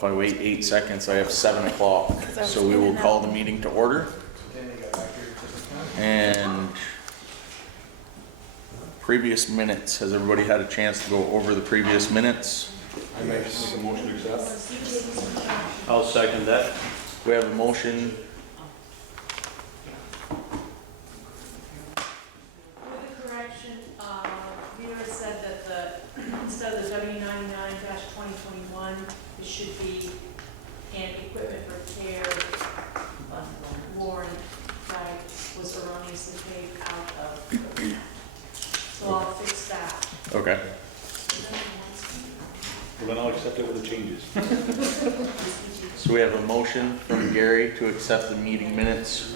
if I wait 8 seconds, I have 7 o'clock. So we will call the meeting to order. And previous minutes, has everybody had a chance to go over the previous minutes? I make a motion to accept. I'll second that. We have a motion. With a correction, Vera said that instead of the W99-2021, it should be and equipment repair. Warren, right, was erroneously paid out of. So I'll fix that. Okay. Well, then I'll accept it with the changes. So we have a motion from Gary to accept the meeting minutes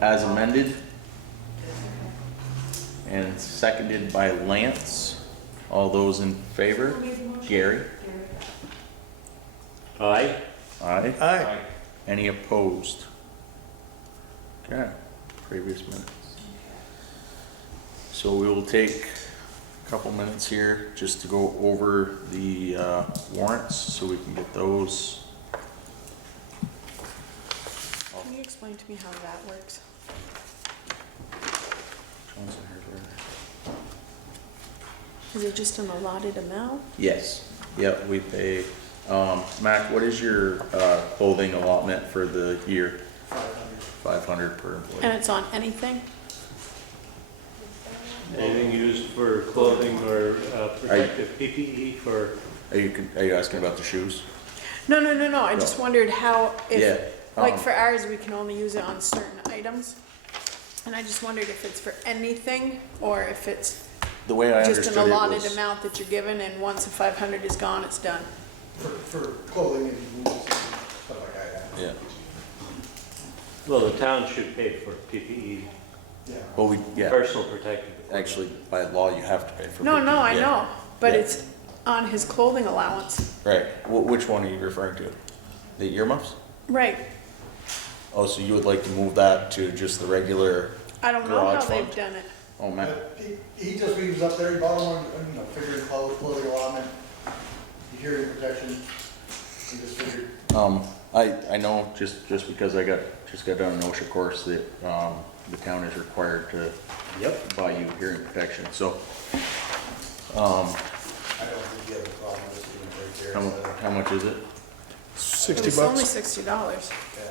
as amended. And seconded by Lance. All those in favor? Gary? Aye. Aye. Aye. Any opposed? Okay, previous minutes. So we will take a couple minutes here just to go over the warrants so we can get those. Can you explain to me how that works? Is it just an allotted amount? Yes, yep, we pay. Mac, what is your clothing allotment for the year? 500 per employee. And it's on anything? Anything used for clothing or protective PPE for, Are you asking about the shoes? No. I just wondered how, Yeah. like for ours, we can only use it on certain items. And I just wondered if it's for anything or if it's The way I just understood an it allotted was, amount that you're given and once the 500 is gone, it's done. For clothing and boots and stuff like that. yeah. well, the town should pay for PPE, Yeah. Well, yeah. personal protective equipment. Actually, by law, you have to pay for. No, I yeah. know, but Yeah. it's on his clothing allowance. Right. Which one are you referring to? The earmuffs? Right. Oh, so you would like to move that to just the regular? I don't know how Garage they've fund. done it. Oh, man. He just, he was up there, he bought one, figuring clothing allotment, hearing protection. He just figured. I know just because I just got done an OSHA course that the town is required to buy you hearing protection. So, I don't think he has a problem with it being right there. how much is it? It was only $60.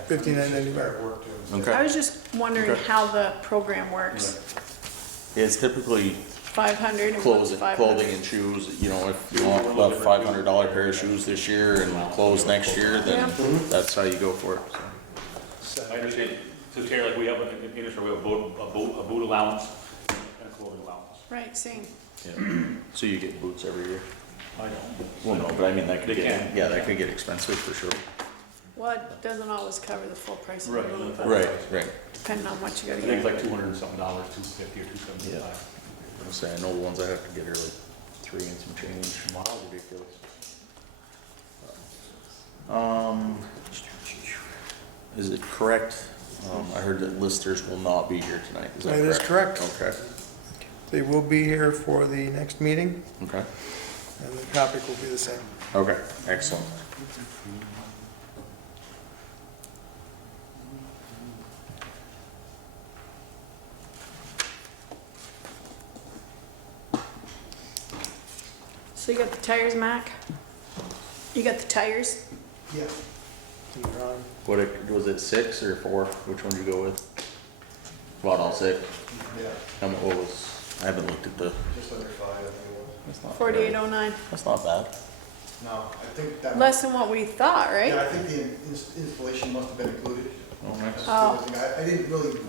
$59.95. Okay. I was just wondering Okay. how the program works. It's typically 500 and what's 500? clothing and shoes. You know, if you want a $500 pair of shoes this year and clothes next year, then that's how you go for it. So. I understand, so Terry, like we have in the industry, we have a boot allowance and a clothing allowance. Right, same. Yeah. So you get boots every year. I know. Well, no, but I mean that could They get can. that could get expensive for sure. Well, it doesn't always cover the full price of Right. the boot, Right. depending on what you I gotta think it's get. like $200 and something, $250 or $275. I'm saying I know the ones I have to get are like 3 and some change. Wow, ridiculous. Is it correct? I heard that listers will not be here tonight. Is that That is correct. Okay. They will be here for the next meeting, Okay. and the topic will be the same. Okay. Excellent. So you got the tires, Mac? You got the tires? Yeah, And Ron, What was it? 6 or 4? Which one did you go with? Bought all 6. yeah, How much? What was? I haven't looked at the. just under 5, I think it That's not. 4809. That's not bad. was. No, I think that. Less than what we thought, Yeah, right? I think the installation must have been included. Oh, nice. Oh. I didn't look at the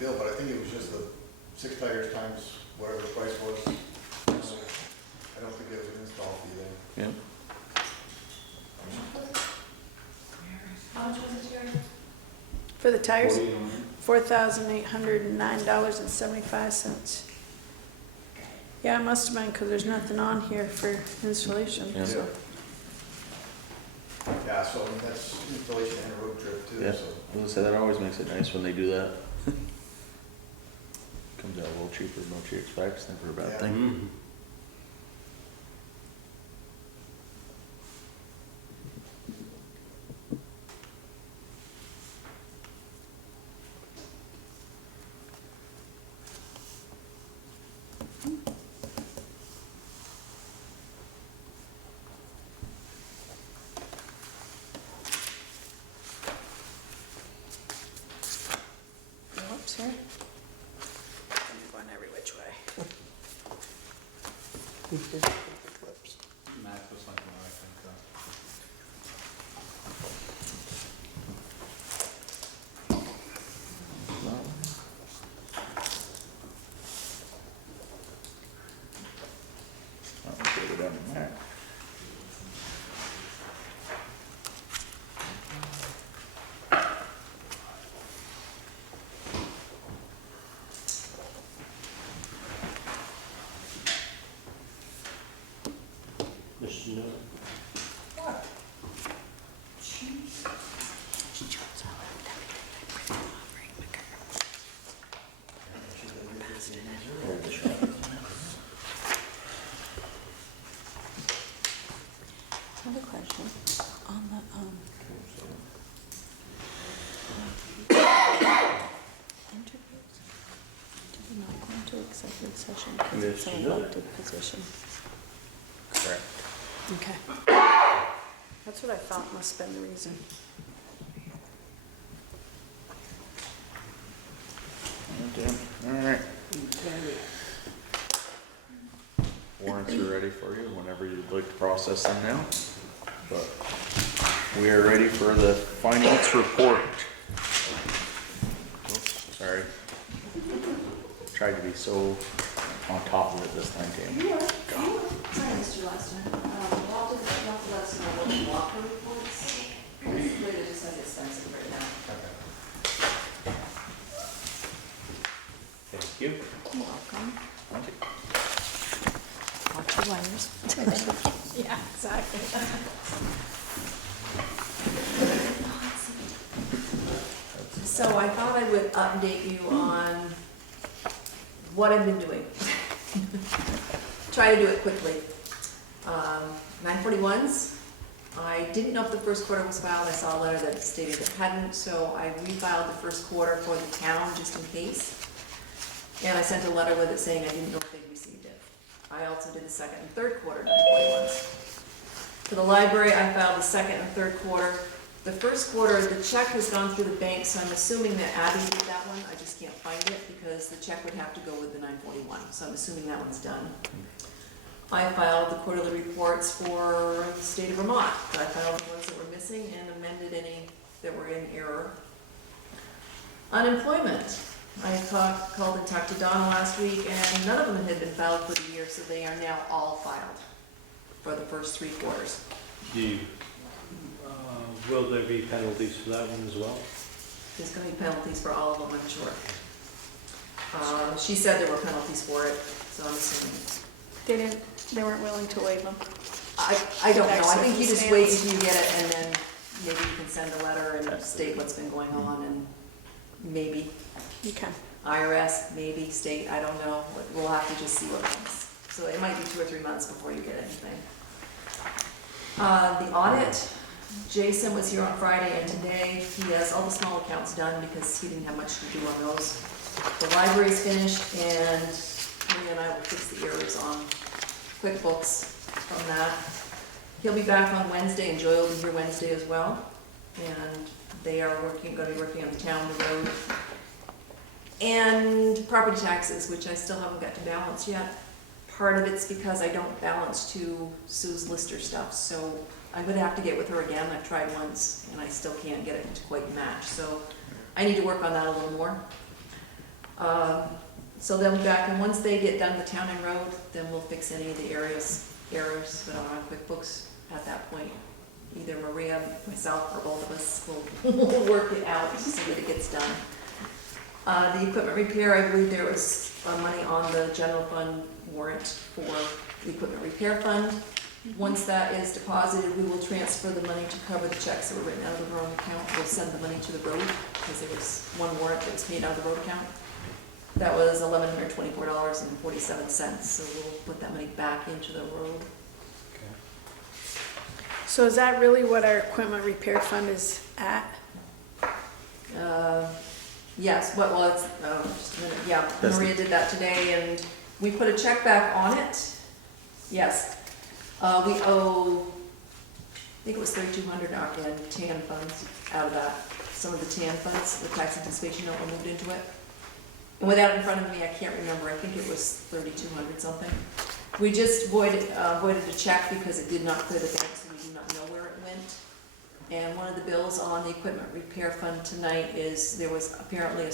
bill, but I think it was just the 6 tires times whatever the price was. I don't think there was an install fee there. Yeah. How much was it, Jerry? For the tires? $4,809.75. Yeah, it must have been, because there's nothing on here for installation, Yeah. so. Yeah, so I mean, that's installation and a road trip too, Yeah. so. I was gonna say that always makes it nice when they do that. Comes out a little cheaper than what you expect. It's never a bad Yeah. thing. Clips. Max was something, I think, I'll get it on the map. The snow. Hold the shot. I have a question on the, interviews. Do we not go into executive session because it's an elected position? Correct. Okay. That's what I thought must have been the reason. Alright. Warrants are ready for you whenever you'd like to process them now. But we are ready for the finance report. Oops, sorry. Tried to be so on top of it this time, Tammy. Sorry, I missed you last time. You'll have to let us know what the locker reports. Basically, they're just as expensive right now. Thank you. You're welcome. Okay. Watch your wires. Yeah, exactly. So I thought I would update you on what I've been doing. Try to do it quickly. 941s. I didn't know if the first quarter was filed. I saw a letter that stated it hadn't, so I refiled the first quarter for the town just in case. And I sent a letter with it saying I didn't know if they'd received it. I also did the second and third quarter 941s. For the library, I filed the second and third quarter. The first quarter, the check has gone through the bank, so I'm assuming that Abby did that one. I just can't find it because the check would have to go with the 941, so I'm assuming that one's done. I filed the quarterly reports for the state of Vermont. I filed the ones that were missing and amended any that were in error. Unemployment. I called and talked to Donna last week, and none of them had been filed for the year, so they are now all filed for the first 3 quarters. Do you, will there be penalties for that one as well? There's gonna be penalties for all of them, I'm sure. She said there were penalties for it, so I'm assuming. They weren't willing to waive them. I don't know, I think you just wait until you get it, and then maybe you can send a letter and state what's been going on, and maybe Okay. IRS, maybe state, I don't know. We'll have to just see what comes. So it might be 2 or 3 months before you get anything. The audit, Jason was here on Friday and today. He has all the small accounts done because he didn't have much to do on those. The library's finished, and Maria and I will fix the errors on QuickBooks from that. He'll be back on Wednesday, and Joy will be here Wednesday as well. And they are gonna be working on the town, the road, and property taxes, which I still haven't got to balance yet. Part of it's because I don't balance to Sue's Lister stuff, so I'm gonna have to get with her again. I've tried once, and I still can't get it to quite match, so I need to work on that a little more. So they'll be back, and once they get done the town and road, then we'll fix any of the errors that are on QuickBooks at that point. Either Maria, myself, or both of us will work it out so that it gets done. The equipment repair, I believe there was money on the general fund warrant for the equipment repair fund. Once that is deposited, we will transfer the money to cover the checks that were written out of the wrong account. We'll send the money to the road, because there was one warrant that was paid out of the road account. That was $1,124.47, so we'll put that money back into the road. So is that really what our equipment repair fund is at? Yes, well, it's, just a minute, yeah, That's Maria did that today, and we put a check back on it. Yes, we owe, I think it was $3,200 in TAN funds out of that. Some of the TAN funds, the tax anticipation note, were moved into it. And without it in front of me, I can't remember, I think it was $3,200 something. We just voided a check because it did not clear the bank, so we do not know where it went. And one of the bills on the equipment repair fund tonight is, there was apparently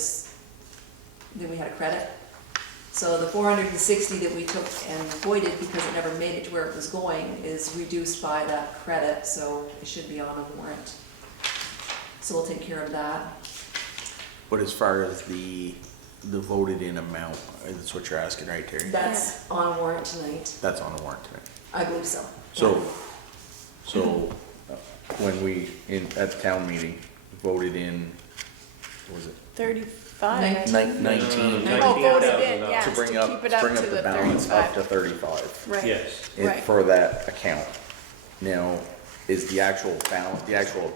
then we had a credit. So the 460 that we took and voided because it never made it to where it was going is reduced by that credit, so it should be on a warrant. So we'll take care of that. But as far as the voted in amount, that's what you're asking, right, Terry? That's on a warrant tonight. That's on the warrant tonight. I believe so. So when we, at the town meeting, voted in, what was it? 35. 19. Oh, voted in, yeah, To to bring up, keep it to up bring to up the the balance up 35. to 35. Right, Yes. right. For that account. Now, is the actual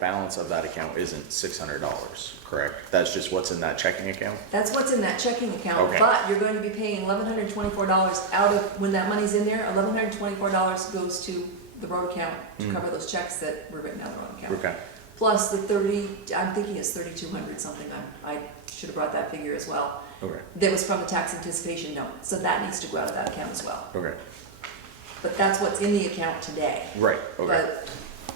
balance of that account isn't $600, correct? That's just what's in that checking account? That's what's in that checking account, Okay. but you're going to be paying $1,124 out of, when that money's in there, $1,124 goes to the road account to cover those checks that were written down the road account. Okay, Plus the 30, I'm thinking it's 3,200 something, I should have brought that figure as well. okay, That was from the tax anticipation note, so that needs to go out of that account as well. okay. But that's what's in the account today. Right, okay, But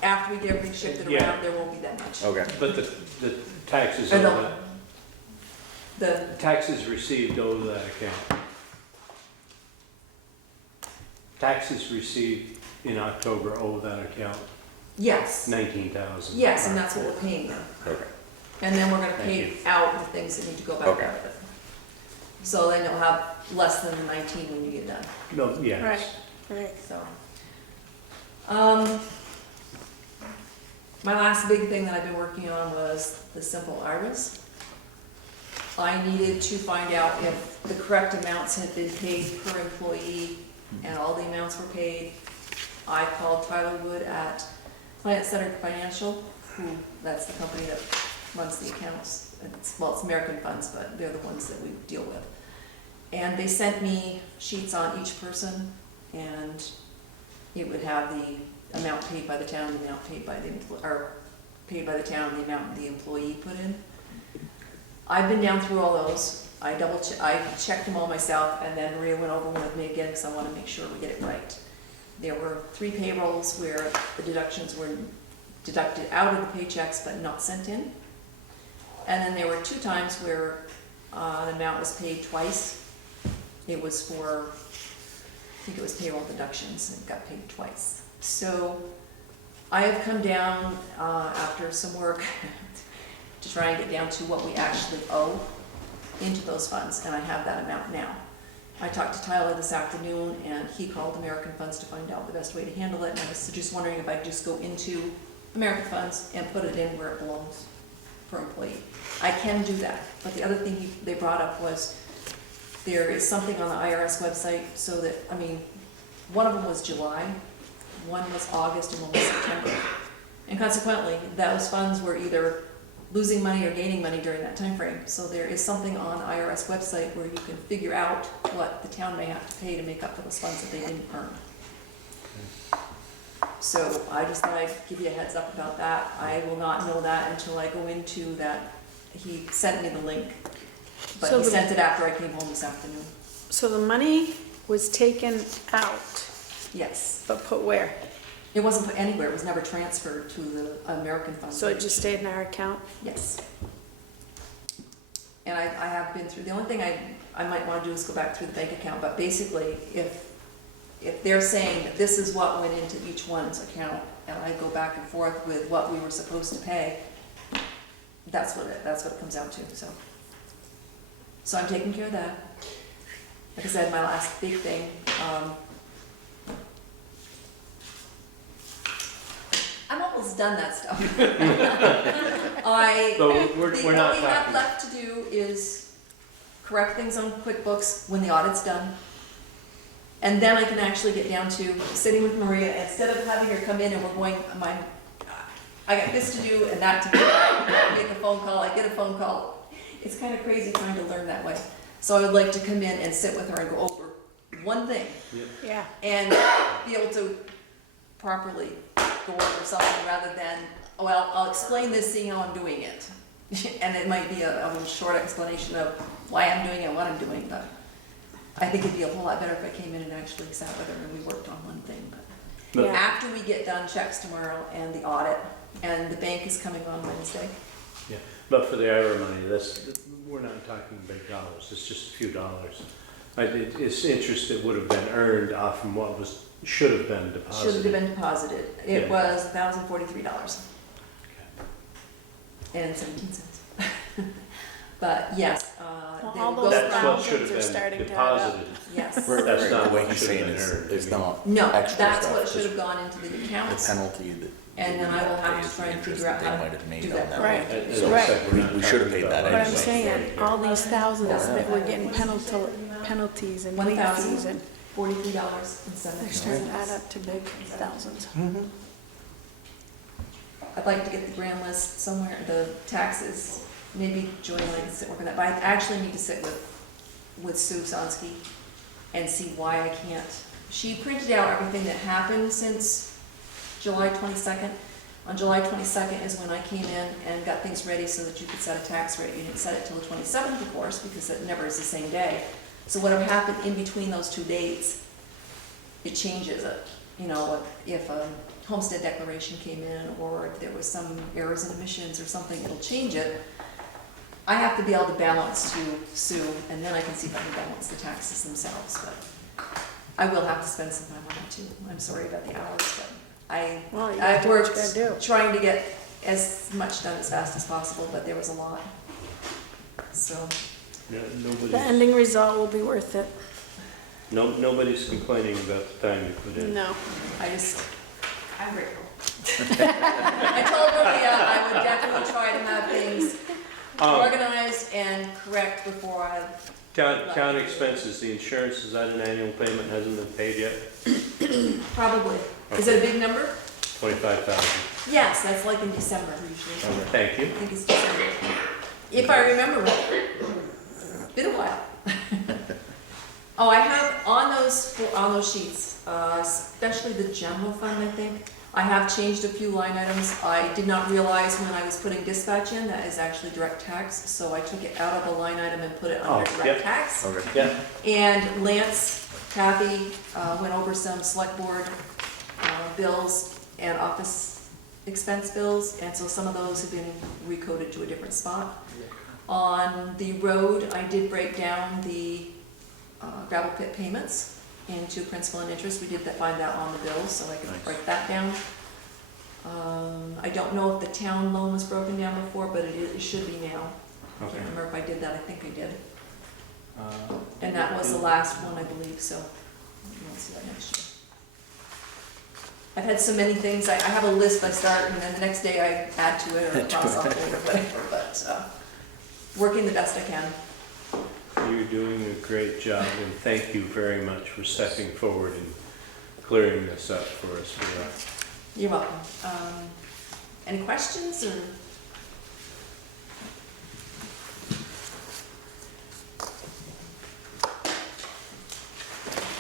after we get everything shifted Yeah. around, there won't be that much. okay. But the taxes Or on no. that, The, taxes received over that account. Taxes received in October over that account, yes, 19,000. yes, and that's what we're paying them. Okay, And then we're gonna Thank pay you. out the things that need to go back Okay. out of it. So then you'll have less than the 19 when you get done, No, yes. Right, right. so. My last big thing that I've been working on was the simple iris. I needed to find out if the correct amounts had been paid per employee and all the amounts were paid. I called Tyler Wood at Client Centered Financial, that's the company that runs the accounts. It's American Funds, but they're the ones that we deal with. And they sent me sheets on each person, and it would have the amount paid by the town, the amount paid by the paid by the town, the amount the employee put in. I've been down through all those. I checked them all myself, and then Maria went over them with me again, because I want to make sure we get it right. There were 3 payrolls where the deductions were deducted out of the paychecks but not sent in. And then there were 2 times where an amount was paid twice. It was for, I think it was payroll deductions, and it got paid twice. So I have come down after some work to try and get down to what we actually owe into those funds, and I have that amount now. I talked to Tyler this afternoon, and he called American Funds to find out the best way to handle it, and I was just wondering if I could just go into American Funds and put it in where it belongs per employee. I can do that, but the other thing they brought up was there is something on the IRS website, so that, I mean, one of them was July, one was August, and one was September. And consequently, those funds were either losing money or gaining money during that time frame. So there is something on the IRS website where you can figure out what the town may have to pay to make up for those funds that they didn't earn. So I just thought I'd give you a heads up about that. I will not know that until I go into that. He sent me the link, but So he the- sent it after I came home this afternoon. So the money was taken out, Yes. but put where? It wasn't put anywhere. It was never transferred to the American Funds. So it just stayed in our account? Yes. And I have been through, the only thing I might want to do is go back through the bank account, but basically, if they're saying that this is what went into each one's account, and I go back and forth with what we were supposed to pay, that's what it comes out to, so. So I'm taking care of that. Like I said, my last big thing, I'm almost done that stuff. So we're The not only have talking, left to do is correct things on QuickBooks when the audit's done. And then I can actually get down to sitting with Maria, instead of having her come in and we're going, I got this to do and that to do, I make a phone call, I get a phone call. It's kind of crazy trying to learn that way. So I would like to come in and sit with her and go over one thing Yeah. and be able to properly go over something rather than, oh, well, I'll explain this, see how I'm doing it. And it might be a short explanation of why I'm doing it and what I'm doing, but I think it'd be a whole lot better if I came in and actually sat with her and we worked on one thing, but. But- Yeah. After we get done checks tomorrow and the audit, and the bank is coming on Wednesday. But for the IRA money, we're not talking big dollars, it's just a few dollars. It's interest that would have been earned off from what should have been deposited. Should have been deposited. It Yeah. was $1,043. And 17 cents. But yes, Well, they all will those go That's what around, should thousands are have starting been to add up. deposited. yes. That's not The way what he's should have saying been is, earned. is not No, extra that's stuff, what should just have gone into the the accounts. penalty that. And then I will have to pays try the and interest figure out that they how might to have made do on that. that. Right. As I Right. said, we're not We should have talking paid that about But I'm anyway. saying, all these thousands that we're getting penalties and late fees and $43.07. they're starting to add up to big thousands. I'd like to get the grand list somewhere, the taxes, maybe Joy and I can sit work on that, but I actually need to sit with Sue Sonsky and see why I can't. She printed out everything that happened since July 22nd. On July 22nd is when I came in and got things ready so that you could set a tax rate. You didn't set it till the 27th, of course, because it never is the same day. So whatever happened in between those two dates, it changes it. You know, if a homestead declaration came in, or if there was some errors in emissions or something, it'll change it. I have to be able to balance to Sue, and then I can see if I can balance the taxes themselves, but I will have to spend some time on it too. I'm sorry about the hours, but Well, you I've do what you worked gotta do. trying to get as much done as fast as possible, but there was a lot. So, No, The ending result will be worth it. nobody's complaining about the time you put in. No. I'm grateful. I told Maria I would definitely try to have things organized and correct before I, Town expenses, the insurance, is that an annual payment, hasn't been paid yet? probably. Is it a big number? 25,000. Yes, that's like in December usually. Thank you. I think it's December. If I remember right. Been a while. Oh, I have on those sheets, especially the general fund, I think, I have changed a few line items. I did not realize when I was putting dispatch in, that is actually direct tax, so I took it out of the line item and put it under Oh, direct yep. tax. Okay. Yeah, And Lance, Kathy, went over some select board bills and office expense bills, and so some of those have been recoded to a different spot. On the road, I did break down the gravel pit payments into principal and interest. We did find that on the bill, so I could Nice. break that down. I don't know if the town loan was broken down before, but it should be now. I Okay. can't remember if I did that, I think I did. And that was the last one, I believe, so we'll see that next year. I've had so many things, I have a list I start, and then the next day I add to it or cross off it or whatever, but working the best I can. you're doing a great job, and thank you very much for stepping forward and clearing this up for us. You're welcome. Any questions or?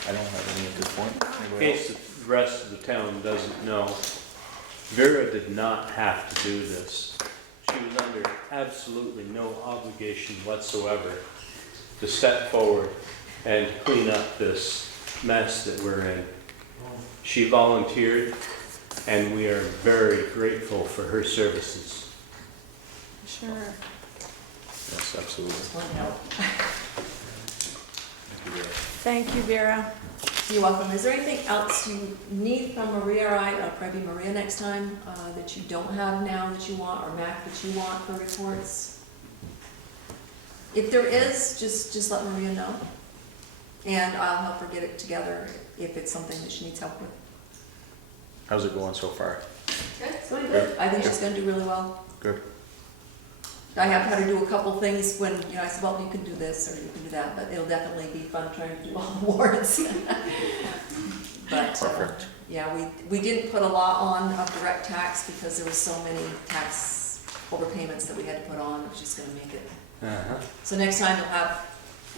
I don't have any at this point. In Anybody case else? the rest of the town doesn't know, Vera did not have to do this. She was under absolutely no obligation whatsoever to step forward and clean up this mess that we're in. She volunteered, and we are very grateful for her services. Sure. Yes, absolutely. Just want to help. Thank you, Vera. Thank you, Vera. You're welcome. Is there anything else you need from Maria or I'll probably Maria next time, that you don't have now that you want, or Mac that you want for reports? If there is, just let Maria know, and I'll help her get it together if it's something that she needs help with. How's it going so far? Good, it's going good. I think she's gonna do really well. Good. I have had her do a couple things when, I said, well, you can do this or you can do that, but it'll definitely be fun trying to do all the warrants. But, Perfect. yeah, we didn't put a lot on of direct tax because there was so many tax overpayments that we had to put on, it was just gonna make it. So next time you'll have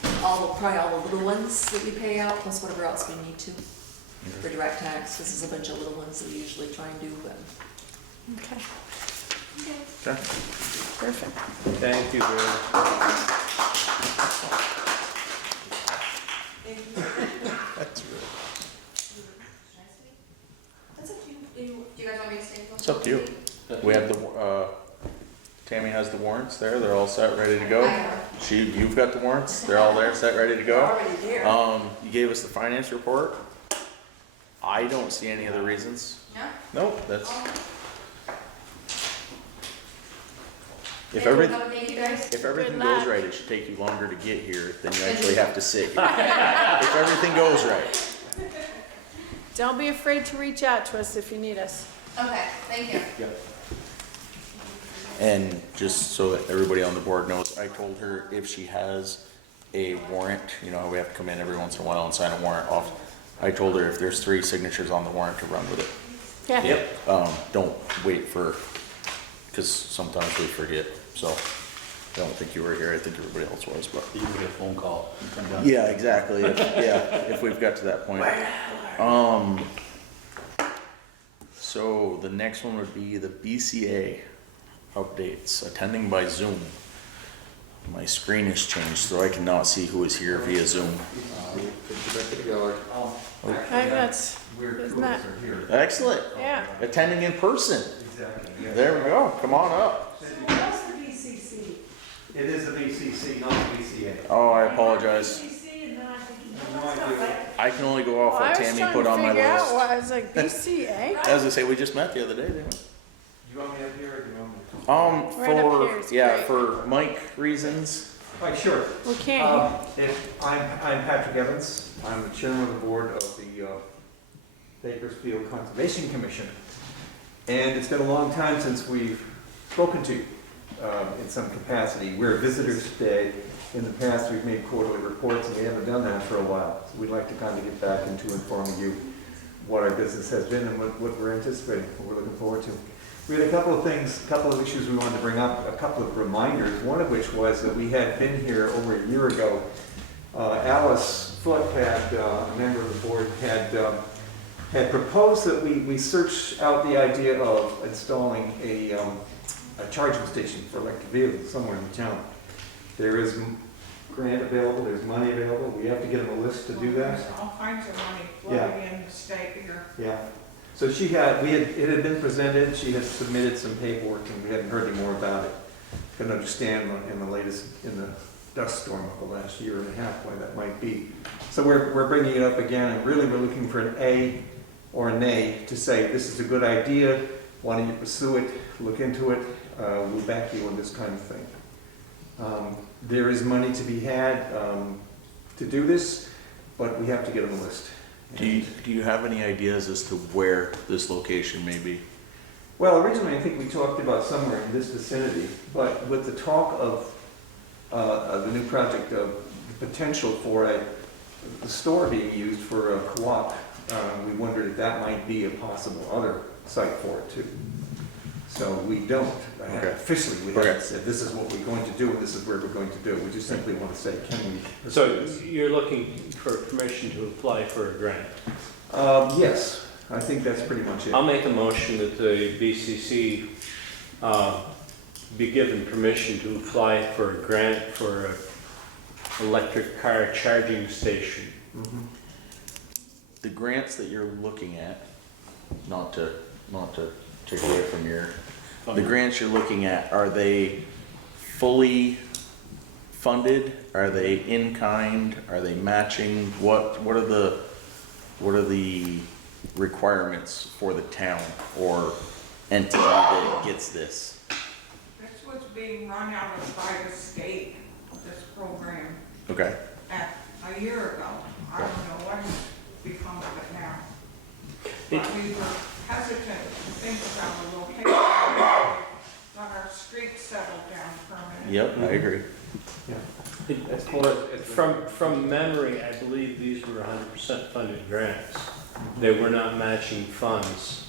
probably all the little ones that we pay out, plus whatever else we need to for direct tax, because there's a bunch of little ones that we usually try and do, but. Okay, Okay. Thank you, Vera. We have Tammy has the warrants there, they're all set, ready to go. You've got the warrants, they're all there, set, ready to go. Already there. You gave us the finance report. I don't see any other reasons. No? Nope, that's, if Thank you guys. if everything Good goes luck. right, it should take you longer to get here than you actually have to sit here. If everything goes right. Don't be afraid to reach out to us if you need us. Okay, thank you. And just so that everybody on the board knows, I told her if she has a warrant, you know, we have to come in every once in a while and sign a warrant off. I told her if there's 3 signatures on the warrant to run with it. Yeah. Don't wait for, because sometimes we forget, so I don't think you were here, I think everybody else was, but. You can get a phone call. Yeah, exactly, if we've got to that point. So the next one would be the BCA updates, attending by Zoom. My screen has changed, so I cannot see who is here via Zoom. I that's, isn't that, Excellent, yeah. attending in person. Exactly, yeah. There we go, come on up. What's the BCC? It is the BCC, not the BCA. Oh, I apologize. BCC, and then I think, no, that's not right. I can only go off Well, I what was Tammy trying put to on my figure out list. what, I was like, BCA? As I say, we just met the other day, didn't we? Do you want me up here or do you want me? Right up here is great. For Mike reasons. Right, sure. We can't. I'm Patrick Evans. I'm the chairman of the board of the Bakersfield Conservation Commission. And it's been a long time since we've spoken to you in some capacity. We're visitors today. In the past, we've made quarterly reports and we haven't done that for a while. So we'd like to kind of get back into informing you what our business has been and what we're anticipating, what we're looking forward to. We had a couple of things, a couple of issues we wanted to bring up, a couple of reminders, one of which was that we had been here over a year ago. Alice Foote had, a member of the board, had proposed that we search out the idea of installing a charging station for electric vehicles somewhere in the town. There is grant available, there's money available, we have to get them a list to do that. There's all kinds of money Yeah. flowing in the state here. Yeah. So it had been presented, she has submitted some paperwork, and we hadn't heard any more about it. Couldn't understand in the dust storm of the last year and a half why that might be. So we're bringing it up again, and really we're looking for an A or a nay to say, this is a good idea, why don't you pursue it, look into it, we'll back you on this kind of thing. There is money to be had to do this, but we have to get on the list. Do you have any ideas as to where this location may be? Well, originally, I think we talked about somewhere in this vicinity, but with the talk of the new project of the potential for the store being used for a co-op, we wondered if that might be a possible other site for it too. So we don't, Okay. officially, we Okay. haven't said, this is what we're going to do, and this is where we're going to do. We just simply want to say, can we? So you're looking for permission to apply for a grant? Yes, I think that's pretty much it. I'll make a motion that the BCC be given permission to apply for a grant for an electric car charging station. Mhm. The grants that you're looking at, not to take away from the grants you're looking at, are they fully funded? Are they in kind? Are they matching? What are the requirements for the town or entity that gets this? This was being run out of by the state, this program, Okay, a year ago. I don't know what has become of it now. But we were hesitant to think about the location, got our streets settled down permanently. yep, I agree. Yeah. As far as From memory, I believe these were 100% funded grants. They were not matching funds.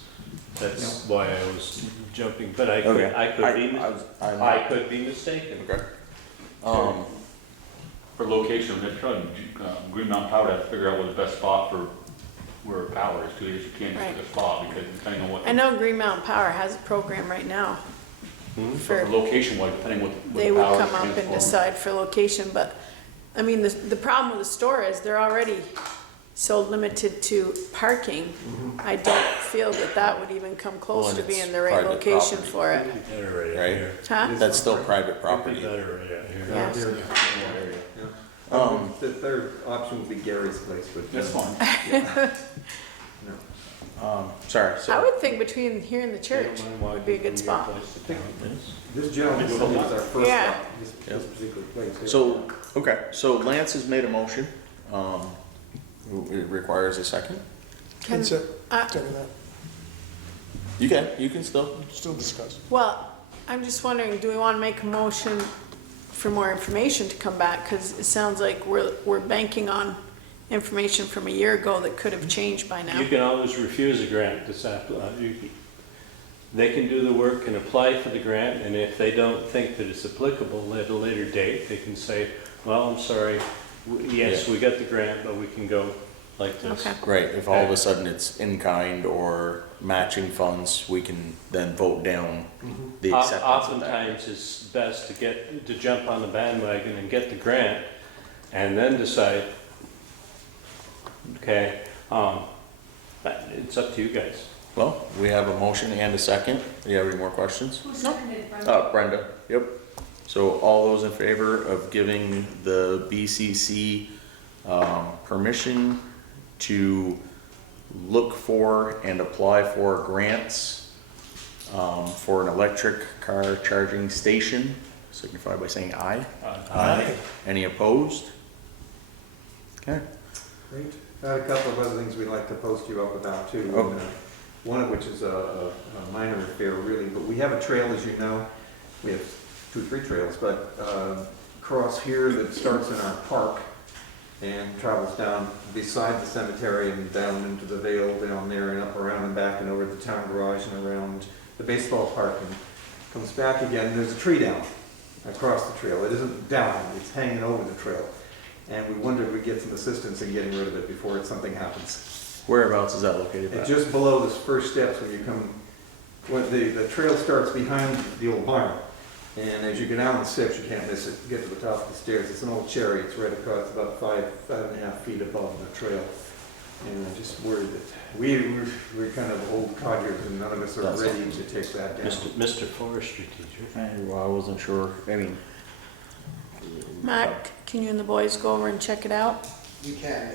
That's why I was jumping, but I could be mistaken. Okay. For location, they're trying, Green Mountain Power has to figure out what the best spot for where power is too. You can't just pick a spot because depending on what. I know Green Mountain Power has a program right now. For location wise, depending what They the would power is come up and transformed. decide for location, but, I mean, the problem with the store is they're already so limited to parking, I don't feel that that would even come close Well, to and it's being the right private location property. for it. It'd be better right out Right. here. Huh? That's still private It'd be property. better right out here. Yeah. The third option would be Gary's place, but. That's fine. Sorry, I so, would think between here and the church Don't mind would be a walking good from your spot. place to town. This gentleman said it was our first Yeah. stop, this particular place. here. so, okay, so Lance has made a motion. It requires a second. Can- It's a, uh, second that, You can still. still discuss. Well, I'm just wondering, do we want to make a motion for more information to come back? Because it sounds like we're banking on information from a year ago that could have changed by now. You can always refuse a grant. They can do the work and apply for the grant, and if they don't think that it's applicable at a later date, they can say, well, I'm sorry, yes, we got the grant, but we can go like this. Okay. Right, if all of a sudden it's in kind or matching funds, we can then vote down the acceptance of that. Oftentimes, it's best to jump on the bandwagon and get the grant, and then decide, okay, but it's up to you guys. Well, we have a motion and a second. Do you have any more questions? Who seconded Brenda? Brenda, yep. So all those in favor of giving the BCC permission to look for and apply for grants for an electric car charging station, signify by saying aye. Aye. Any opposed? Okay. Great. I had a couple of other things we'd like to post you up about too. Oh. One of which is a minor affair really, but we have a trail, as you know. We have 2 or 3 trails, but across here that starts in our park and travels down beside the cemetery and down into the vale down there and up around and back and over the town garage and around the baseball park and comes back again. There's a tree down across the trail. It isn't down, it's hanging over the trail. And we wondered if we'd get some assistance in getting rid of it before something happens. Whereabouts is that located And at? just below the first steps when you come, when the trail starts behind the old barn. And as you go down the steps, you can't miss it. You get to the top of the stairs. It's an old cherry. It's right across about 5.5 feet above the trail. And I'm just worried that we're kind of old codgers and none of us are That's ready to take that down. Mr. Forestry teacher. Well, I wasn't sure. I mean, Mac, can you and the boys go over and check it out? We can,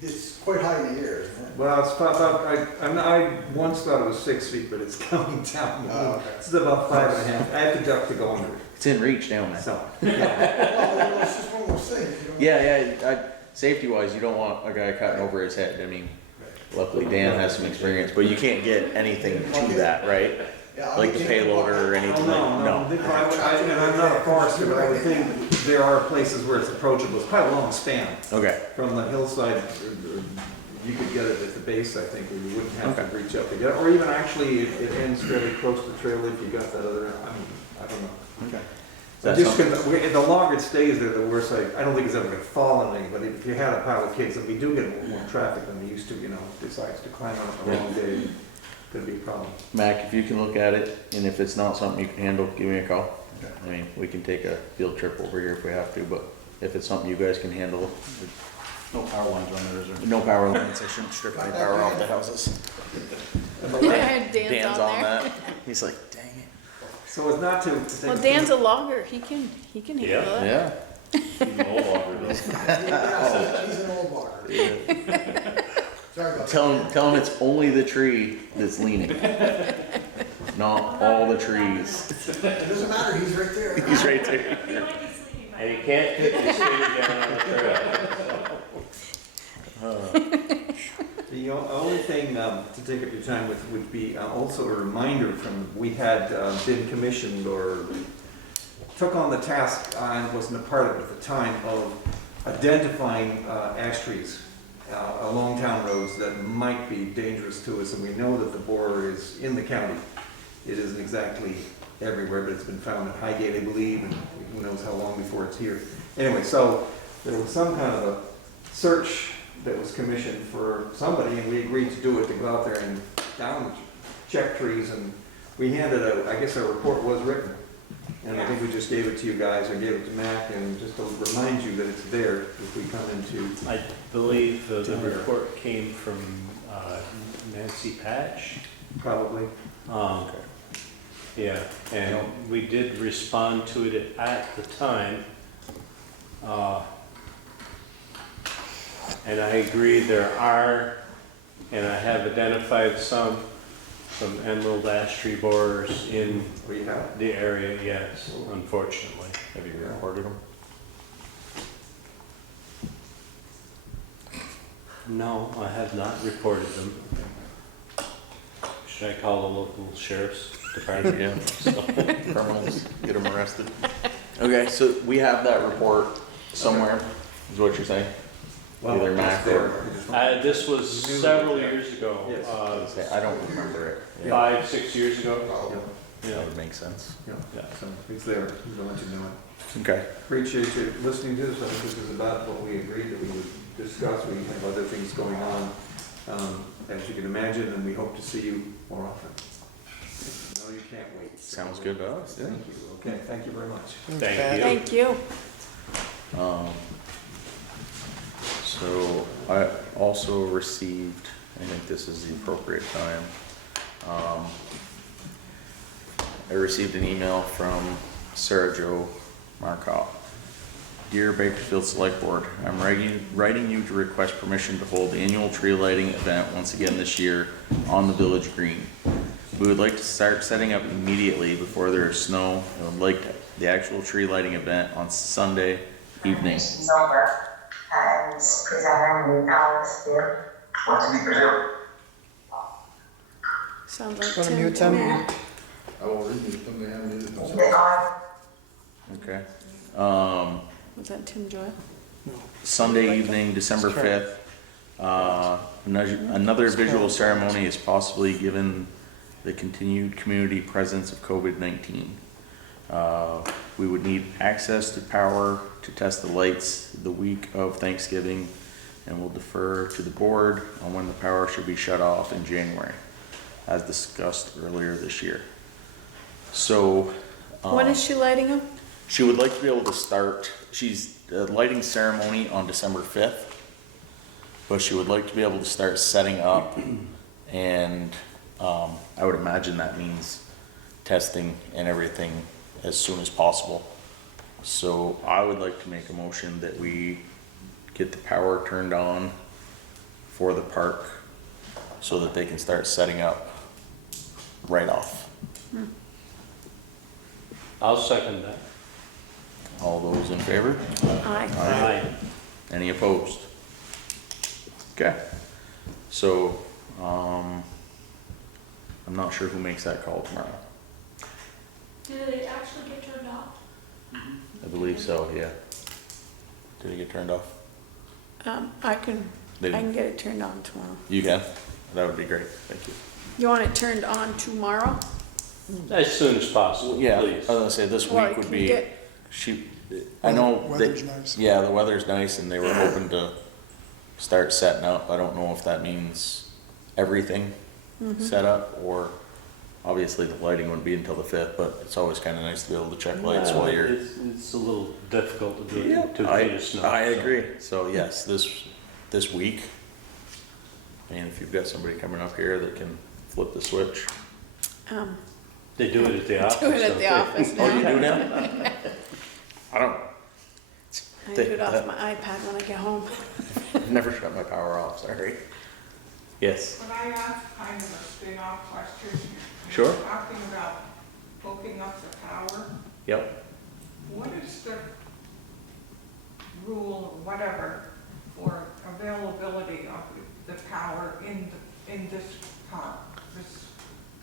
it's quite high in the air, isn't it? Well, it's about, I once thought it was 6 feet, but it's coming down. Oh, okay. It's about 5.5. I have to duck to go under it. it's in reach down there. So, Well, it's just one of those things, you don't. Yeah, safety wise, you don't want a guy cutting over his head. I mean, luckily Dan has some experience, but you can't get anything to that, right? Yeah, Like the payloader or oh, anything no, like, and I'm not a forester, but I would think there are places where it's approachable. It's quite a long span. Okay, From the hillside, you could get it at the base, I think, where you wouldn't have to Okay. reach up to get it. Or even actually, it ends fairly close to the trail if you got that other, I don't know. okay. I'm That's just something- gonna, the longer it stays there, the worse I don't think it's ever gonna fall on anybody. If you had a pile of kids, and we do get more traffic than we used to, decides to climb on it the wrong day, could be a problem. Mac, if you can look at it, and if it's not something you can handle, give me a call. I mean, we can take a field trip over here if we have to, but if it's something you guys can handle, No power lines on there, is there? no power lines, I shouldn't strip any power off the houses. Dan's Dan's on on there. that. He's like, dang it. So as not to take. Well, Dan's a logger, he can handle it. Yeah. Even no longer, though. He's an old walker. Sorry about that. Tell him it's only the tree that's leaning, not all the trees. It doesn't matter, he's right there. He's right there. He might be sleeping by And you can't kick your skater down on the trail. The only thing to take up your time with would be also a reminder from, we had been commissioned or took on the task, and wasn't a part of it at the time, of identifying ash trees along town roads that might be dangerous to us, and we know that the borer is in the county. It isn't exactly everywhere, but it's been found at Highgate, I believe, and who knows how long before it's here. Anyway, so there was some kind of a search that was commissioned for somebody, and we agreed to do it, to go out there and down check trees, and we handed I guess a report was written, And I think we just gave it to you guys, I gave it to Mac, and just to remind you that it's there if we come into, I believe the report came from Nancy Patch. probably. Yeah, and we did respond to it at the time. And I agree, there are, and I have identified some emerald ash tree borers in We have. the area, yes, unfortunately. Have you reported them? No, I have not reported them. Should I call the local sheriff's department? Yeah. Criminals, get them arrested. Okay, so we have that report somewhere, is what you're saying? Either Mac or, This was several years ago, Yes. I don't remember it. Yeah, 5, 6 years ago. Yeah, Yeah. that would make sense. yeah, Yeah. so it's there, we'll let you know it. Okay. Appreciate you listening to this, I think this is about what we agreed that we would discuss, we have other things going on, as you can imagine, and we hope to see you more often. No, you can't wait. Sounds good to us, yeah. Thank you, okay, thank you very much. Thank you. Thank you. So I also received, I think this is the appropriate time. I received an email from Sarah Jo Marcotte. Dear Bakersfield Selectboard, I'm writing you to request permission to hold the annual tree lighting event once again this year on the village green. We would like to start setting up immediately before there is snow and would like the actual tree lighting event on Sunday evening. Over and presenting Alex here. Want to be preserved? Sounds like Go to Tim mute, to Tim. me. I will read it, somebody have muted themselves. They are. Okay. Was that Tim Joy? Sunday evening, December 5th. Another visual ceremony is possibly given the continued community presence of COVID-19. We would need access to power to test the lights the week of Thanksgiving, and will defer to the board on when the power should be shut off in January, as discussed earlier this year. So, When is she lighting them? she would like to be able to start, she's lighting ceremony on December 5th, but she would like to be able to start setting up, and I would imagine that means testing and everything as soon as possible. So I would like to make a motion that we get the power turned on for the park so that they can start setting up right off. I'll second that. All those in favor? Aye. Aye. Any opposed? Okay, so, I'm not sure who makes that call tomorrow. Did it actually get turned off? I believe so, yeah. Did it get turned off? I can They get didn't. it turned on tomorrow. You can? That would be great, thank you. You want it turned on tomorrow? As soon as possible, Yeah, I was please. gonna say this Well, week I would can be, get- I know Weather's that, nice. yeah, the weather's nice and they were hoping to start setting up. I don't know if that means everything set up, or obviously the lighting wouldn't be until the 5th, but it's always kinda nice to be able to check lights while you're. It's a little difficult to do Yeah, it 2 feet of snow. I so. agree. So yes, this week. And if you've got somebody coming up here that can flip the switch. They do it at the office. Do it at don't the they? office Oh, you now. do now? I don't, I do it off my iPad when I get home. never shut my power off, sorry. Yes, When I ask kind of a spin-off question. Sure. You're talking about hooking up the power. yep. What is the rule or whatever for availability of the power in this park, this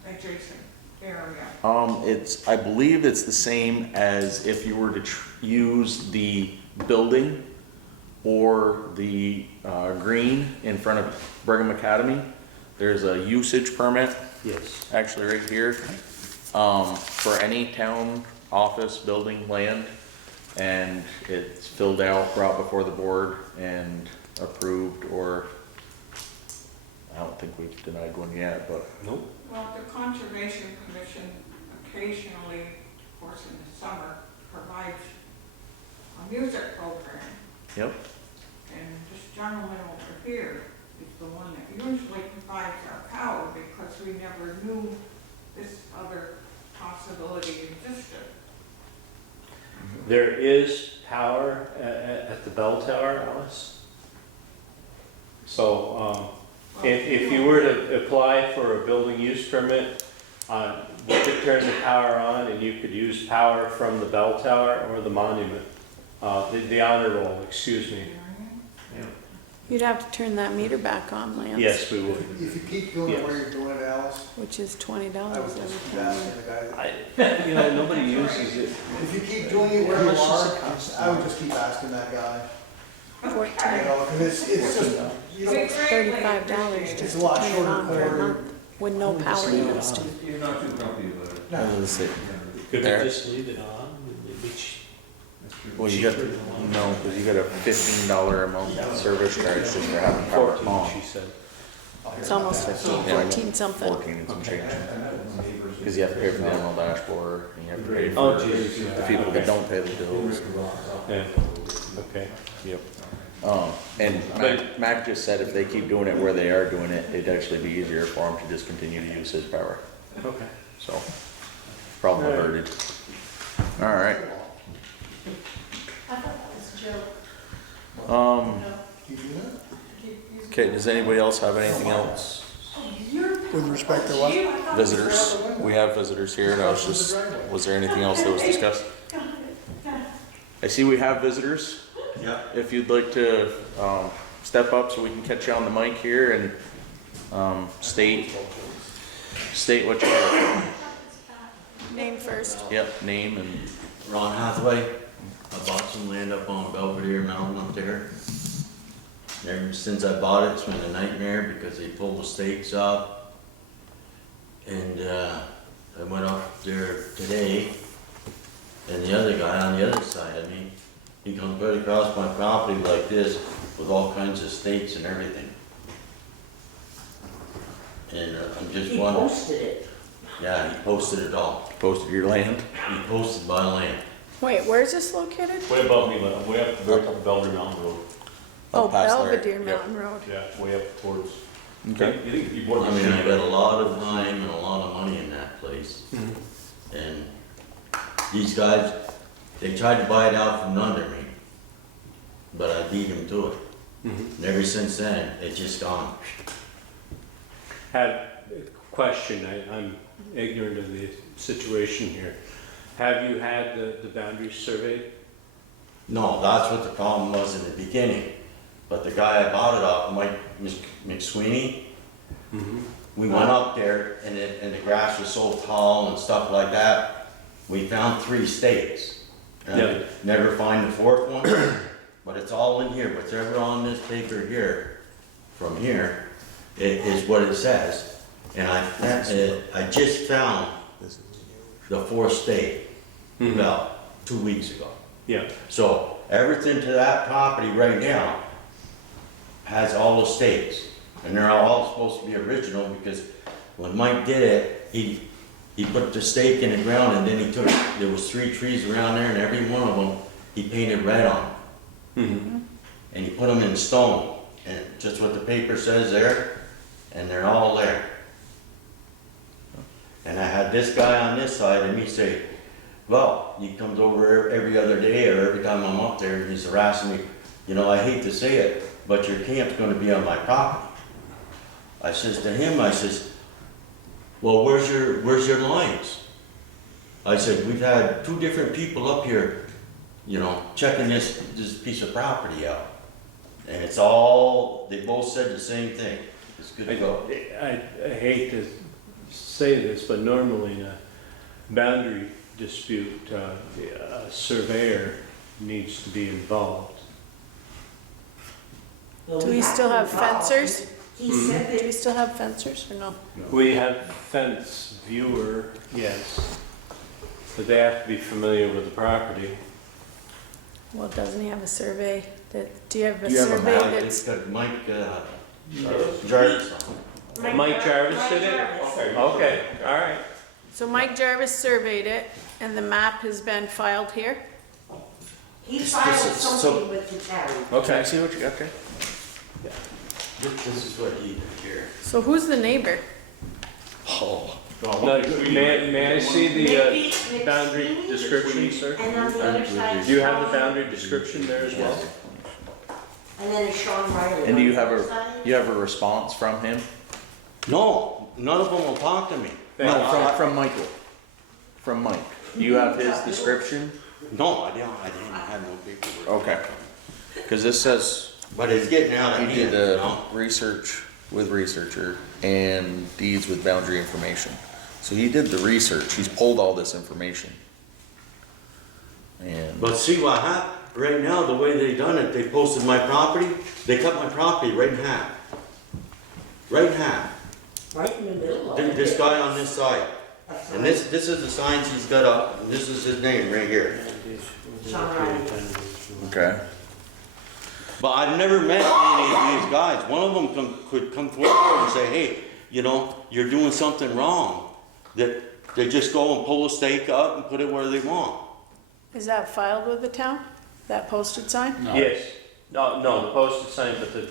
adjacent area? I believe it's the same as if you were to use the building or the green in front of Brigham Academy. There's a usage permit, Yes. actually right here, for any town office, building, land. And it's filled out, brought before the board and approved, or I don't think we've denied one yet, but Nope. Well, the Conservation Commission occasionally of course, in the summer, provides a music program. Yep. And this gentleman over here is the one that usually provides our power because we never knew this other possibility existed. There is power at the bell tower, Alice. So, if you were to apply for a building use permit, you could turn the power on and you could use power from the bell tower or the monument, the honor roll, excuse me. You'd have to turn that meter back on, Lance. Yes, we would. If you keep doing it where you're doing it, Alice, Which is $20 I would just every keep time. asking the guy. Nobody uses it. If you keep doing it where you are, I would just keep asking that guy. 14, You know, 'cause it's just, you know, $35 just it's to a lot turn it shorter on for a order. month with no power used. You're not too grumpy about it. I was gonna say, Could we There. just leave it on? Which, well, you got, no, because you got a $15 a month service charge just for having power 14, on. she said. It's almost 15, Yeah. 14 something. 14 and some change. Because you have to pay for the animal dashboard, and you have to pay Oh, for geez. the people that don't pay the bills. Yeah, okay. Yep. And Mac just said if they keep doing it where they are doing it, it'd actually be easier for them to just continue to use his power. Okay. So, problem averted. All right. I thought that was a joke. Um, You do that? okay, does anybody else have anything else? With respect to what? Visitors, we have visitors here, and I was just, was there anything else that was discussed? I see we have visitors. Yeah. If you'd like to, step up so we can catch you on the mic here and, state what you're, Name first. yep, name and, Ron Hathaway. I bought some land up on Belvedere Mountain up there. Ever since I bought it, it's been a nightmare because they pulled the stakes up. And I went up there today, and the other guy on the other side of me, he comes right across my property like this with all kinds of stakes and everything. And I'm just wondering. He posted it. Yeah, he posted it all. posted your land. He posted my land. Wait, where's this located? Way above me, way up, very top of Belvedere Mountain Road. Oh, Up past there. Belvedere Yep. Mountain Road. Yeah, way up towards. Okay. You think you I bought mean, I got a lot of time and a lot of money in that place. And these guys, they tried to buy it out from under me, but I beat them to it. And ever since then, it's just gone. Had a question, I'm ignorant of the situation here. Have you had the boundaries surveyed? No, that's what the problem was in the beginning. But the guy I bought it off, Mike McSweeney, we went up there and the grass was so tall and stuff like that. We found 3 stakes. And I could never find the 4th one, but it's all in here. Whatever on this paper here, from here, it is what it says. And I just found the 4th stake about 2 weeks ago. Yeah. So everything to that property right now has all the stakes, and they're all supposed to be original because when Mike did it, he put the stake in the ground and then he took, there was 3 trees around there and every one of them he painted red on. And he put them in stone, and just what the paper says there, and they're all there. And I had this guy on this side and me say, well, he comes over every other day or every time I'm up there and he's harassing me. You know, I hate to say it, but your camp's gonna be on my property. I says to him, I says, well, where's your lines? I said, we've had 2 different people up here, you know, checking this piece of property out. And it's all, they both said the same thing. It's good to go. I hate to say this, but normally in a boundary dispute, a surveyor needs to be involved. Do we still have fencers? Do we still have fencers or no? We have fence viewer, yes, but they have to be familiar with the property. Well, doesn't he have a survey that, do you have a You have a survey map. It's that's? got Mike, Jarvis on it. Mike Jarvis did it? Okay, all right. So Mike Jarvis surveyed it And the map has been filed here? He This filed is so- something with the town. Can I see what you got there? This is what he did here. So who's the neighbor? Oh, Well, No, may I see the Mickey, boundary Mickey, description, sir? And on the other side. Do you have the Sean, boundary description there as well? And then it's Sean Riley. and do on you the have other a, side. you have a response from him? No, none of them will talk to me. No, from Michael. From Mike. Do you have his description? No, I didn't have no paperwork. Okay. Cause this says But it's getting out of he hand, did you the know? research with researcher and deeds with boundary information. So he did the research, he's pulled all this information. And, But see what happened, right now, the way they done it, they posted my property, they cut my property right in half. Right in half. Right in the middle of it. This guy on this side. And this is the signs he's got up, and this is his name right here. Sean Riley. okay, But I've never met any of these guys. One of them could come forward and say, hey, you know, you're doing something wrong. That they just go and pull a stake up and put it where they want. Is that filed with the town? That posted sign? No. Yes. No, the posted sign, but the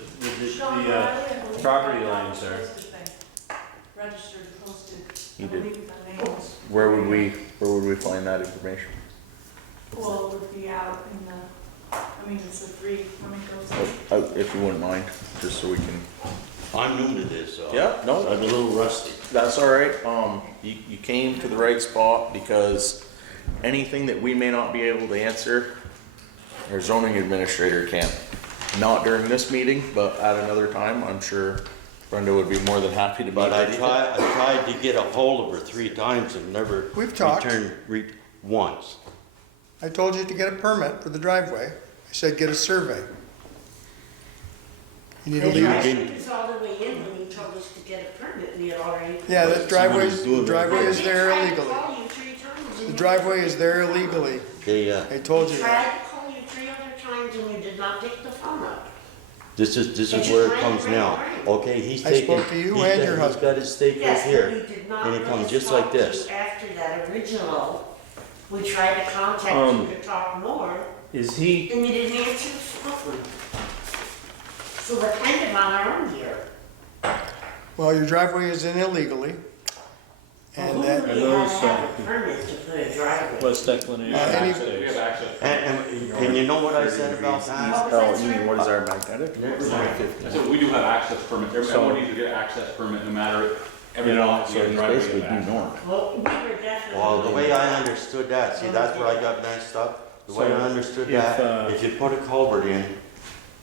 Sean Riley, I believe, property filed lines the are. posted thing. Registered, posted. He I did. believe the name was. where would we find that information? Well, it would be out in the, I mean, it's a free, I mean, it goes. If you wouldn't mind, just so we can. I'm new to this, so. Yeah, no, I'm a little rusty. that's all right. You came to the right spot because anything that we may not be able to answer, our zoning administrator can. Not during this meeting, but at another time, I'm sure Brenda would be more than happy to meet But I with you. tried to get a hold of her 3 times and never We've talked. once. I told you to get a permit for the driveway. I said, get a survey. You need to The leave. driveway was all the way in when you told us to get a permit, we had already. Yeah, that driveway, Somebody's doing the driveway is there I did try illegally. to call you 3 times. and The you- driveway is there illegally. They, I told you that. Tried to call you 3 other times and you did not pick the phone up. this is But where you it comes ran, now. ran. Okay, he's I taking. spoke to you he's and got- your He's husband. got his stake right Yes, here. but you did not and it let comes us just talk like to this. you after that original. We tried to contact you to talk more, Is he, and you didn't answer the phone. So we're kind of on our own here. Well, your driveway is in illegally. And Who that, really had to have a permit to put a driveway? West Declination? any- We have access. And you know what I said about that? Oh, you mean, what is our magnetic? I said, we do have access permits, everyone needs to get access permit, no matter, every lot, So he's basically due north. Well, we were definitely. Well, the way I understood that, see, that's where I got messed up. The way I understood that, if you put a culvert in,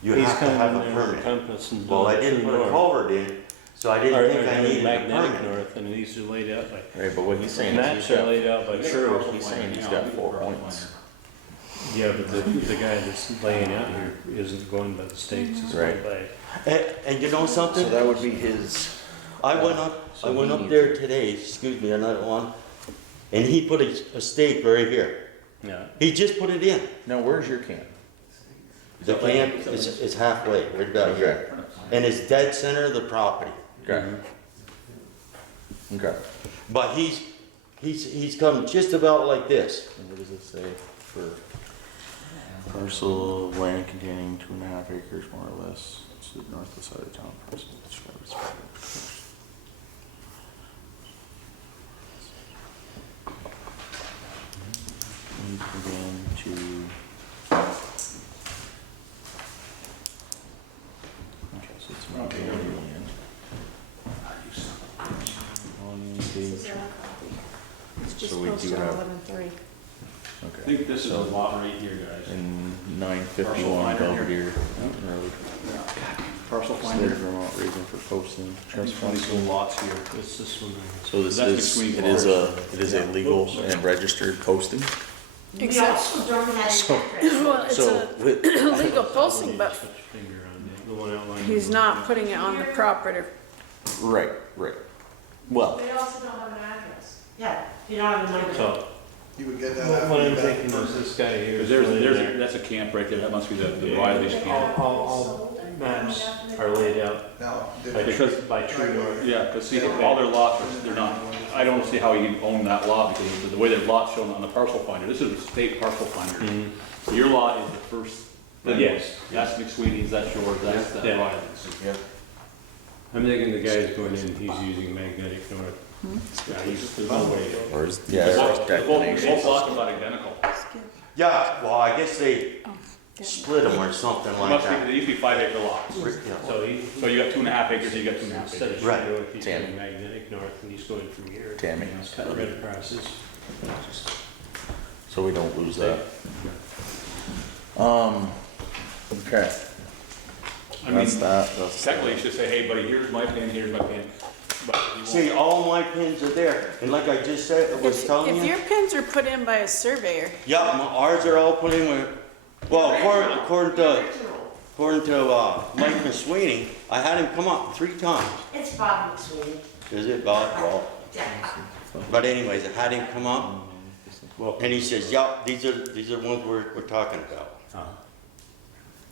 you He's have to coming have in a there permit. Compass and. Well, I didn't put a culvert in, so I didn't think I needed a Magnetic permit. north, and these are laid out by, Right, but what he's saying is maps he's are got, laid out by True. he's saying he's got 4 points. Yeah, but the guy that's laying out here isn't going by the stakes, it's going Right. by. And you know So something? that would be his, I went up So he needs there today, excuse me, another one, and he put a stake right here. Yeah. He just put it in. now where's your camp? The camp is halfway, right about here. And it's dead center of the property. Okay. Okay. But he's come just about like this. And what does this say for parcel of land containing 2.5 acres more or less to the northwest side of town? Parcel described as follows. And begin to. Okay, so it's not the land. On This is page- our copy. It's just So we do posted have- 11/3. I Okay. think this is a So- lot right here, guys. In 951 Parcel finder Belvedere Mountain Road. Parcel State finder. of Vermont reason for posting trust These funds. little lots here. It's this one. So this That's is, between it is a legal and registered posting. We Except- also don't have So- address. Well, it's So a with, legal posting, but Put your finger on it, the one outlined. he's not putting it on the property. right. Well, They also don't have an address. Yeah, you don't have a number. So, You would get that what after I'm you got thinking the is permit. this guy here. Because is laying there's, there. that's a camp right there, that must be the Yeah. Riley's camp. All maps are laid out Now, by did- True, by True North. Yeah, because see, all their lots, they're not I don't see how he owned that lot, because the way that lot's shown on the parcel finder, this is a state parcel finder. So your lot is the first. Yes. That's McSweeney's, that's yours, that's Yeah. Ryan's. I'm thinking the guy's going in, he's using magnetic north. Yeah, there's no way. Or is, They're yeah, both- there's Both declinations. lots are about identical. Yeah, well, I guess they split them or something It like must be, that. they used to be 5-acre lots. Yeah. So So you got 2.5 acres, you got 2.5 instead acres. of Right. straight north, he's Tammy. going magnetic north, and he's going from here. Tammy. He's cutting right across his. So we don't lose that. Okay, I mean, that's that, that's. technically you should say, hey buddy, here's my pin, here's my pin. But you won't. See, all my pins are there, and like I just said, I was telling If you, your pins are put in by a surveyor, yeah, ours are all put in with, well, according to Mike McSweeney, I had him come up 3 times. It's Bob McSweeney. Is it Bob? Well, Yeah. but anyways, I had him come up, and he says, yeah, these are ones we're talking about.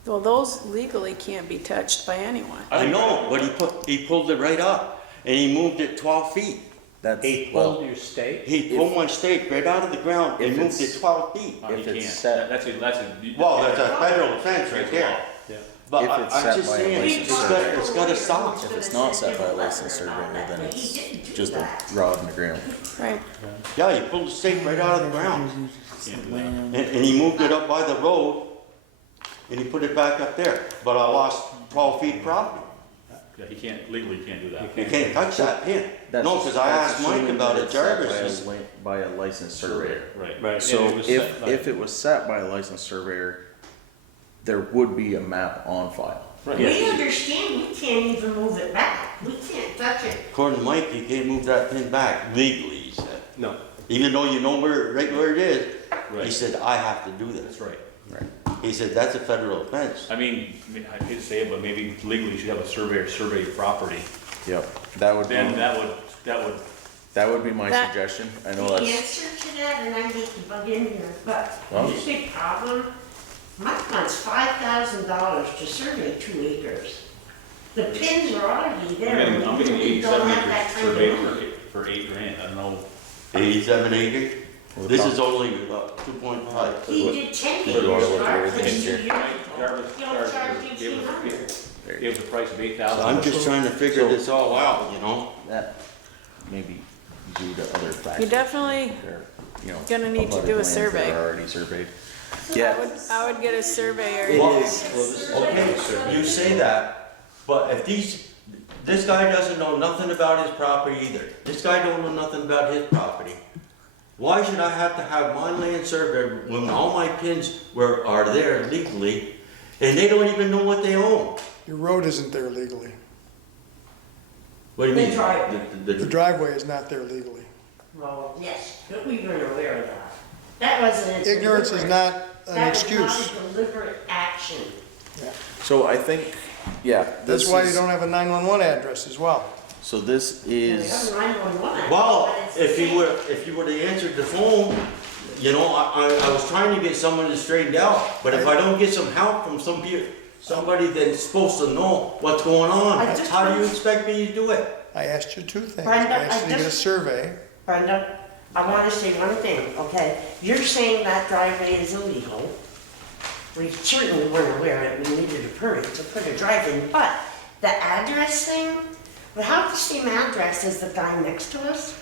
well, those legally can't be touched by anyone. I know, but he pulled it right up, and he moved it 12 feet. That's, He well, pulled your stake? He pulled my stake right out of the ground and If moved it's- it 12 feet. He if it's can't. set- That's a. Well, that's a federal offense right there. Yeah. But If it's I'm set just by a saying, licensed it's gotta stop. if it's not set by a licensed surveyor, then it's just a rod in the ground. Right. Yeah, he pulled the stake right out of the ground. Can't do that. And he moved it up by the road, and he put it back up there. But I lost 12 feet property. Yeah, he can't, legally he can't do that. You can't touch that pin. That's No, just- because I that's asked Mike assuming about that it, it's set Jarvis. by a licensed surveyor. Right. Right. So and it was set by- if it was set by a licensed surveyor, there would be a map on file. We understand we can't even move it back. We can't touch it. According to Mike, you can't move that pin back legally, he said. No. Even though you know right where it is, he Right. said, I have to do this. That's right. He said, that's a federal offense. I mean, I hate to say it, but maybe legally you should have a surveyor survey your property. Yep, that would Then be, that would be my That- suggestion. I know The that's, answer to that, and I hate to bug in here, but Well- this big problem, Mike wants $5,000 to survey 2 acres. The pins are already there. I'm getting We don't 87 have that acres kind of surveyed money. for $8,000, I don't know. 87 acres? Well, This the is only 2.5. He did 10 Put it all acres, over Mark, everything 2 here. years ago. Jarvis You don't charge gave $1,800. us the price of So 8,000. I'm just trying to figure this all out, you know? that maybe due to other factors. You definitely They're, you know, gonna need to abutted do a lands that survey. are already surveyed. I Yeah, would, I would get a surveyor. it Well, is, Okay, you say that, but if this guy doesn't know nothing about his property either. This guy don't know nothing about his property. Why should I have to have my land surveyed when all my pins are there legally, and they don't even know what they own? Your road isn't there legally. What do you The mean? driveway. The driveway is not there legally. Well, yes, but we were aware of that. That wasn't. a Ignorance is deliberate- not an That was excuse. not a deliberate action. so I think, yeah. That's this why you is- don't have a 911 address as well. So this We is, have 911, Well, but it's the if same. you would have answered the phone, you know, I was trying to get someone to straighten out, but if I don't get some help from somebody that's supposed to know what's going on, I just how do you want- expect me to do it? I asked you 2 things. Brenda, I asked you to get a just- survey. Brenda, I want to say one thing, okay? You're saying that driveway is illegal. We certainly weren't aware that we needed a permit to put a drive in, but the address thing, we have the same address as the guy next to us.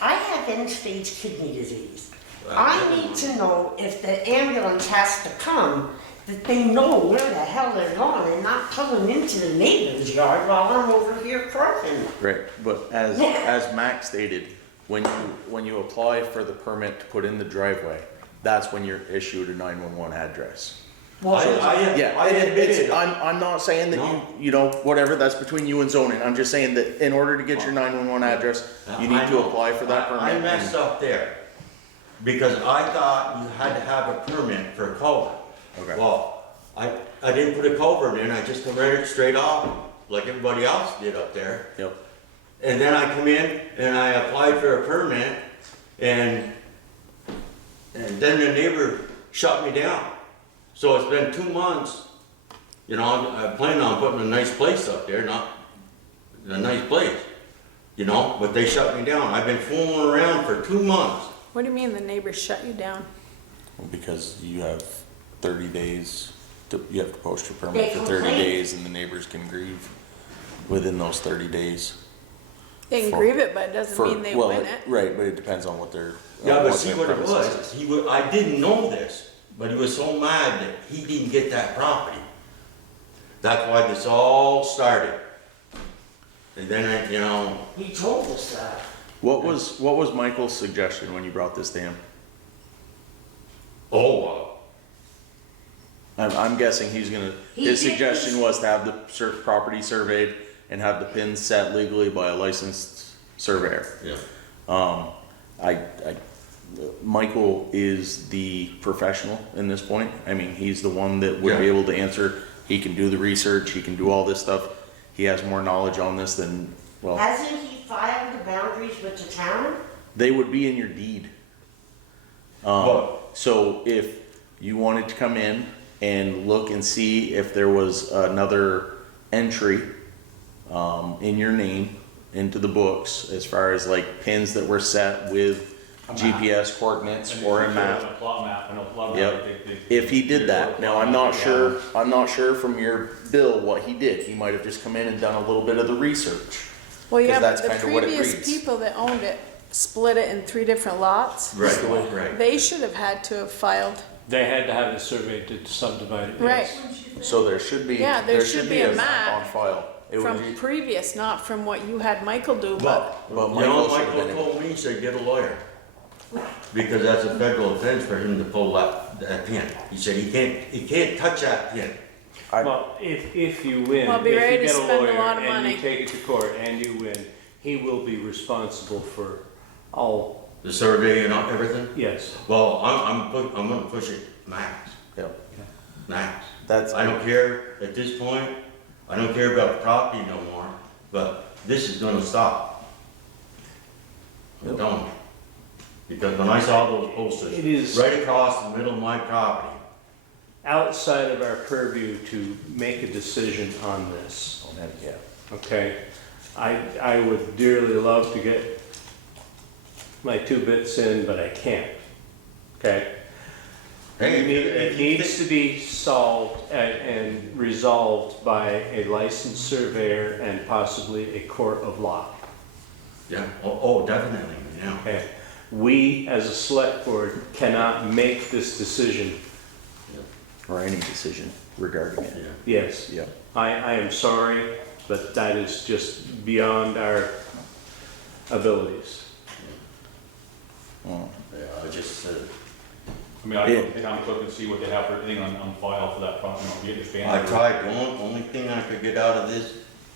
I have end-stage kidney disease. I need to know if the ambulance has to come, that they know where the hell they're going and not pulling into the neighbor's yard while I'm over here crossing. right, but as Max stated, when you apply for the permit to put in the driveway, that's when you're issued a 911 address. Yeah, I admit it. I'm not saying that No. you know, whatever, that's between you and zoning. I'm just saying that in order to get your 911 address, you need I to know. apply for that permit. I messed up there, because I thought you had to have a permit for a culvert. Okay. Well, I didn't put a culvert in, I just ran it straight off, like everybody else did up there. Yep. And then I come in and I applied for a permit, and then the neighbor shut me down. So it's been 2 months, you know, I plan on putting a nice place up there, not a nice place. you know, but they shut me down. I've been fooling around for 2 months. What do you mean the neighbors shut you down? Because you have 30 days, you have to post your They permit for 30 complain. days and the neighbors can grieve within those 30 days. They can For- grieve it, but it doesn't mean they well, win it. Right, but it depends on what their. Yeah, but see their what it premise is. was, I didn't know this, but he was so mad that he didn't get that property. That's why this all started. And then I, you know, He told us that. What was Michael's suggestion when you brought this to him? oh, I'm guessing he's gonna, He his did suggestion this- was to have the property surveyed and have the pins set legally by a licensed surveyor. yeah. Michael is the professional in this point. I mean, he's the one that would be Yeah. able to answer. He can do the research, he can do all this stuff. He has more knowledge on this than, well, Hasn't he filed the boundaries with the town? they would be in your deed. But- So if you wanted to come in and look and see if there was another entry, in your name into the books, as far as like pins that were set with A map. GPS coordinates And or a if you map. show a plot map, I know a lot of Yep. they- If he did that, now I'm not Yeah. sure, from your bill what he did. He might have just come in and done a little bit of the research. Well, yeah, 'Cause but that's the kinda what it previous reads. people that owned it split it in 3 different lots. Right, right. They should have had to have filed, They had to have it surveyed to subdivide it. right, yes. So there should be, Yeah, there should be a map on file. It would from be, previous, not from what you had Michael do, but, But, But you know, Michael should have Michael been- told me, he said, get a lawyer. Because that's a federal offense for him to pull that pin. He said, he can't touch that pin. Well, if you win, Well, if be you ready to get a spend a lawyer lot of and money. you take it to court and you win, he will be responsible for all, The survey and everything. yes. Well, I'm gonna push it max, yeah, max. that's, I don't care at this point, I don't care about the property no more, but this is gonna stop. I'm done. Because when I saw those It posters is right across the middle of my property, outside of our purview to make a decision on this, yeah. okay? I would dearly love to get my 2 bits in, but I can't, okay? hey, It needs to be solved and resolved by a licensed surveyor and possibly a court of law. yeah, oh, definitely, yeah. Okay? We, as a select board, cannot make this decision. Or any decision regarding it. Yeah. Yes, Yeah. I am sorry, but that is just beyond our abilities. Mm. Yeah, I just, I mean, I go to the town clerk and see what they have for anything on file for that property, you know, get your I standard. tried, the only thing I could get out of this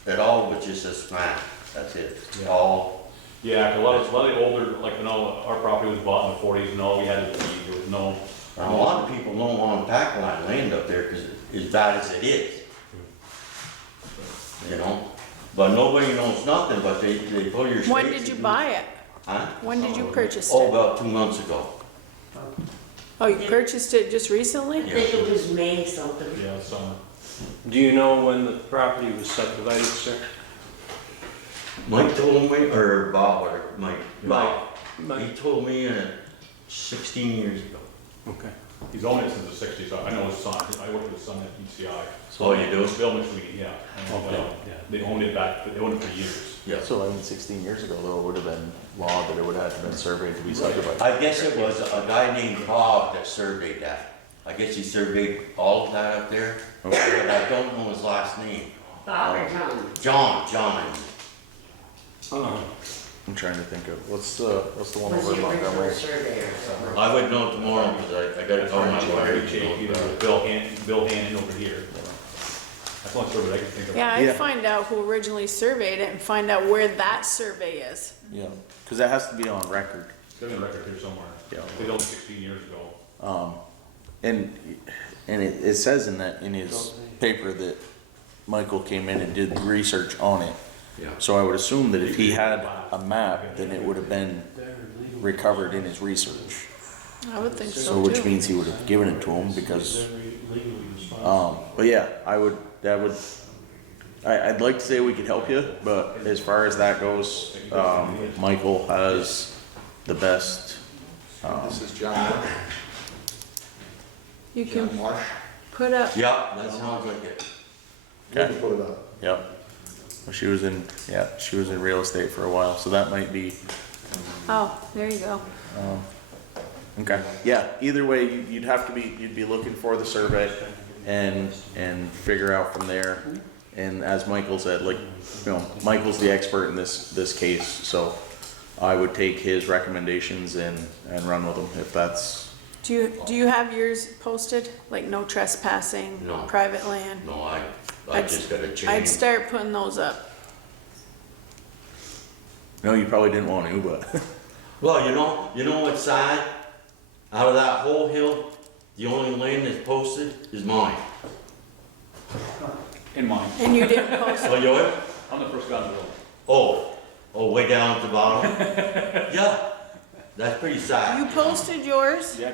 at all was just a smack, that's it. Yeah. All, Yeah, 'cause a lot of the older, like, you know, our property was bought in the 40s and all we had to, there was no. and a lot of people don't want to pack line land up there because as bad as it is. You know, but nobody knows nothing, but they pull your. when stakes did you and- buy it? Huh? When did you purchase Oh, it? about 2 months ago. Oh, you purchased it just recently? I think it was May something. Yeah, summer. Do you know when the property was subdivided, sir? Mike told me, or Bob, or Mike, Bob, Mike? he told me 16 years ago. Okay. He's owned it since the 60s, I know his son, I worked with his son at PCI. Oh, you do? Bill McSweeney, yeah. And, Okay, yeah. They owned it they owned it for years. Yeah. So I mean, 16 years ago though, it would have been law that it would have had to been surveyed to be subdivided. I guess it was a guy named Bob that surveyed that. I guess he surveyed all of that up there, but I don't know his last name. Bob or John? John. I'm trying to think of, what's the one Was over in the original Montgomery? surveyor. I would know tomorrow because I gotta call my lawyer. Either with Bill Hannon over here. That's one survey I can think of. Yeah, I'd Yeah. find out who originally surveyed it and find out where that survey is. Yeah, because that has to be on record. It's got a record here somewhere. Yeah. They owned it 16 years ago. And it says in his paper that Michael came in and did research on it. Yeah. So I would assume that if he had a map, then it would have been recovered in his research. I would think So so which too. means he would have given it to him because, but yeah, I I'd like to say we could help you, but as far as that goes, Michael has the best. This is John, You John can Marsh. put up. Yeah, that sounds like it. You can put it up. Yep. Well, she was in real estate for a while, so that might be, Oh, there you go. okay. Yeah, either way, you'd have to be, you'd be looking for the survey and figure out from there. And as Michael said, like, you know, Michael's the expert in this case, so I would take his recommendations and run with them if that's, Do you have yours posted? Like no trespassing, No. private land? No, I I'd- just gotta I'd change. start putting those up. no, you probably didn't want to, but. Well, you know what's sad? Out of that whole hill, the only land that's posted is mine. In mine. And you didn't post Oh, yours? I'm the first guy on the road. Oh, way down at the bottom? Yeah, that's pretty sad. You posted yours? Yeah.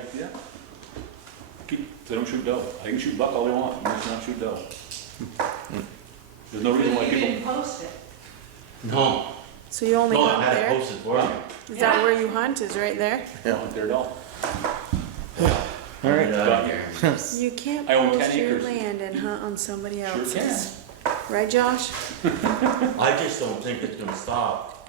They don't shoot doe. I can shoot buck all they want, I'm just not shoot doe. There's no reason why You people. didn't post it. No, So you only no, I hunt had it there? posted for me. Is that where you hunt, is right there? I don't hunt there at all. All right. Get out of here. You can't I own post 10 your acres. land and hunt on somebody Sure else's. Right, Josh? I just don't think it's gonna stop,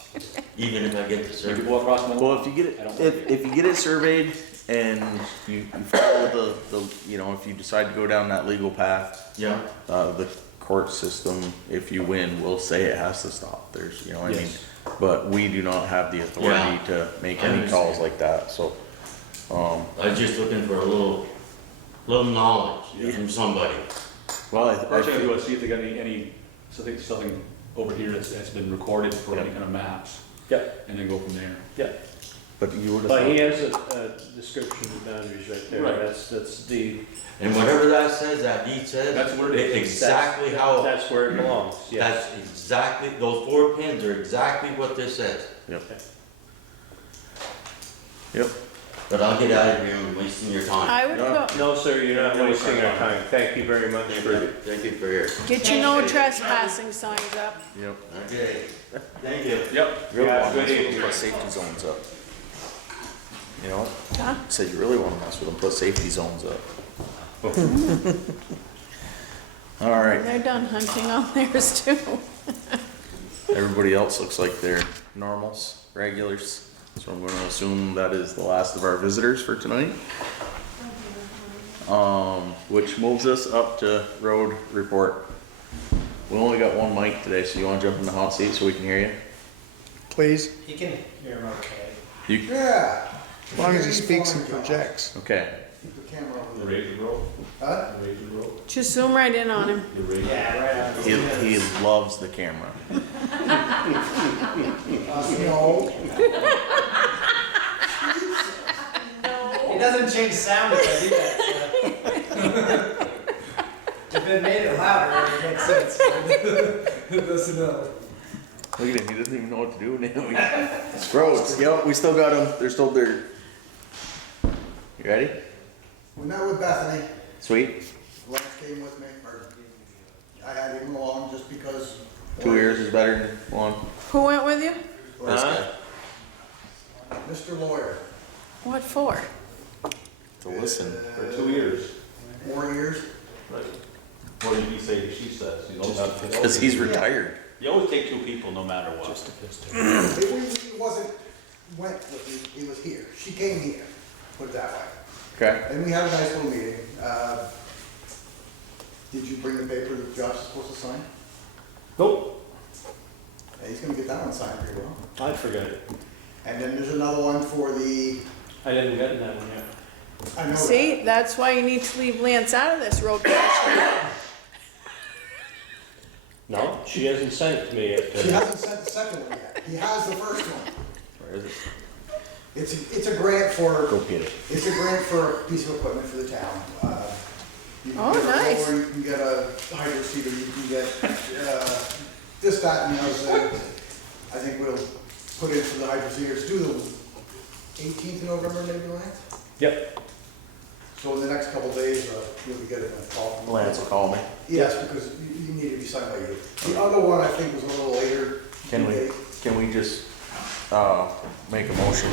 even if I get the If survey. you go across my. Well, if you get it, I don't if you get it surveyed and you follow the, you know, if you decide to go down that legal path, Yeah, the court system, if you win, will say it has to stop. There's, you know, I mean, Yes. but we do not have the authority to make I any calls understand. like that, so. I was just looking for a little knowledge from somebody. Well, I First thing I do think, is see if they got something over here that's been recorded for any kind of maps, Yeah, and then go from there. yeah. but you would But he have, has a description of boundaries right there. Right. That's the, And whatever that says, that deed says. That's what it is. Exactly how, that's where it belongs, yes. that's exactly, those 4 pins are exactly what this says. yep. Yep, But I'll get out of here, I'm wasting your time. I would No. put, No, sir, you're not wasting our time. Thank you very much for Thank you for your, get your no trespassing signs up. yep. okay, thank you. Yep. Really Yeah, want to good mess with them, evening. put safety zones up. You know what? Huh? Said you really want to mess with them, put safety zones up. All right, They're done hunting on theirs too. everybody else looks like they're normals, regulars. So I'm gonna assume that is the last of our visitors for tonight. Which moves us up to road report. We only got one mic today, so you wanna jump in the hot seat so we can hear you? Please, You can hear him okay. You, Yeah. as long as he speaks and projects. okay. Keep the camera over The there. razor rope, Huh? the razor rope, Just zoom right in on him. the razor. Yeah, right on. He loves the camera. No. It doesn't change sound if I do that, so. If it made it louder, it makes sense. It doesn't know. Look at him, he doesn't even know what to do now. Roads, yep, we still got them, they're still dirt. You ready? We met with Bethany. Sweet? Lance came with me, or I had him along just because. 2 years is better than one. Who went with you? This guy. Mr. Lawyer. What for? To listen. For 2 years. 4 years. What did he say, she says? You know, Because he's retired. You always take 2 people, no matter what. It wasn't, went with me, it was here. She came here, put it that way. Okay. And we had a nice little meeting. Did you bring the paper that Josh is supposed to sign? Nope, Yeah, he's gonna get that one signed pretty well. I forgot it. And then there's another one for the, I didn't get that one yet. I know that. See, that's why you need to leave Lance out of this road commission. No, she hasn't sent it to me She yet. hasn't sent the second one yet. He has the first one. Where is it? It's a grant for, Go get it. it's a grant for a piece of equipment for the town. You can Oh, get a nice. blower, you can get a hydro seeder, you can get, this, that, and the other thing. I think we'll put in for the hydro seeders, do the 18th of November, maybe, Lance? Yep, So in the next couple of days, you'll be getting a call from. Lance will call me. Yes, because you need needed to be signed by you. The other one, I think, was a little later. Can we just, make a motion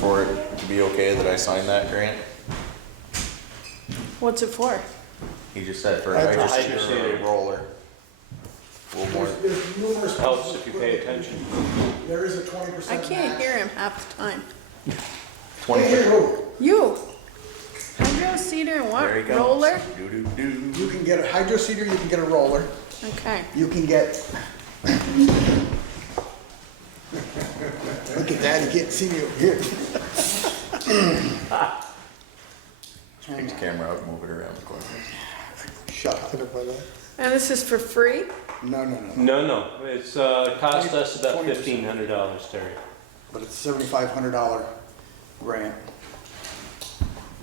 for it to be okay that I sign that grant? What's it for? He just said for a Hydro hydro seeder or a roller. Well, more, There's numerous. Helps if you pay attention. There is a 20% I match. can't hear him half the time. 20. Hey, who? You! Hydro seeder and what? There he goes. Roller? Do-do-do. You can get a hydro seeder, you can get a roller, Okay. you can get. Look at that, you can't see me over here. Take the camera out and move it around the corner. Shut up. And this is for free? No, No, it's, cost us about 20%. $1,500, Terry. But it's a $7,500 grant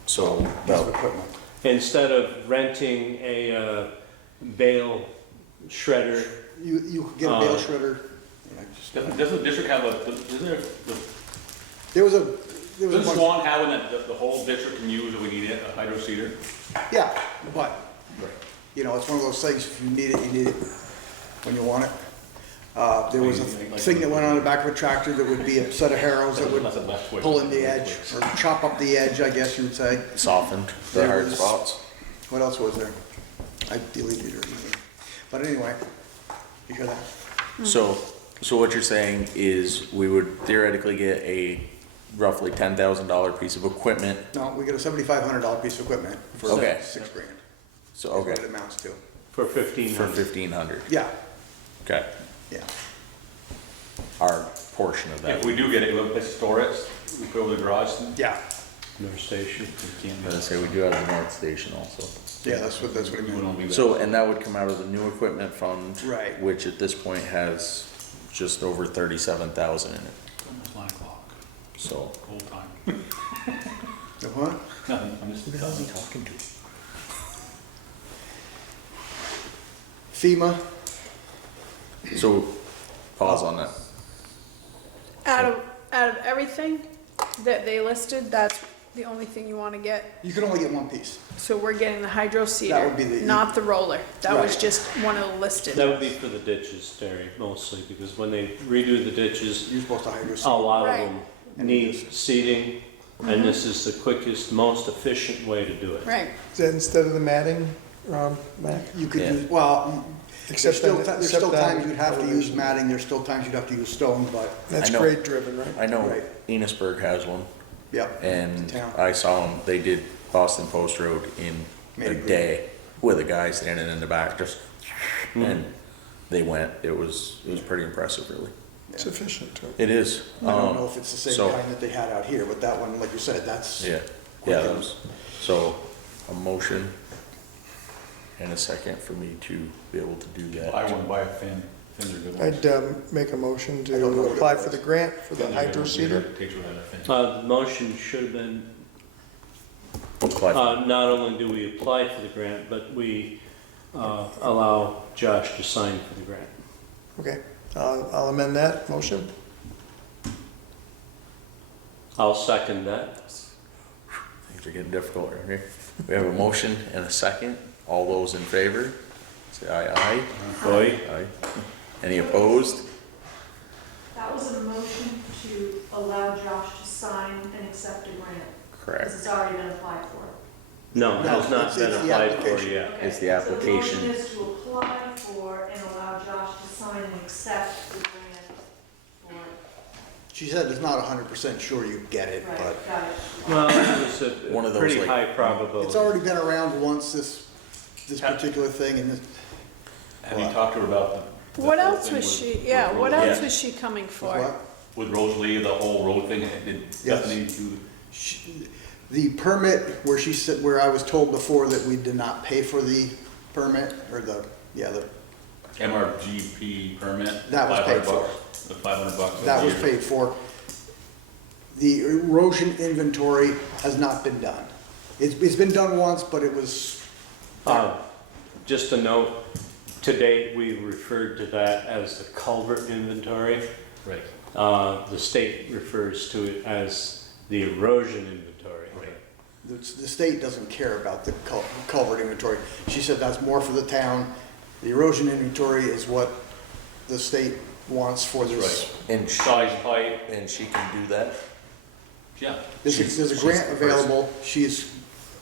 So, piece of about, equipment. Instead of renting a bale shredder, You could get a bale shredder. Yeah, just- Doesn't the district have There was a doesn't bunch- Swan have one that the whole district can use if we need a hydro seeder? Yeah, but, you know, it's one of those things, if you need it when you want it. There was a thing that went on the back of a tractor that would be a set of harrows that would pull in the edge, or chop up the edge, I guess you would say. softened the hard spots. What else was there? I deleted it. But anyway, you hear that? So what you're saying is we would theoretically get a roughly $10,000 piece of equipment. No, we get a $7,500 piece of equipment for Okay. $6 grand. So, That's okay, what it amounts to. for for 1,500. 1,500. Yeah, Okay, yeah. our portion of that. If we do get it, we'll place to store it, we put it over the garage. Yeah, North Station. I'm gonna say we do have the North Station also. yeah, that's what it We meant. don't leave that. So, and that would come out of the new equipment fund. Right. Which at this point has just over 37,000 in it, Almost 9 o'clock, so. cold time. The what? Nothing, I'm just. How's he talking to? FEMA, So, pause on that. Out of everything that they listed, that's the only thing you wanna get? you can only get one piece. So we're getting the hydro seeder, would be the- not the roller. That was Right. just one of the listed. That would be for the ditches, Terry, mostly, because when they redo the ditches, You're supposed to hydro a seed. lot of Right. them need seeding, and this is the quickest, most efficient way to do it. Right. Is that instead of the matting, Mac? You could Yeah. use, well, there's Except still, on- there's except still on times you'd have to use elevation. matting, there's still times you'd have to use stone, but, That's I know. grade driven, right? I know Right. Enosburg has one, yeah. and Town. I saw them, they did Boston Post Road in Made a it green. day with a guy standing in the back, just, and they went, it was pretty impressive, really. It's efficient too. It is. I don't know if it's the same so- kind that they had out here, but that one, like you said, that's. Yeah, yeah, that was, so, a motion and a second for me to be able to do that. I wouldn't buy a fins are good ones. I'd make a motion I don't know to what it apply was. for the grant for the Fins are good hydro ones. seeder. Takes away that fin. The motion should have been, Apply for- not only do we apply for the grant, but we allow Josh to sign for the grant. Okay, I'll amend that motion. I'll second that. Things are getting difficult right here. We have a motion and a second. All those in favor, say aye, aye. Aye. Aye. Any opposed? That was a motion to allow Josh to sign and accept a grant, Correct. because it's already been applied for. No, it has not it's been the applied for application. yet. Okay, It's the So application. the motion is to apply for and allow Josh to sign and accept the grant for, She said it's not 100% sure you get it, but right, got it. Well, it was One a of those, pretty like- high probability. it's already been around once, this particular thing, and this, Have you talked to her about the? What whole else thing was with- she, with yeah, what Rosalie? else was she coming for? what? With Rosalie, the whole road thing, did Yes. Bethany do? The permit where she said, where I was told before that we did not pay for the permit, or the MRGP permit? That was paid $500. The $500. that was a year. paid for. The erosion inventory has not been done. It's been done once, but it was, Just a note, to date, we referred to that as the culvert inventory. Right. The state refers to it as the erosion inventory. the state doesn't care about the culvert inventory. She said that's more for the town, The erosion inventory is what the state wants for That's this. And Size pipe, and she can do that? yeah. There's a grant available. She's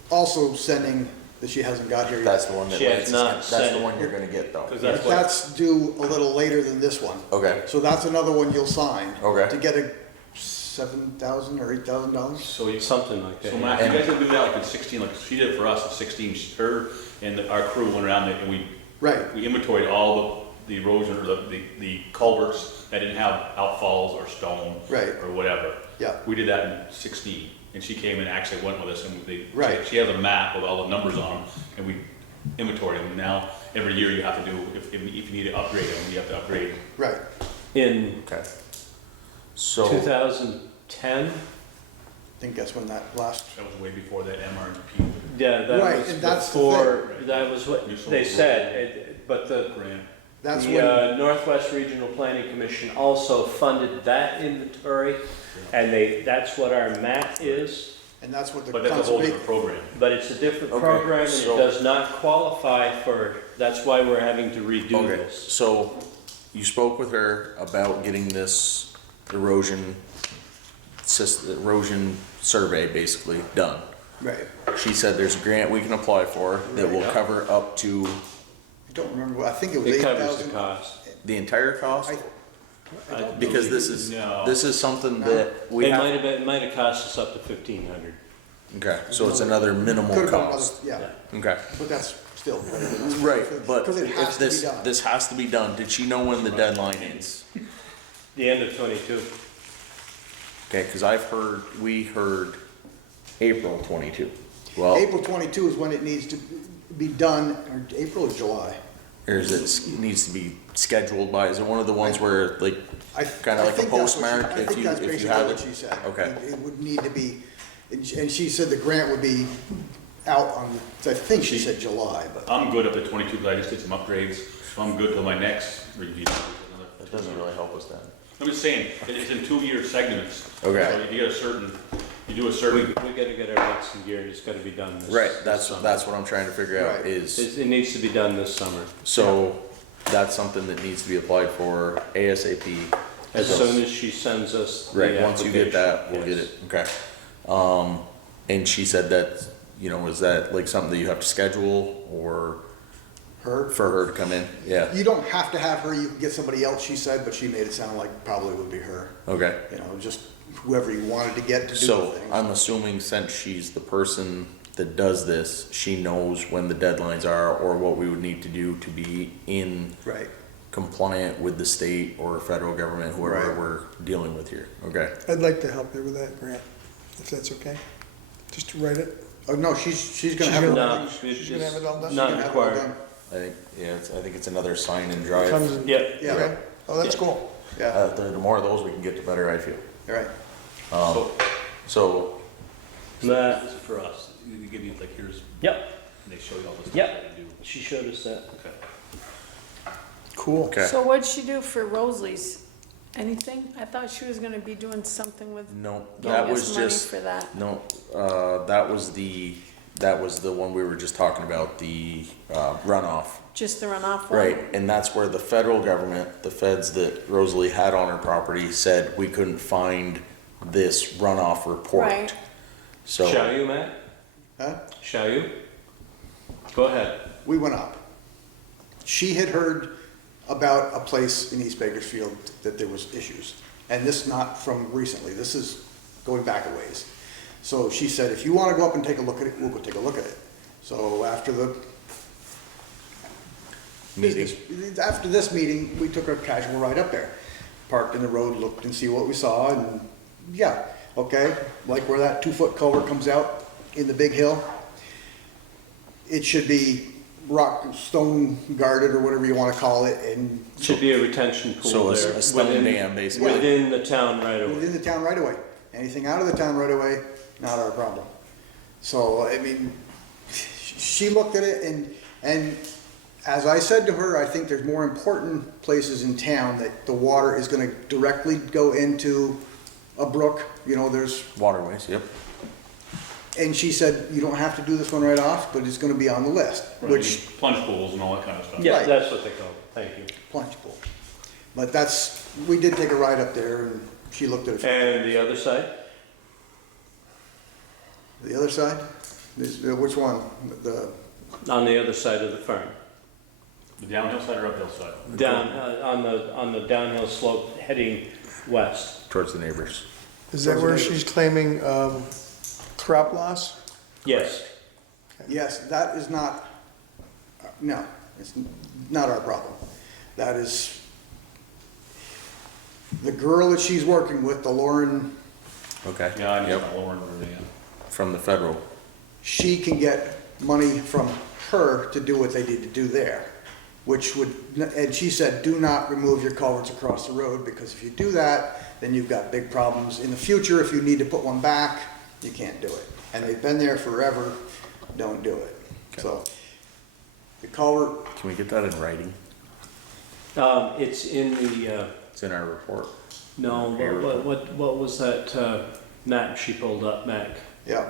also sending, that she hasn't got here yet. That's the one that She has Lance is not gonna- that's the sent- one you're gonna get though. 'Cause that's But what, that's due a little later than this one. Okay, So that's another one you'll sign. Okay. To get a $7,000 or $8,000. So you, something like that. so yeah. Matt, you guys didn't do that like in 16, like she did it for us in 16, her and our crew went around there and Right, we inventoried all the erosion or the culverts that didn't have outfalls or stone. Right. Or whatever. yeah, We did that in 16, and she came and actually went with us, and Right. she has a map with all the numbers on them, and we inventoried them. Now, every year you have to do, if you need to upgrade them, you have to upgrade. right. In okay. So, 2010, I think that's when that last, That was way before that MRP yeah, that Right, was and that's the before, thing. that was what You sold they the said, but the grant. that's The when, Northwest Regional Planning Commission also funded that inventory, and that's what our map is, and that's what the But that's a whole conservation, different program. but it's a different Okay, program, and so- it does not qualify for, that's why we're having to redo okay, this. so you spoke with her about getting this erosion survey basically done. right. She said there's a grant we can apply for that will Right. cover up to I don't remember, I think it was It eight covers the thousand. cost. the entire cost. Because this is, No. this is something that we It might have, have been, it might have cost us up to 1,500. okay, so it's another minimal Could've been another, cost. yeah, Okay, but that's still. right, but Because it has if to be this, done. this has to be done, did she know when the deadline is? The end of 22. Okay, cause we heard April 22. Well, April 22 is when it needs to be done, or April or July? or is it needs to be scheduled by, is it one of the ones where like, I- Kinda I like a think that's what she- postmark I if think you- that's if you basically have what it? she said. Okay. It would need to be, and she said the grant would be out on, I think she said July, but. I'm good up to 22, because I just did some upgrades, so I'm good till my next review. that doesn't really help us then. I'm just saying, it's in 2-year segments. Okay. So if you get a certain, you do a We certain, gotta get our ducks in gear, it's gotta be done this Right, this summer. that's what I'm trying to figure out Right. is, It needs to be done this summer. so that's something that needs to be applied for ASAP. As soon as she sends us the Right, once you get that, application, we'll get yes. it, okay. And she said that, you know, is that like something that you have to schedule or Her? for her to come in? Yeah, You don't have to have her, you can get somebody else, she said, but she made it sound like probably would be her. okay. You know, just whoever you wanted to get to do the So thing. I'm assuming since she's the person that does this, she knows when the deadlines are or what we would need to do to be in Right. compliant with the state or federal government, whoever Right. we're dealing with here, okay? I'd like to help you with that grant, if that's okay. Just to write it. Oh, no, she's gonna have No, her. She's gonna have it all done? Not gonna have it all required. done. I think, yeah, I think it's another sign and drive. Comes in- Yep. Yeah. Okay. Oh, that's Yeah. cool. Yeah, The more of those we can get, the better I feel. you're right. So, That- this is for us, you give you like, here's, Yep, and they show you all the stuff Yep. that you do. she showed us that. Okay. Cool. okay, So what'd she do for Rosalie's? Anything? I thought she was gonna be doing something with no, that giving was us money just, for that. no, that was the one we were just talking about, the runoff. Just the runoff one? Right, and that's where the federal government, the feds that Rosalie had on her property, said we couldn't find this runoff report. Right. So, Shall you, Matt? Huh? Shall you? Go ahead. We went up. She had heard about a place in East Bakersfield that there was issues. And this not from recently, this is going back a ways. So she said, if you wanna go up and take a look at it, we'll go take a look at it. So after the meeting, after this meeting, we took a casual ride up there. Parked in the road, looked and see what we saw, and yeah, okay, like where that 2-foot culvert comes out in the big hill. It should be rock, stone guarded or whatever you wanna call it, and Should be a retention so pool it's there. a stone within- dam, basically. Within the town right away. within the town right away. Anything out of the town right away, not our problem. So, I mean, she looked at it and as I said to her, I think there's more important places in town that the water is gonna directly go into a brook, you know, there's, Waterways, yep. And she said, you don't have to do this one right off, but it's gonna be on the list, Right, which, plunge pools and all that kind of stuff. Yeah, Right. that's what they call it, thank you. plunge pool. But that's, we did take a ride up there and she looked at it. And the other side? The other side? Which one? The, On the other side of the farm? The downhill side or uphill side? Down, on the downhill slope heading west. Towards the neighbors. Is that where she's claiming crop loss? Yes. yes, that is not, no, it's not our problem. That is, the girl that she's working with, the Lauren, Okay. Yeah, I need Yep. that lower over there. From the federal. she can get money from her to do what they need to do there, which would, and she said, do not remove your culverts across the road, because if you do that, then you've got big problems. In the future, if you need to put one back, you can't do it. And they've been there forever, don't do it. So, the culvert, Can we get that in writing? It's in the, It's in our report. no, what was that map she pulled up, Mac? yeah,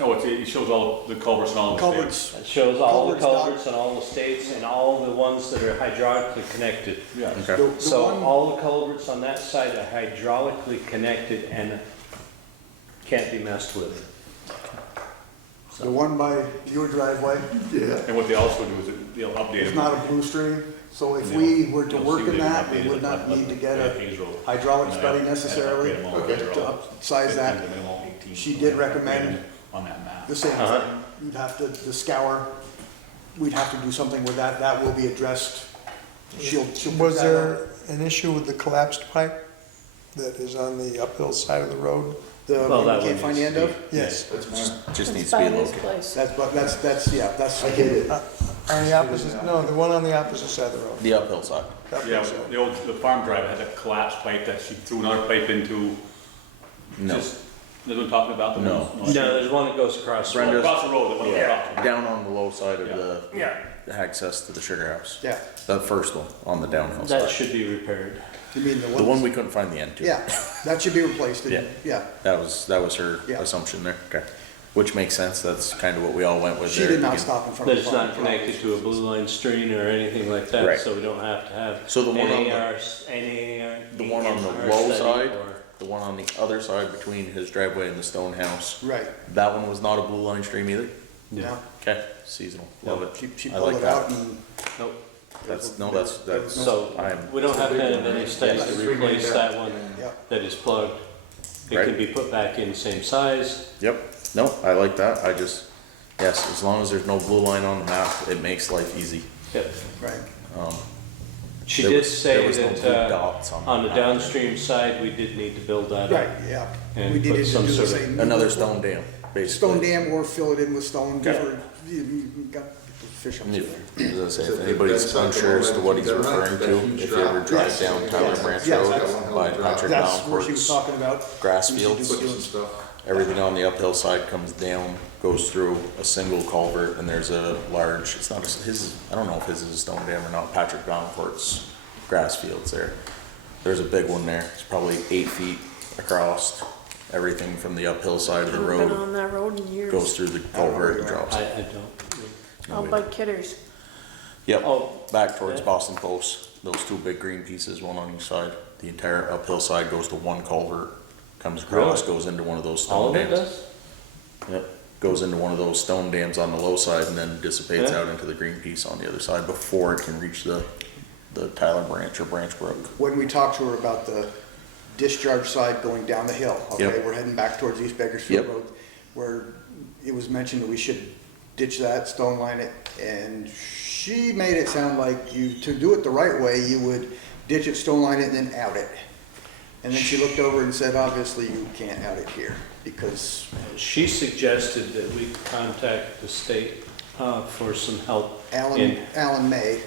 Oh, it shows all the culverts and all the states. culverts, It shows all the Culverts, culverts and all the states and all the ones that are hydraulically connected. Yeah. Okay. the So one, all the culverts on that side are hydraulically connected and can't be messed with. the one by your driveway And what they also do is they'll update is them. not a blue stream, so if They'll- we were to you'll work see in they've that, we updated would it, not like need to get a Hayes Road. hydraulic And study they'll- necessarily they'll update them all. to upsize that. The minimum 18. She did recommend On that map. the same Uh-huh. thing. You'd have to, the scour, we'd have to do something with that, that will be addressed. She'll put Was that there an issue with the collapsed pipe that is on the uphill side of the road? up. The, Well, one that we can't one find the needs end to of? be- Yes. Just needs It's to be by his located. place. That's, yeah, that's. I get it. On the opposite, no, the one on the opposite side of the road. The uphill side. Uphill Yeah, side. the farm driver had that collapsed pipe that she threw another pipe into. No. Just, you know what I'm talking about? The No. ones- No, there's one that goes across. the road. Brenda's- Across the road, the one we're talking about. Down on the low side of Yeah. the access to the sugar house. Yeah, The first one on the downhill That side. should be repaired. you mean The one we couldn't find the end to. Yeah, that should be replaced, Yeah. yeah. That was her Yeah. assumption there. Okay. Which makes sense. That's kind of what we all went with She there. did not stop in front of That the it's farm. not connected to a blue line stream or anything like that, Right. so we don't have to have. So the one on the- NAR. The one on the NAR low study side, or- the one on the other side between his driveway and the stone house, Right, that one was not a blue line stream either? no, Okay, seasonal, love it. she I pulled like it out that. and, Nope. That's So I'm, we don't have to have any studies to replace that one yeah, that is plugged. It Right. can be put back in same size. yep, no, I like that. I just, yes, as long as there's no blue line on the map, it makes life easy. Yep. right. She There did was- say there was no that blue dots on the map. downstream side, we did need to build that Right, up. yeah. And We put needed to some do the sort of- same. Another stone dam, basically. Stone dam or fill it in with stone, Okay. or you got fish up And there. if, as I say, if anybody's unsure as to what he's referring to, if you ever drive down Tyler Branch Yes, Road that's- by Patrick That's where she was Downport's talking about. grass We should do fields, it. everything on the uphill side comes down, goes through a single culvert, and there's a large, it's not, his, I don't know if his is a stone dam or not, Patrick Downport's grass fields there. There's a big one there, it's probably 8 feet across, everything from the uphill side of the Haven't been road on that road in years. goes through the culvert and drops. I don't. Out by Kidders. Yep, Oh, back towards yeah. Boston Post, those two big green pieces, one on each side. The entire uphill side goes to one culvert, comes across, Really? goes into one of those all stone of it dams. does? Yep, goes into one of those stone dams on the low side and then dissipates Yeah. out into the green piece on the other side before it can reach the Tyler Branch or Branch Brook. When we talked to her about the discharge side going down the hill, okay, Yep. we're heading back towards East Bakersfield Yep. Road, where it was mentioned that we should ditch that, stone line it, and she made it sound like to do it the right way, you would ditch it, stone line it, and then out it. And then she looked over and said, obviously you can't out it here, because, She suggested that we contact the state for some help Alan May,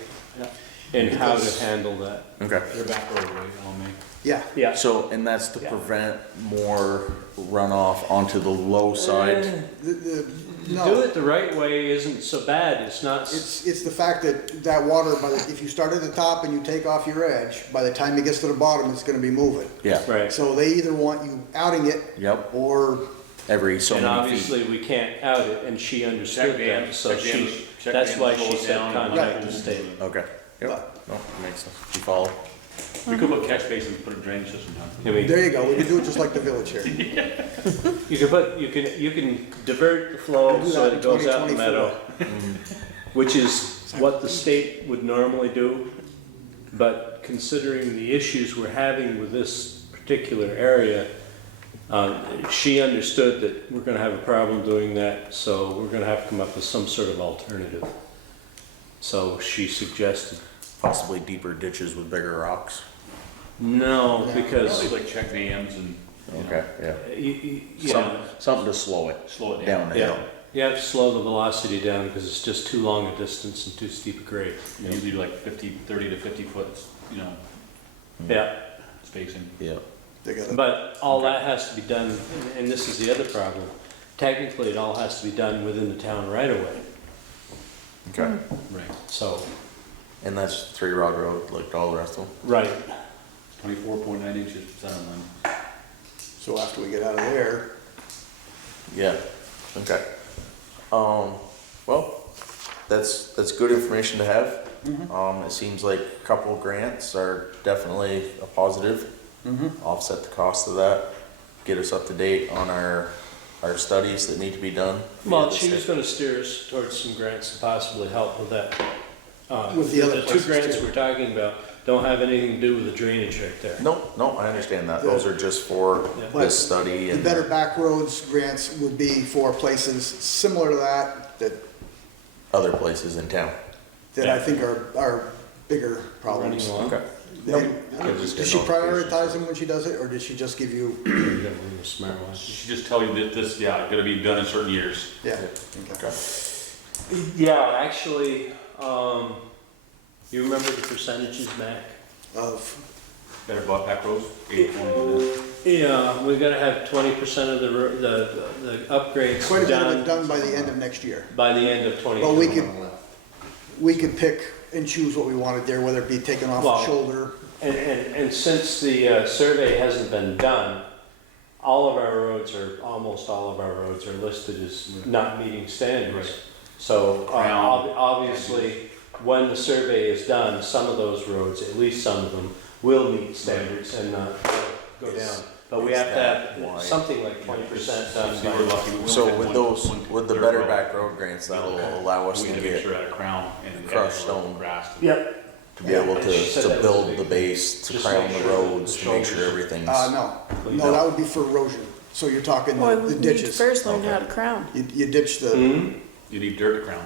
in how to Because- handle that. Okay. They're back road away on me. yeah, Yeah. So, and that's to Yeah. prevent more runoff onto the low side? the, Do no. it the right way isn't so bad. It's not. It's the fact that water, if you start at the top and you take off your edge, by the time it gets to the bottom, it's gonna be moving. Yeah, Right. So they either want you outing it yep, or every so And many feet. obviously, we can't out it, and she understood that, so that's why she said contact the state. Okay, yep, no, makes sense, you follow? We could put catch basins, put a drainage system down. I mean, There you go, we can do it just like the village here. you can divert the flow We'll do so that in it goes out in the 2024. meadow, which is what the state would normally do. But considering the issues we're having with this particular area, she understood that we're gonna have a problem doing that, so we're gonna have to come up with some sort of alternative. So she suggested, Possibly deeper ditches with bigger rocks. no, Probably because, like check dams and, you know, Okay, yeah. yeah, Something to slow it slow it down. down the hill. yeah, you have to slow the velocity down because it's just too long a distance and too steep a grade. Usually like 30 to 50 foot, you know, Yeah. spacing. Yeah. They got it. But all that has to be done, and this is the other problem, technically it all has to be done within the town right away. Okay, Right. So, and that's 3 Rod Road, like all the rest of them? right, 24.9 inches center line. So after we get out of there, Yeah, okay. Well, that's good information to have. It seems like a couple of grants are definitely a positive. Offset the cost of that, get us up to date on our studies that need to be done. well, she was gonna steer us towards some grants to possibly help with that. With the other two places grants too. we're talking about don't have anything to do with the drainage right there. No, I understand that. Those are just for Yeah. this study the and Better Back Roads grants would be for places similar to that other places in town. I think are bigger problems. Running along. Okay. Does she prioritize them when she does it, or did she just give you, You gotta bring the smart She ones. should just tell you that this, yeah, gonna be done in certain years. yeah, okay. Okay. Yeah, actually, you remember the percentages, Mac? Of, Better bought back roads, 8.1. Yeah, we gotta have 20% of the upgrades quite a bit of it done done by the end of next year. by the end of 2020. Well, we could pick and choose what we wanted there, whether it be taken off Well- the shoulder. And since the survey hasn't been done, all of our roads, or almost all of our roads, are listed as not meeting standards. Right. So Crown. obviously, when the survey is done, some of those roads, at least some of them, will meet standards and not go down. But we have to that have wide? something like 20% done See, we're by. lucky. We So only had with one- those, one with the dirt Better road. Back Road grants, that'll allow us We to had to make get, sure it had a crown and crushed had stone. grass. Yep. to be able And she said to that was a build big the thing. base, to Just crown make the sure roads, the to make sure shoulders- everything's. No, that would be for erosion. So you're talking Well, the we need to ditches. first learn Okay. how to crown. You ditch the, Mhm. You need dirt to crown.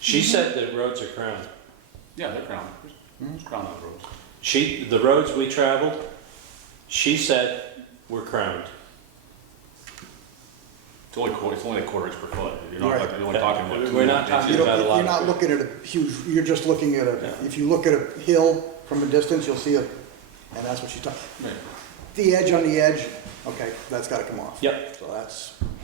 She said the roads are crowned. Yeah, they're crowned. There's crown on the roads. The roads we traveled, she said were crowned. It's only a quarter inch per foot. You're not, Right. you're only talking what? We're not 2 talking inches? about a lot you're of not it. looking at a huge, you're just looking at Yeah. if you look at a hill from a distance, you'll see and that's what she's talking. Right. The edge on the edge, okay, that's gotta come off. Yep. So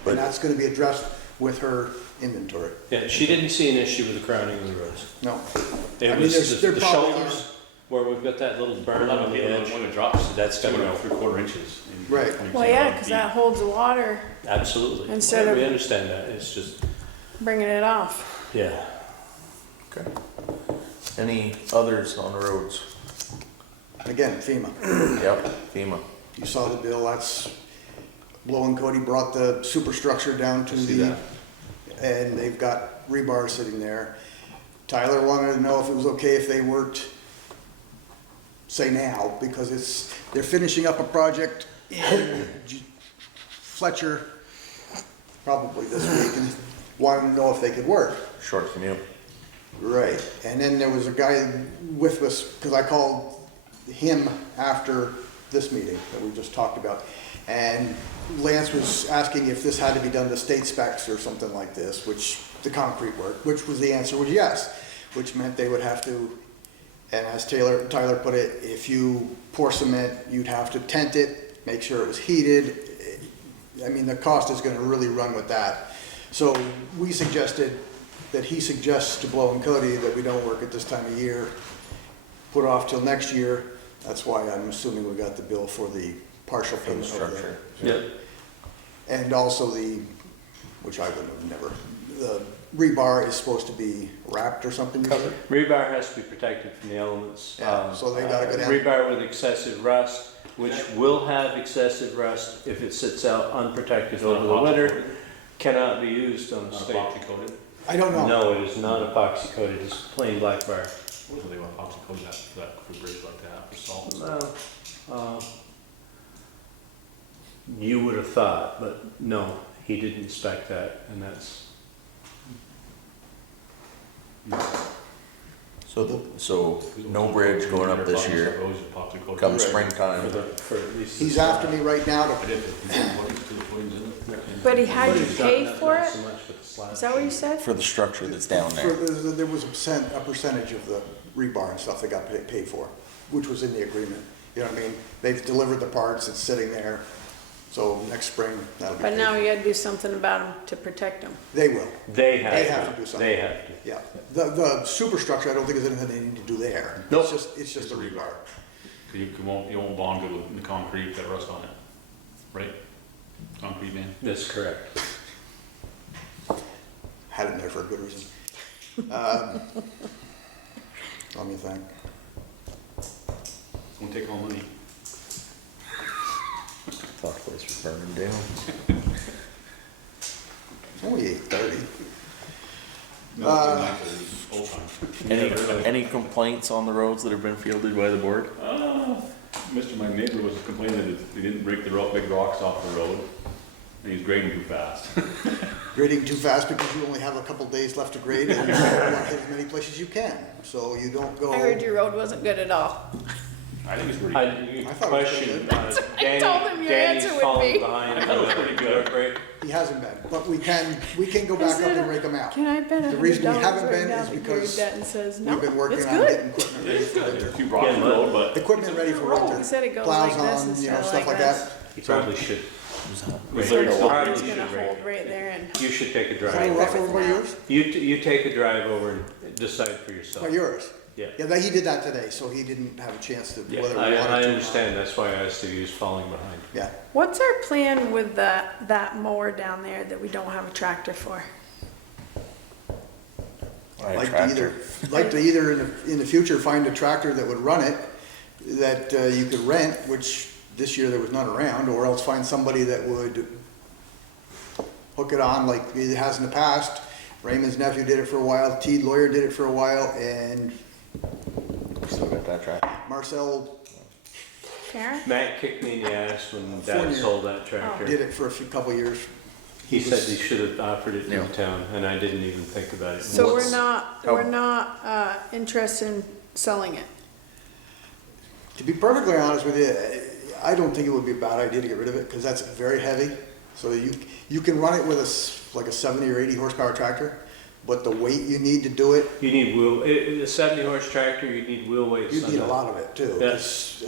But- and that's gonna be addressed with her inventory. Yeah, she didn't see an issue with the crowning of the roads. No, It I mean, was there's- there the probably shoulders where we've got that little burn Not on the edge. when it drops, That's gotta go. 3/4 inches. in Right. 20% Well, yeah, of because the that holds the water, Absolutely. Instead Yeah, of- we understand that. It's just, bringing it off. yeah. Okay. Any others on the roads? again, FEMA. Yep, FEMA. You saw the bill, that's, Blow and Cody brought the superstructure down to I see the, that. and they've got rebar sitting there. Tyler wanted to know if it was okay if they worked, say now, because they're finishing up a project in Fletcher, probably this week, and wanted to know if they could work. Short commute. Right, and then there was a guy with us, because I called him after this meeting that we just talked about, and Lance was asking if this had to be done to state specs or something like this, which, the concrete work, which was the answer was yes, which meant they would have to, and as Tyler put it, if you pour cement, you'd have to tent it, make sure it was heated. I mean, the cost is gonna really run with that. So we suggested that he suggests to Blow and Cody that we don't work at this time of year, put off till next year. That's why I'm assuming we got the bill for the partial For the payment of structure. Yeah. And also which I would have never, the rebar is supposed to be wrapped or something. Covered. Rebar has to be protected from the elements. Yeah, so they gotta go down. Rebar with excessive rust, which will have excessive rust if it sits out unprotected over the winter, cannot be used on a Not state. epoxy coated. I don't know. No, it is not epoxy coated, it's plain black bar. What do they want epoxy coated for bridge like that, for salt? Well, you would have thought, but no, he didn't inspect that, and that's, So no bridge going up this year, come springtime. for at least. He's after me right now to, I did, the footings in it. But he had you He's not- pay not- for not it? so much with the slab. Is that what you said? For the structure that's down there. there was a percentage of the rebar and stuff that got paid for, which was in the agreement. You know what I mean? They've delivered the parts, it's sitting there, so next spring, that'll be But paid now for. you gotta do something about him to protect him. They will, They have to. They have to do something. They have to. yeah. The superstructure, I don't think there's anything they need to do there. Nope. It's just the rebar. You won't bond it with the concrete, that rust on it, right? Concrete, man. That's correct. Had it in there for a good reason. Let me think. It's gonna take all money. Thought the place was burning down. It's only 8:30. No, it's not, it's full time. Any complaints on the roads that have been fielded by the board? My neighbor was complaining that they didn't break the big rocks off the road, and he's grading too fast. Grading too fast because you only have a couple days left to grade and you want to hit as many places as you can. So you don't go. I heard your road wasn't good at all. I think it's pretty I, good. you I thought it was question, pretty I told him your Danny's answer would falling be. behind. I thought it was pretty good. Right? He hasn't been, but we can go back up and rake them out. Can I bet The reason we $100 haven't right been now is that because Gary Dutton says, no, We've been working it's on good. getting equipment ready It's for good, there's a winter. few rocks on the road, but Equipment ready for winter. He said it goes Plows like this on, instead of stuff like like this. that. You probably should. Right. So the Right. Probably water's should gonna rake hold it. right there and. You should take a Is that a little drive. rough over by yours? You take a drive over and decide for yourself. By yours? Yeah. Yeah, he did that today, so he didn't have a chance to, Yeah, whether we wanted to. I or not. understand, that's why I asked if he was falling behind. Yeah. What's our plan with that mower down there that we don't have a tractor for? Like to either in the future find a tractor that would run it, that you could rent, which this year there was none around, or else find somebody that would hook it on like it has in the past. Raymond's nephew did it for a while, T. Lawyer did it for a while, and Still got that track. Marcel Karen? Matt kicked me in the ass when Dad Fournier. sold that tractor. did it for couple of years. He said he should have offered it to Yeah. the town, and I didn't even think about it. So What's- we're not interested in selling it. To be perfectly honest with you, I don't think it would be a bad idea to get rid of it, because that's very heavy. So you can run it with like a 70 or 80 horsepower tractor, but the weight you need to do it, You need a 70-horse tractor, you need wheel weights you on need a it. lot of it too. Yeah. 'Cause,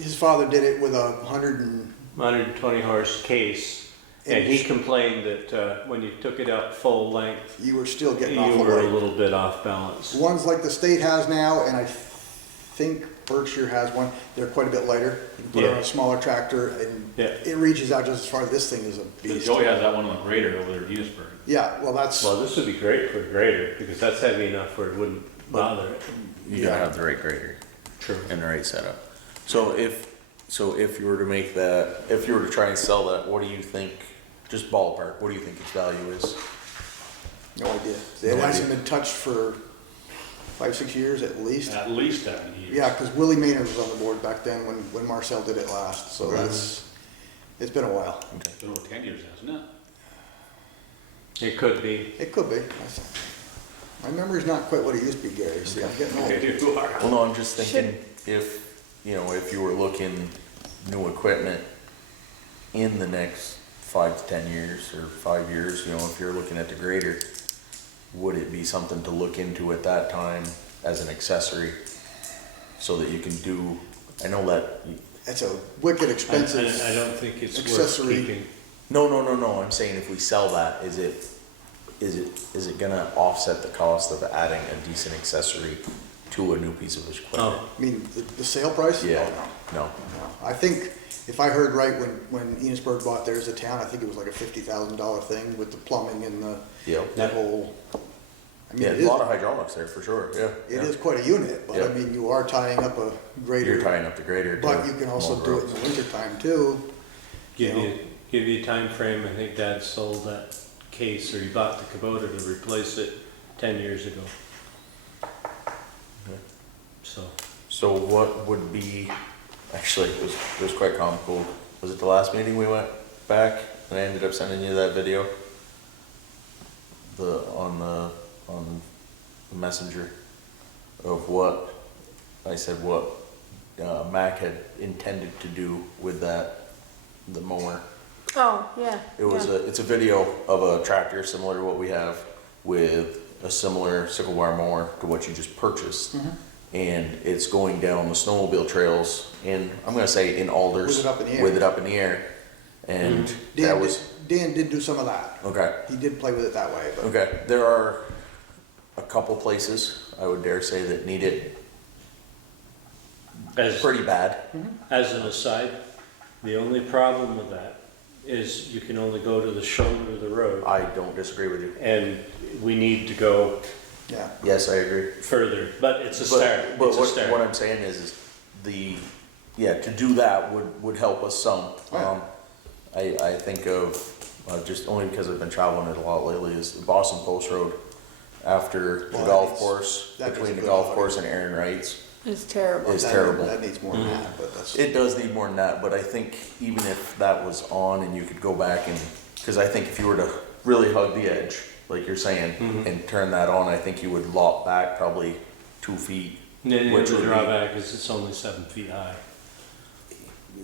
his father did it with 120-horse case, and he complained that when you took it out full length, you were still getting you off the were a weight. little bit off balance. Ones like the state has now, and I think Berkshire has one, they're quite a bit lighter. You can put it on Yeah. a smaller tractor and Yeah. it reaches out just as far as this thing is a beast. Joey has that one on the grader over there in Enosburg. Yeah, well, that's, Well, this would be great for a grader, because that's heavy enough where it wouldn't bother it. You gotta have the right grader True. and the right setup. So if you were to make that, if you were to try and sell that, what do you think, just ballpark, what do you think its value is? no idea. It hasn't been touched for 5-6 years at least. At least that year. Yeah, because Willie Maynard was on the board back then when Marcel did it last, so it's been a while. It's been over 10 years, hasn't it? It could be. It could be. My memory's not quite what it used to be, Gary, see, I'm getting old. Okay, you are. Well, no, I'm just thinking if you were looking new equipment in the next 5 to 10 years or 5 years, if you're looking at the grader, would it be something to look into at that time as an accessory so that you can do, I know that, It's a wicked expensive. I don't think it's worth accessory. keeping. no, I'm saying if we sell that, is it gonna offset the cost of adding a decent accessory to a new piece of equipment. Oh, I mean, the sale price? Yeah. Oh, No, no, no. I think, if I heard right, when Enosburg bought theirs a town, I think it was like a $50,000 thing with the plumbing and the, yep. that whole, I mean, Yeah, it a is, lot of hydraulics there for sure, yeah. it is quite a unit, but I Yep. mean, you are tying up a grader. You're tying up the grader. But to you can also mow do it roads. in the winter time too. give you a time frame. I think Dad sold that case, or he bought the Kubota to replace it 10 years ago. Okay. So, So what would be, actually, it was quite comical. Was it the last meeting we went back and I ended up sending you that video? On the messenger of what, I said what Mac had intended to do with the mower. Oh, yeah. It's a video of a tractor similar to what we have with a similar sickle bar mower to what you just purchased. And it's going down the snowmobile trails in, I'm gonna say in Alders. With it up in the air. With it up in the air. And Dan did do some of that. okay, He did play with it that way, but. okay. There are a couple places, I would dare say, that need it as, pretty bad. as an aside, the only problem with that is you can only go to the shoulder of the road. I don't disagree with you. And we need to go Yeah. Yes, I agree. further, but it's a start. But It's a what start. I'm saying is to do that would help us some. Yeah. I think of, just only because I've been traveling it a lot lately, is the Boston Post Road after the Well, golf course, that between needs the a golf good course and Aaron Wright's. It's terrible. It's terrible. That needs more than that, but that's. It does need more than that, but I think even if that was on and you could go back and, because I think if you were to really hug the edge, like you're saying, and turn that on, I think you would lop back probably 2 feet. The which would be- drawback is it's only 7 feet high.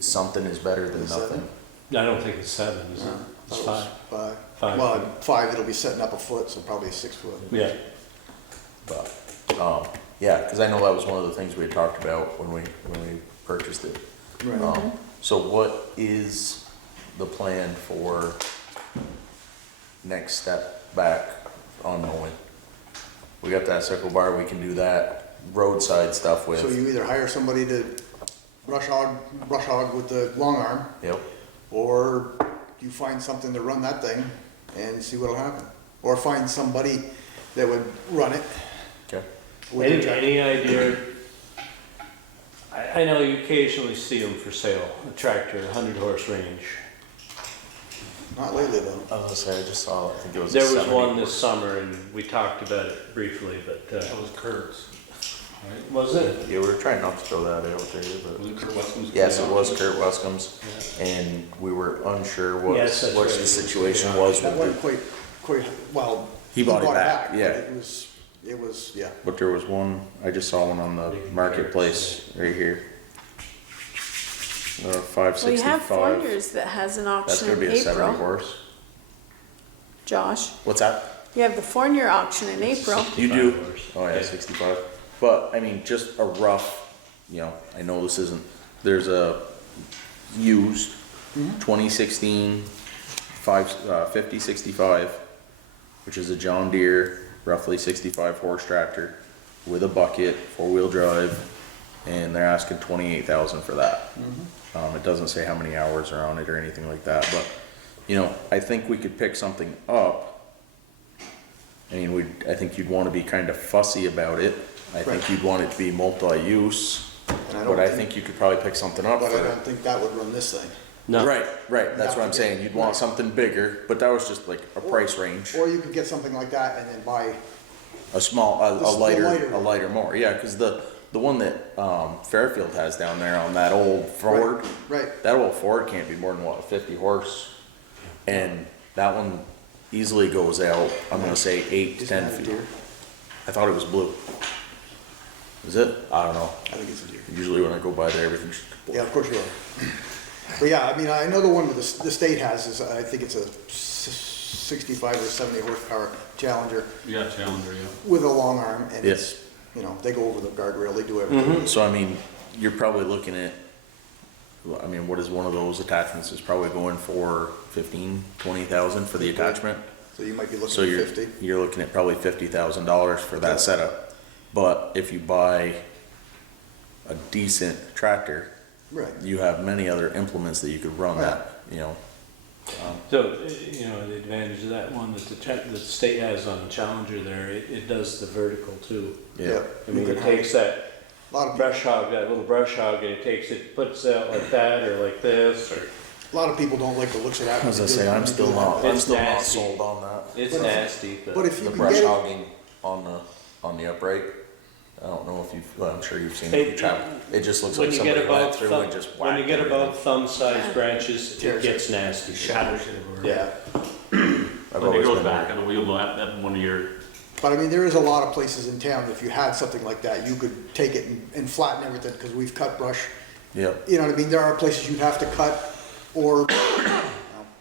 Something is better than Is that nothing. I don't think it's 7, is it? No, It's that was 5. 5. 5 Well, feet. 5, it'll be setting up a foot, so probably a 6 foot. Yeah. But, yeah, because I know that was one of the things we had talked about when we purchased it. Right. So what is the plan for next step back on mowing? We got that sickle bar, we can do that roadside stuff with. So you either hire somebody to brush hog with the long arm, Yep, or you find something to run that thing and see what'll happen. Or find somebody that would run it. okay. with the tractor. Any idea? I know you occasionally see them for sale, a tractor, 100-horse range. Not lately though. I was gonna say, I just saw, I think it was. There a was 70 one this summer, and we talked about it briefly, but, That was Kurt's. Right? was it? Yeah, we were trying not to throw that out there, Was but, it Kurt Weston's? yes, it was Kurt Wescomb's, and we were unsure what, Yes, that's what right. the situation was That with wasn't it. quite, well. He bought it back, but yeah. It was, yeah. But there was one, I just saw one on the marketplace right here. Well, you have 565. Fourniers that has an That's auction gonna in be a 70 April. horse. Josh, What's that? you have the Fournier auction in April. You do? 65 horse. Oh yeah, Yeah. 65. But, I mean, just a rough, I know this isn't, there's a used 2016 5065, which is a John Deere, roughly 65 horse tractor with a bucket, 4-wheel drive, and they're asking 28,000 for that. It doesn't say how many hours are on it or anything like that, but, I think we could pick something up. I mean, I think you'd wanna be kind of fussy about it. I think Right. you'd want it to be multi-use, And but I think you could probably pick something up But I for. don't think that would run this thing. No. Right, that's what I'm saying, you'd want something bigger, but that was just like a price range. Or you could get something like that and then buy, A small, The lighter. a lighter mower, yeah, cause the one that, Fairfield has down there on that old Ford, right, that old Ford can't be more than what, 50 horse? And that one easily goes out, I'm gonna say 8 to isn't 10 that a feet. deer? I thought it was blue. Is it? I don't know. I think it's a deer. Usually when I go by there, everything's blue. Yeah, of course you are. But yeah, I mean, I know the one that the state has is, I think it's a 65 or 70 horsepower Challenger Yeah, Challenger, yeah. with a long arm, and Yes. it's, they go over the guardrail, they do everything. So I mean, you're probably looking at, well, I mean, what is one of those attachments is probably going for 15, 20,000 for the attachment. So you might be looking So at you're, 50. you're looking at probably $50,000 for that setup. But if you buy a decent tractor, Right. you have many other implements that you could run that, you know. So, you know, the advantage of that one that the state has on the Challenger there, it does the vertical too. Yeah. I mean, You it can takes that A lot of, brush hog, that little brush hog, and it takes it, puts it out like that, or like this, or, a lot of people don't like the looks of that. As I say, I'm still not It's not nasty. sold on that. it's But if- nasty, But but. if you The can brush get it, hogging on the upright, I don't know if you've, well, I'm sure you've seen It- it, travel. It just looks When like you get somebody went about through thumb, and just when you whacked get everything. about thumb-sized branches, it Tears gets nasty. Shatters it. Yeah. I've When it always goes been back on the wheel, that one of your, but I mean, there is a lot of places in town, if you had something like that, you could take it and flatten everything, because we've cut brush. Yep. You know what I mean? There are places you'd have to cut, or, you know,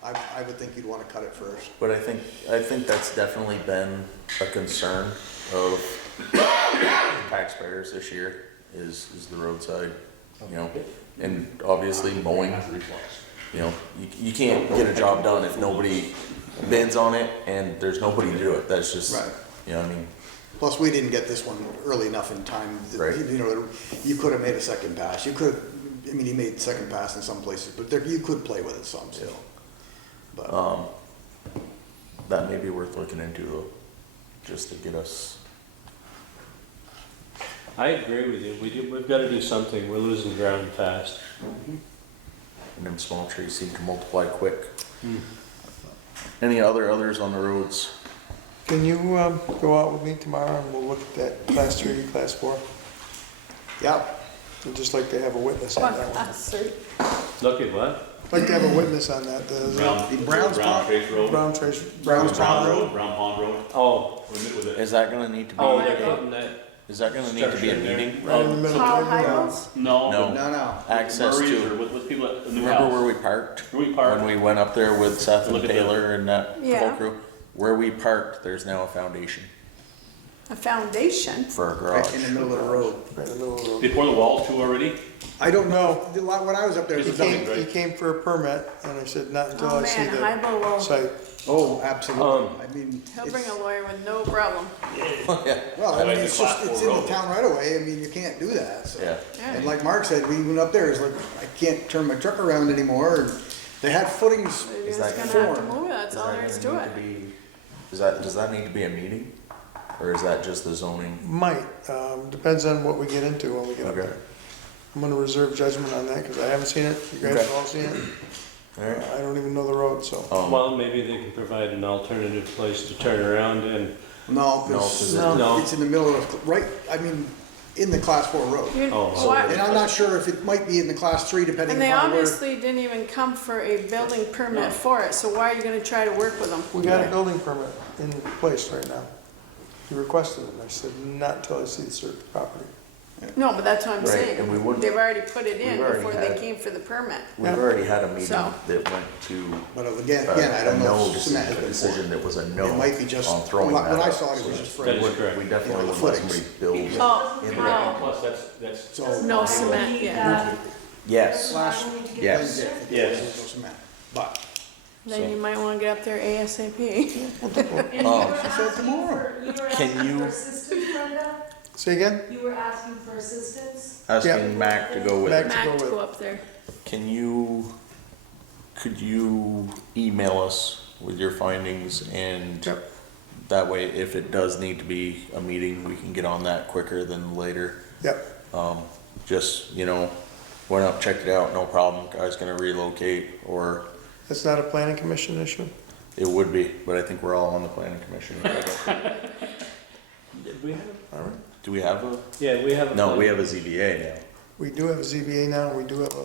I would think you'd wanna cut it first. But I think that's definitely been a concern of taxpayers this year is the roadside, you know, and obviously mowing, you know, you can't get a job done if nobody bids on it and there's nobody to do it. That's just, Right. you know what I mean? Plus, we didn't get this one early enough in time, that, Right. you know, you could have made a second pass, you could, I mean, he made second pass in some places, but there, you could play with it some still. But, That may be worth looking into though, just to get us, I agree with you, we've gotta do something, we're losing ground fast. and them small trees seem to multiply quick. Any others on the roads? Can you go out with me tomorrow and we'll look at that class 3, class 4? yeah, I'd just like to have a witness Come on on, that one. class three. Look at what? I'd like to have a witness on that, the Brown's Brown Pond- Trace Road. Brown Trace. Brown's Brown Pond. Road, Brown Pond Road. Oh, Was it? Is that gonna need to be, oh, they're putting that is that gonna need to be a structure in there. meeting? Right in the middle. Tall right in the middle. Highlands? No. No. no, Access Murray's to, or with people at the new remember house. where we parked? Where we parked. When we went up there with Seth Look and at the- Taylor and that whole Yeah. crew? Where we parked, there's now a foundation A foundation? for a right in the garage. middle of the road. Right in the middle of the road. They poured the walls too already? I don't know, when I was up there, He there's nothing. came, he came for a permit, and I said, not until Oh I see man, the Hybo will, site. Oh, absolutely, I mean, he'll bring it's, a lawyer with no problem. Yeah, well, I mean, Like it's the just, class it's four in the road. town right away, I mean, you can't do that, so. yeah. And like Mark said, we went up there, it's like, I can't turn my truck around anymore, and they had footings, They're Is just that gonna have to form? move it, that's Is all that there is gonna to it. need to be, does that need to be a meeting? Or is that just the zoning? Might, depends on what we get into when we get up Okay. there. I'm gonna reserve judgment on that, because I haven't seen it, you guys Okay. have all seen it. Alright. I don't even know the road, so. Well, maybe they can provide an alternative place to turn around and, no, No, 'cause cause No. it's in the middle of, right, I mean, in the class 4 road. You- Oh, why- And I'm not sure if it might be in the class 3, depending And they upon where. obviously didn't even come for a building permit for it, so why are you gonna try to work with them? We got a building permit in place right now. He requested it, and I said, not until I see the certain property. No, but that's what I'm Right, saying. and we wouldn't- They've already put it in we've already before they had- came for the permit. We've Yeah. already had a meeting So- that went to But again, I a don't know no if cement has decision, a been decision that was a no It might be just, on throwing when that I up. saw it, it was just That framed. is correct. We definitely You know, would the let footings. somebody build. Oh, in no. there. Plus, that's, So. No cement, yeah. Yes, Slash, yes. Yes. no cement. But, Then you might wanna get up there ASAP. And you Oh. were asking tomorrow. Can you- for assistance, Brenda? Say again? You were asking for assistance? Asking Mac to go with Mac. it. to go Mac to with. go up there. Could you email us with your findings and Yep. that way if it does need to be a meeting, we can get on that quicker than later. Yep, Just, you know, went up, checked it out, no problem, guy's gonna relocate, or that's not a planning commission issue? it would be, but I think we're all on the planning commission. did we have, All right. Do we have a, yeah, we have a. no, we have a ZBA now. We do have a ZBA now, we do have a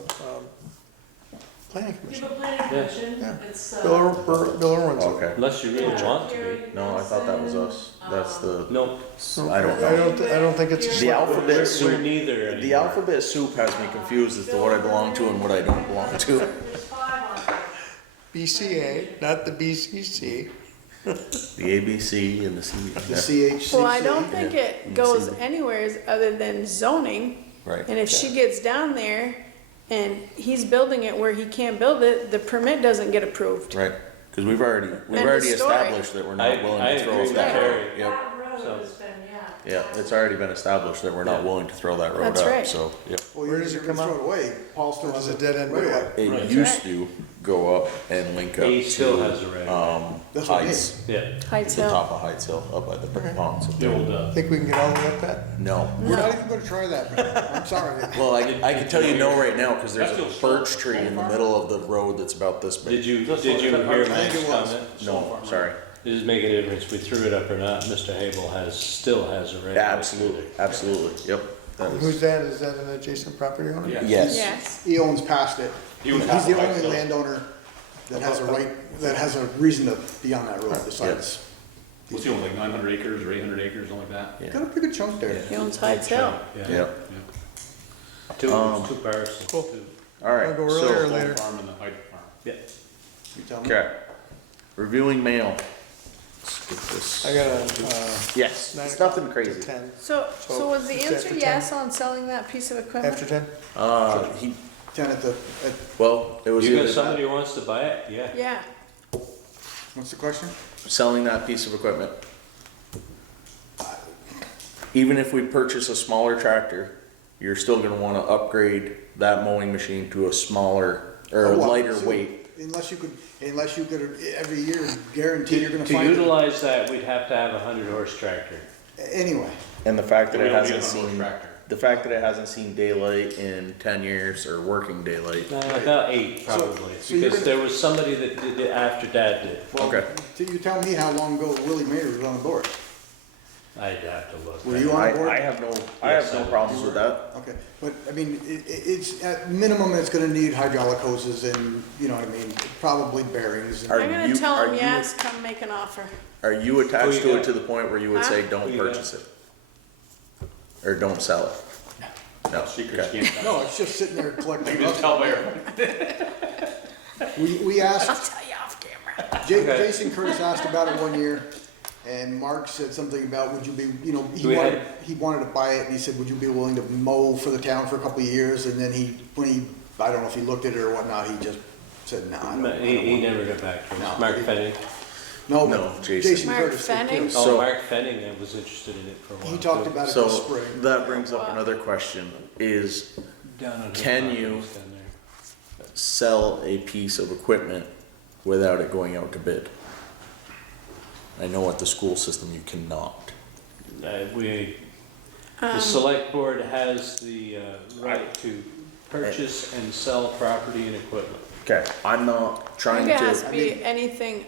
planning You commission. have a planning commission, Yeah. it's, Bill Irwin's it. Okay, Unless you really Yeah. want to be. no, I thought that was us, that's the, No, I don't know. I don't think it's. The alphabet we're soup, neither anymore. the alphabet soup has me confused as to what I belong to and what I don't belong to. there's 5 on there. BCA, not the BCC. The ABC and the C. the CHCC. Well, I don't think Yeah. it goes anywheres other than zoning. Right. And if she gets down there and he's building it where he can't build it, the permit doesn't get approved. Right, because we've already End of story. established that we're not willing I to throw agree us with that. Terry. Yep. That road So- has been, yeah. Yeah, it's already been established that we're not willing to throw that road That's up, right. so, yeah. Well, Where you're does just it gonna come throw out? it away. Paul still Or has does a it dead end right right away. away? It Right. used to go up and link up He still to, has a right of That's what I mean. Heights, Yeah, Heights the Hill. top of Heights Hill, up by the ponds. up The there. old, Think we can get all the way up that? No. We're not even gonna try that, man. I'm sorry. Well, I can tell you no right now, cause there's That's a still birch tree in the middle of the road that's about this big. did you That's hear what- I Mike's think it was. comment? No, sorry. Does it make a difference if we threw it up or not? Mr. Habel still has a right of way. Yeah, absolutely, absolutely, yep. That Who's is, that? Is that an adjacent property owner? Yeah. yes. Yes. He owns past it. He owns He's half the of Heights only Hill. landowner that has a right, that has a reason to be on that road besides. what's he own, like 900 acres or 800 acres, something like that? Got a pretty good chunk there. He owns Heights Hill. Yeah. Yep, Two parcels. Cool. Two. alright, Wanna go earlier or so, later? Farm and the Hyde Farm. Yeah. You tell me. okay. Reviewing mail. Let's get this. I got a, Yes, 9 it's nothing to crazy. 10. So was the it's answer after 10? yes on selling that piece of equipment? After 10? He, 10 at the, well, it was You got either somebody who wants to buy it? Yeah. Yeah. what's the question? selling that piece of equipment. Even if we purchase a smaller tractor, you're still gonna wanna upgrade that mowing machine to a smaller, or Oh, well, lighter so weight. Unless you could every year guarantee you're gonna To find it. utilize that, we'd have to have a 100-horse tractor. Anyway, And the fact that We it don't need hasn't a motor seen, tractor. the fact that it hasn't seen daylight in 10 years, or working daylight. About 8 probably, so you're because gonna- there was somebody that did it after Dad did. Okay. you tell me how long ago Willie Mayer was on the board. I'd have to look. Were you on the board? I have no Yes, I was. problems with that. Okay, but I mean, it's, at minimum, it's gonna need hydraulic hoses and, you know what I mean, probably bearings. Are I'm gonna you- tell are him you- yes, come make an offer. Are you attached you to it got? to the point where you would say, Huh? don't Who you got? purchase it? Or don't sell it? No, Secrets okay. can't. No, it's just sitting there You collecting can just tell Mayor. We asked, I'll tell you off camera. Jason Curtis asked about it one year, and Mark said something about, would you be, you know, Do we he wanted to buy it, and he said, would you be willing to mow for the town for a couple of years? And then I don't know if he looked at it or whatnot, he just said, no, I don't. He never got back to No. us. Mark Fenning. No, No, but Jason. Jason Mark Curtis did Fenning? too. Oh, So- Mark Fenning was interested in it for a while. He talked too. about it So this spring. that brings up another question, is Down on his Can property, you- down there. sell a piece of equipment without it going out to bid? I know at the school system you cannot. The select board has the right to purchase and sell property and equipment. Okay, I'm not I trying think it has to, to be anything,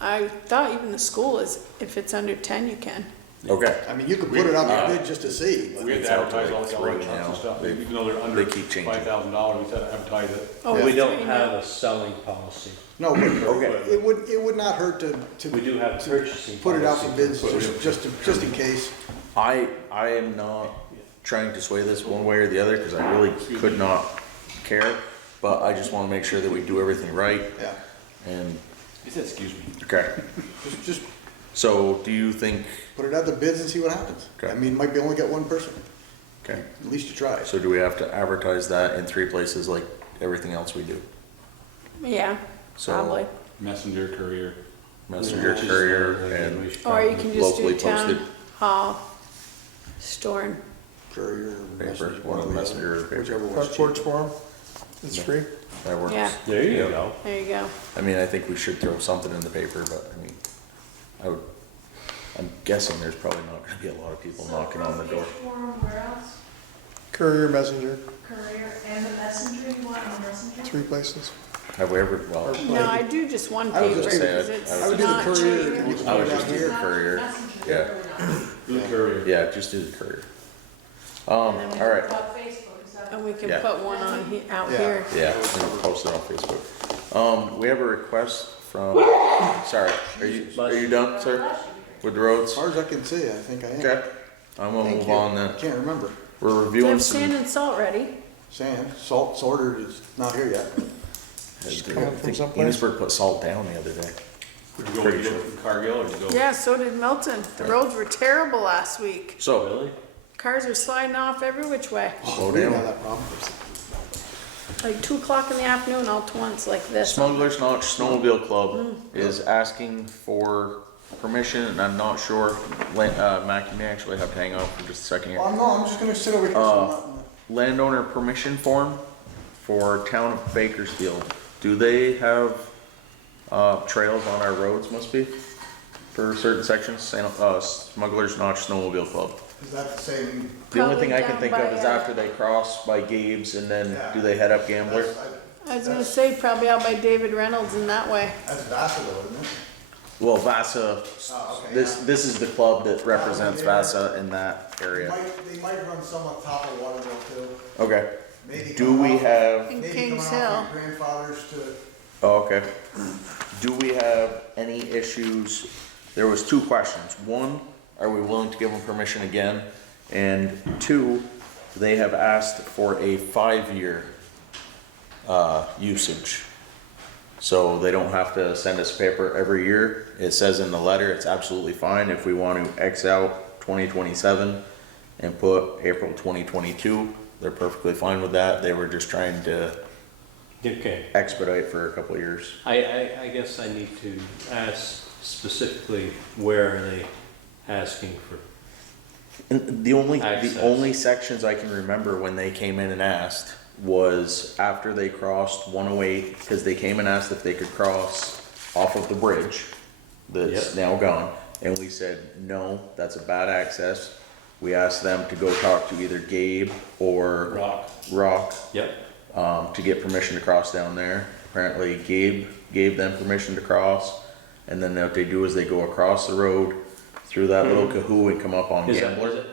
I thought even the school is, if it's under 10, you can. okay, I mean, you could put it up a bid just to see, but We had It's to out to advertise all like the 3 trucks now. and stuff, They- even though they're under they keep changing. $5,000, we had to advertise it. Oh, We it's don't three have now. a selling policy. no, but Okay. it would not hurt We to do have a purchasing policy. put it out for bids, Put it- just in case. I am not trying to sway this one way or the other, cause I really could not care, but I just wanna make sure that we do everything right, Yeah, and, He said, excuse me. okay. just So, do you think, put it out the bids and see what happens. Okay. I mean, might be only get one person, okay, at least you try. so do we have to advertise that in 3 places like everything else we do? Yeah, So, probably. Messenger, courier. Messenger, Which is courier, another thing and we should Or you probably- can just locally do town posted. hall, store and Courier, Paper, messenger, one of the messenger or paper. whichever one's Front porch cheap. forum, it's free. That works. Yeah. There you Yeah. go. there you go. I mean, I think we should throw something in the paper, but I mean, I'm guessing there's probably not gonna be a lot of people knocking on the door. Forum, where else? Courier, messenger, Courier and the messenger, you want the messenger? 3 places. Have we ever, well, No, I do just one I was paper just saying, because I it's was I would do the not courier. cheap. and you can I put was it just out doing here. the courier, yeah, Do the courier. yeah, just do the courier. And then we All right, can put Facebook, is that? And we can Yeah. put one on out Yeah. here. yeah, we'll post it on Facebook. We have a request from, sorry, are you done, sir, with the roads? As far as I can see, I think I am. Okay, I'm gonna Thank move you. on then. Can't remember. We're Do you reviewing have sand some. and salt ready? Sand, salt's ordered, it's not here yet. I coming from think someplace? Enosburg put salt down the other day. Would you go, Pretty would you go sure. from Cargill or would you go? Yeah, so did Milton. The roads were terrible last week. So, Really? Cars are sliding off every which way. slow We didn't down. have that problem. Like 2 o'clock in the afternoon, all at once like this. Smuggler's Notch Snowmobile Club is asking for permission, and I'm not sure, Mac, you may actually have to hang out for just a second here. Well, no, I'm just gonna sit over here. so I'm not- Landowner permission form for town of Bakersfield. Do they have, trails on our roads, must be, for certain sections? Smugglers Notch Snowmobile Club. Is that the same? The only thing I can Probably think down of is by, after they cross by Gabe's, and then Yeah. do they head up Gambler? I was gonna say probably out by David Reynolds in that way. That's Vassar though, isn't it? Well, Vasa, Oh, okay, this, yeah. this is the club that represents yeah. Vasa in that area. They might run some on top of Waterville too. Okay. Maybe Do coming we off- have, In maybe Kings coming off Hill. your grandfather's to, oh, okay. Do we have any issues? There was two questions. One, are we willing to give them permission again? And two, they have asked for a 5-year, usage. So they don't have to send us paper every year. It says in the letter, it's absolutely fine if we want to X out 2027 and put April 2022. They're perfectly fine with that. They were just trying to Okay. expedite for a couple of years. I guess I need to ask specifically, where are they asking for? And the Access. only sections I can remember when they came in and asked was after they crossed 108, because they came and asked if they could cross off of the bridge that's Yep. now gone, and we said, no, that's a bad access. We asked them to go talk to either Gabe or Rock, Yep. to get permission to cross down there. Apparently Gabe gave them permission to cross, and then what they do is they go across the road through that little kahoo and come up on Is that, Gambler.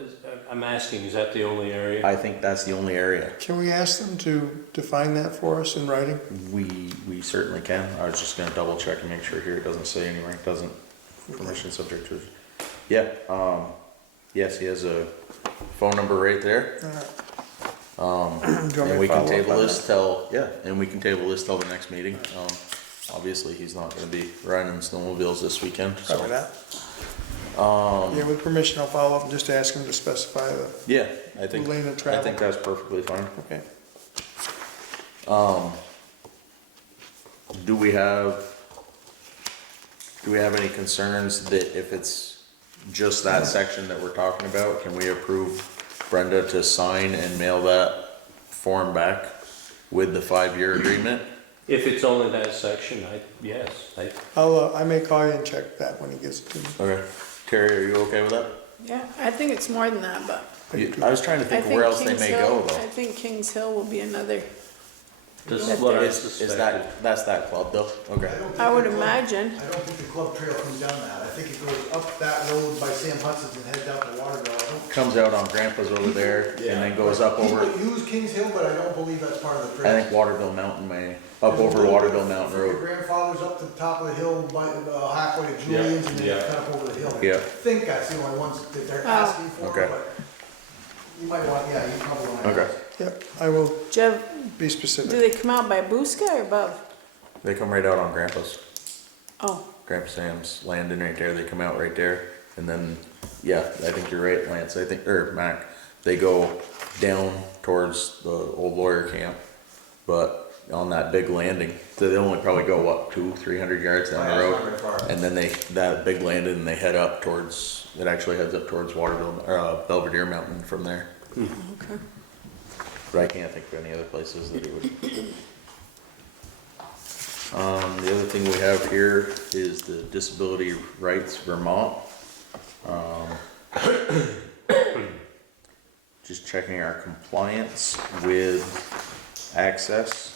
I'm asking, is that the only area? I think that's the only area. Can we ask them to define that for us in writing? We certainly can. I was just gonna double check and make sure here it doesn't say anywhere, it doesn't, permission subject to. Yeah, yes, he has a phone number right there. Do you want me And to we can follow up table on this that? till, yeah, and we can table this till the next meeting. Obviously, he's not gonna be riding snowmobiles this weekend, Probably so. not. Yeah, with permission, I'll follow up and just ask them to specify the Yeah, I think, lane of I travel. think that's perfectly fine. Okay. Do we have any concerns that if it's just that section that we're talking about, can we approve Brenda to sign and mail that form back with the 5-year agreement? If it's only that section, yes, I may call you and check that when he gets it to me. Okay. Terry, are you okay with that? Yeah, I think it's more than that, but I was trying to I think of think where else they Kings may Hill, go I though. think Kings Hill will be another, this is what I Is suspected. that's that club though? Okay. I would imagine. I don't think the club trail comes down that. I think it goes up that road by Sam Hudson's and heads out to Waterville. I don't. Comes out on Grandpa's over there and then goes up over, People use Kings Hill, but I don't believe that's part of the trail. I think Waterville Mountain may, up over Waterville Mountain Your Road. grandfather's up to the top of the hill, by, halfway to Julian's, and then yeah. cut up over the hill. Yeah. I think that's the only ones that they're Oh. asking for, Okay. but you might want, yeah, you probably want to. Okay. Yep, I will Jeff, be do specific. they come out by Buska or above? They come right out on Grandpa's. Oh, Grandpa Sam's landing right there, they come out right there, and then, yeah, I think you're right, Lance, I think, or Mac, they go down towards the old lawyer camp, but on that big landing, so they only probably go, what, 200-300 yards down the road? And then that big landing, and they head up towards, it actually heads up towards Waterville, Belvedere Mountain from there. okay. But I can't think of any other places that it would. The other thing we have here is the Disability Rights Vermont. Just checking our compliance with access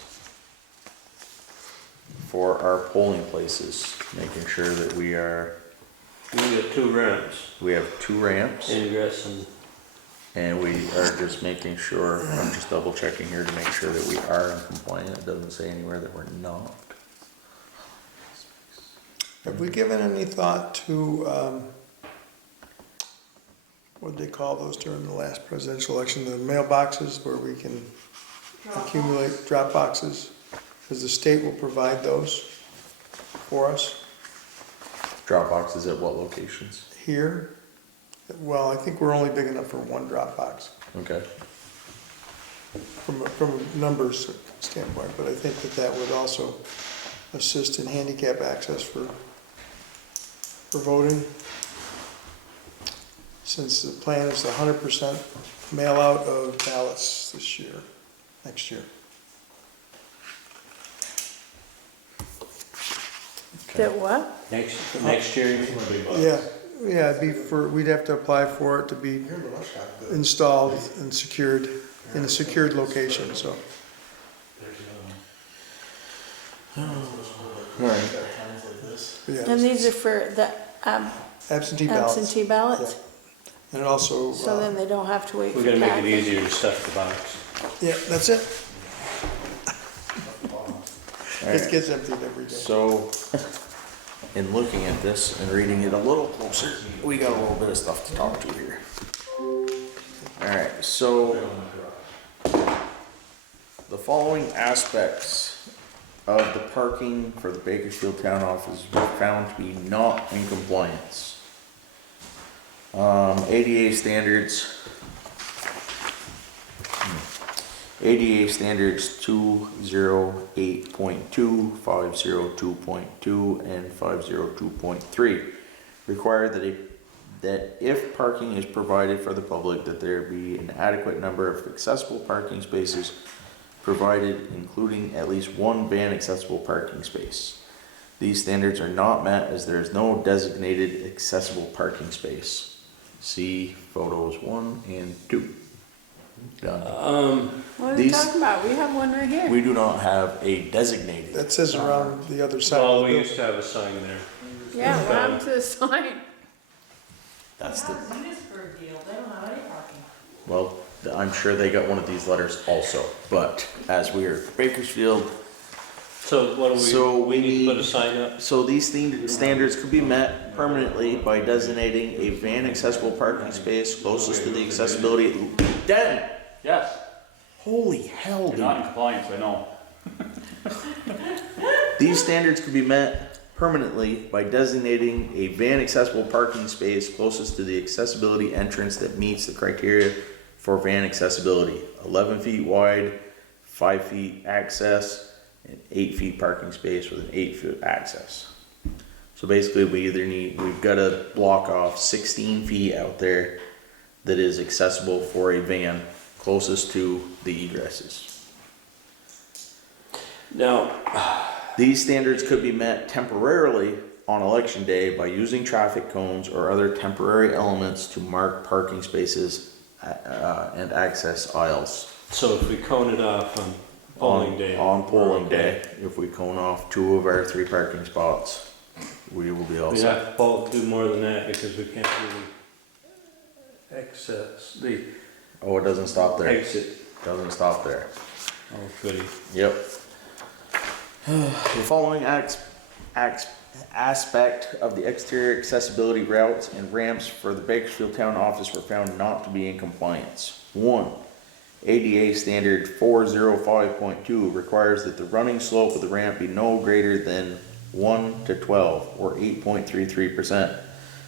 for our polling places, making sure that we have 2 ramps, 2 ramps. ingress and, And we are just making sure, I'm just double checking here to make sure that we are in compliance. It doesn't say anywhere that we're not. Have we given any thought to, what'd they call those during the last presidential election, the mailboxes where we can accumulate drop boxes? Because the state will provide those for us Drop boxes at what locations? here. Well, I think we're only big enough for one drop box Okay. from a numbers standpoint, but I think that would also assist in handicap access for for voting. Since the plan is 100% mail out of ballots this year, next year. That what? Next year, you mean? Yeah, it'd be we'd have to apply for it to be installed and secured, in a secured location, so. Alright. Yeah, And these are for the absentee ballots. absentee ballots? And also, So then they don't have to wait for We're gonna make it Kathy? easier to stuff the box. yeah, that's it. It Alright, gets emptied every day. so, in looking at this and reading it a little closer, we got a little bit of stuff to talk to here. Alright, so, the following aspects of the parking for the Bakersfield Town Office were found to be not in compliance. ADA standards. ADA standards 208.2, 502.2, and 502.3 require that if parking is provided for the public, that there be an adequate number of accessible parking spaces provided, including at least one van accessible parking space. These standards are not met as there is no designated accessible parking space. See photos 1 and 2. Done. What are you These- talking about? We have one right here. We do not have a designated. That says around the other side. Well, of the we building. used to have a sign there. Yeah, what happened to the sign? That's the, Unitedburg deal, they don't have any parking. well, I'm sure they got one of these letters also, but as we are Bakersfield, So what do So we we need to put a need- sign up? so these standards could be met permanently by designating a van accessible parking space closest to the accessibility. Den! Yes, Holy hell, you're not in dude. compliance, I know. These standards could be met permanently by designating a van accessible parking space closest to the accessibility entrance that meets the criteria for van accessibility. 11 feet wide, 5 feet access, and 8 feet parking space with an 8-foot access. So basically we've got to block off 16 feet out there that is accessible for a van closest to the egresses. Now, These standards could be met temporarily on election day by using traffic cones or other temporary elements to mark parking spaces and access aisles. so if we cone it off on polling day. On polling we're day, okay. if we cone off 2 of our 3 parking spots, we will be all We set. have to do more than that because we can't really access the Oh, it doesn't stop there. exit. Doesn't stop there. Oh, goody. Yep. The following aspect of the exterior accessibility routes and ramps for the Bakersfield Town Office were found not to be in compliance. 1. ADA standard 405.2 requires that the running slope of the ramp be no greater than 1 to 12 or 8.33%.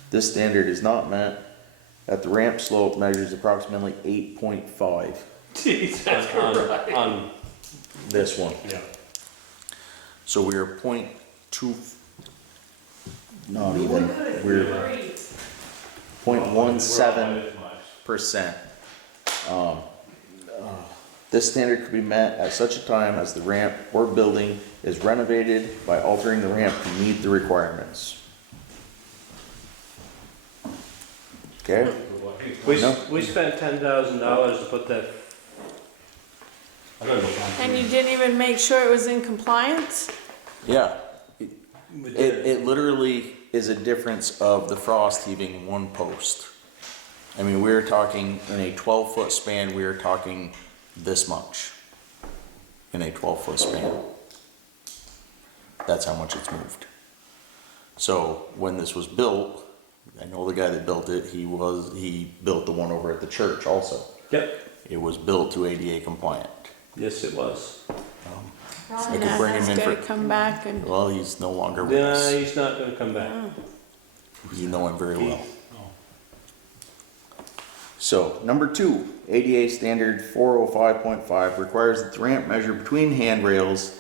This standard is not met at the ramp slope measures approximately 8.5. Jeez, that's right. On, This one. yeah. So we are 0.2, not even, we're 0.17%. This standard could be met at such a time as the ramp or building is renovated by altering the ramp to meet the requirements. Okay? No. We spent $10,000 to put that. And you didn't even make sure it was in compliance? Yeah, we did. it literally is a difference of the frost heaving 1 post. I mean, we're talking in a 12-foot span, we're talking this much in a 12-foot span. That's how much it's moved. So when this was built, I know the guy that built it, he built the one over at the church also. Yep. It was built to ADA compliant. Yes, it was. I So could now bring he's him in gotta for, come back and, well, he's no longer with Nah, us. he's not gonna come back. You know him very well. So, number 2, ADA standard 405.5 requires that the ramp measure between handrails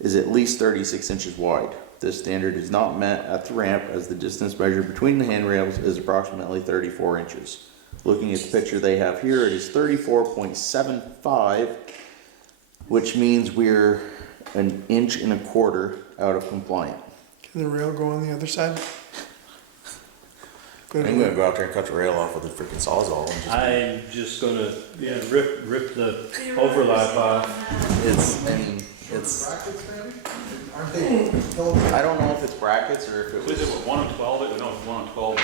is at least 36 inches wide. This standard is not met at the ramp as the distance measured between the handrails is approximately 34 inches. Looking at the picture they have here, it is 34.75, which means we're an inch and a quarter out of compliant. Can the rail go on the other side? I'm gonna go out there and cut the rail off with a freaking sawzall and just. I'm just gonna, rip the overlap off. It's, I mean, it's. Aren't they? I don't know if it's brackets or if it Is was it 1 and 12? No, it's 1 and 12.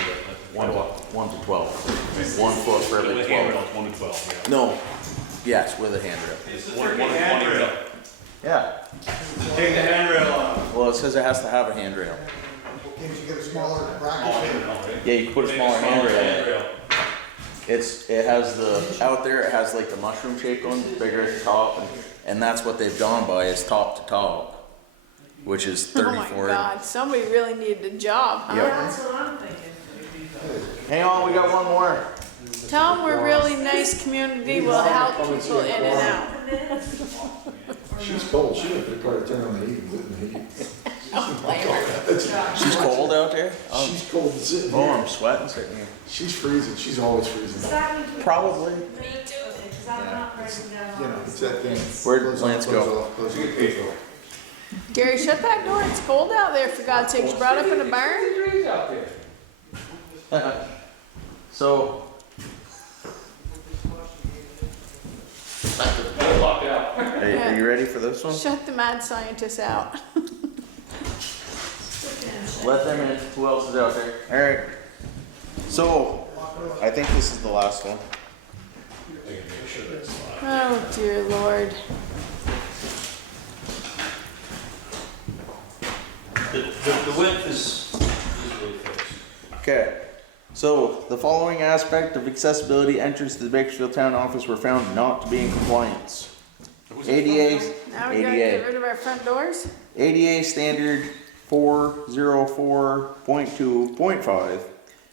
1 to 12. 1 foot for every With 12. handrails, 1 and 12, yeah. No, yes, with a handrail. It's 1 and 20. Yeah, Take the handrail off. well, it says it has to have a handrail. Can't you get a smaller bracket? Yeah, you can put a smaller handrail in it. It has out there, it has like the mushroom shaped one, bigger at the top, and that's what they've gone by is top to top, which is 34. Oh my God, somebody really needed a job, huh? Yep. That's what I'm thinking. Hang on, we got one more. Tell them we're a really nice community, we'll help people in and out. She's cold, she went to try to turn on the heat and lit in the heat. She's cold out there? She's cold sitting Oh, here. I'm sweating sitting here. She's freezing, she's always freezing. Probably. Me too, because I'm not writing down. You know, it's that thing. Where'd Close on, Lance close go? off, close on, close off. Gary, shut that door, it's cold out there, for God's sake, you brought up in a barn? So, Locked out. are you ready for this one? Shut the mad scientist out. Let them in. Who else is out there? Alright. So, I think this is the last one. Oh dear Lord. The width is easily fixed. Okay. So, the following aspect of accessibility entrance to the Bakersfield Town Office were found not to be in compliance. ADA, Now we gotta get ADA, rid of our front doors? ADA standard 404.2.5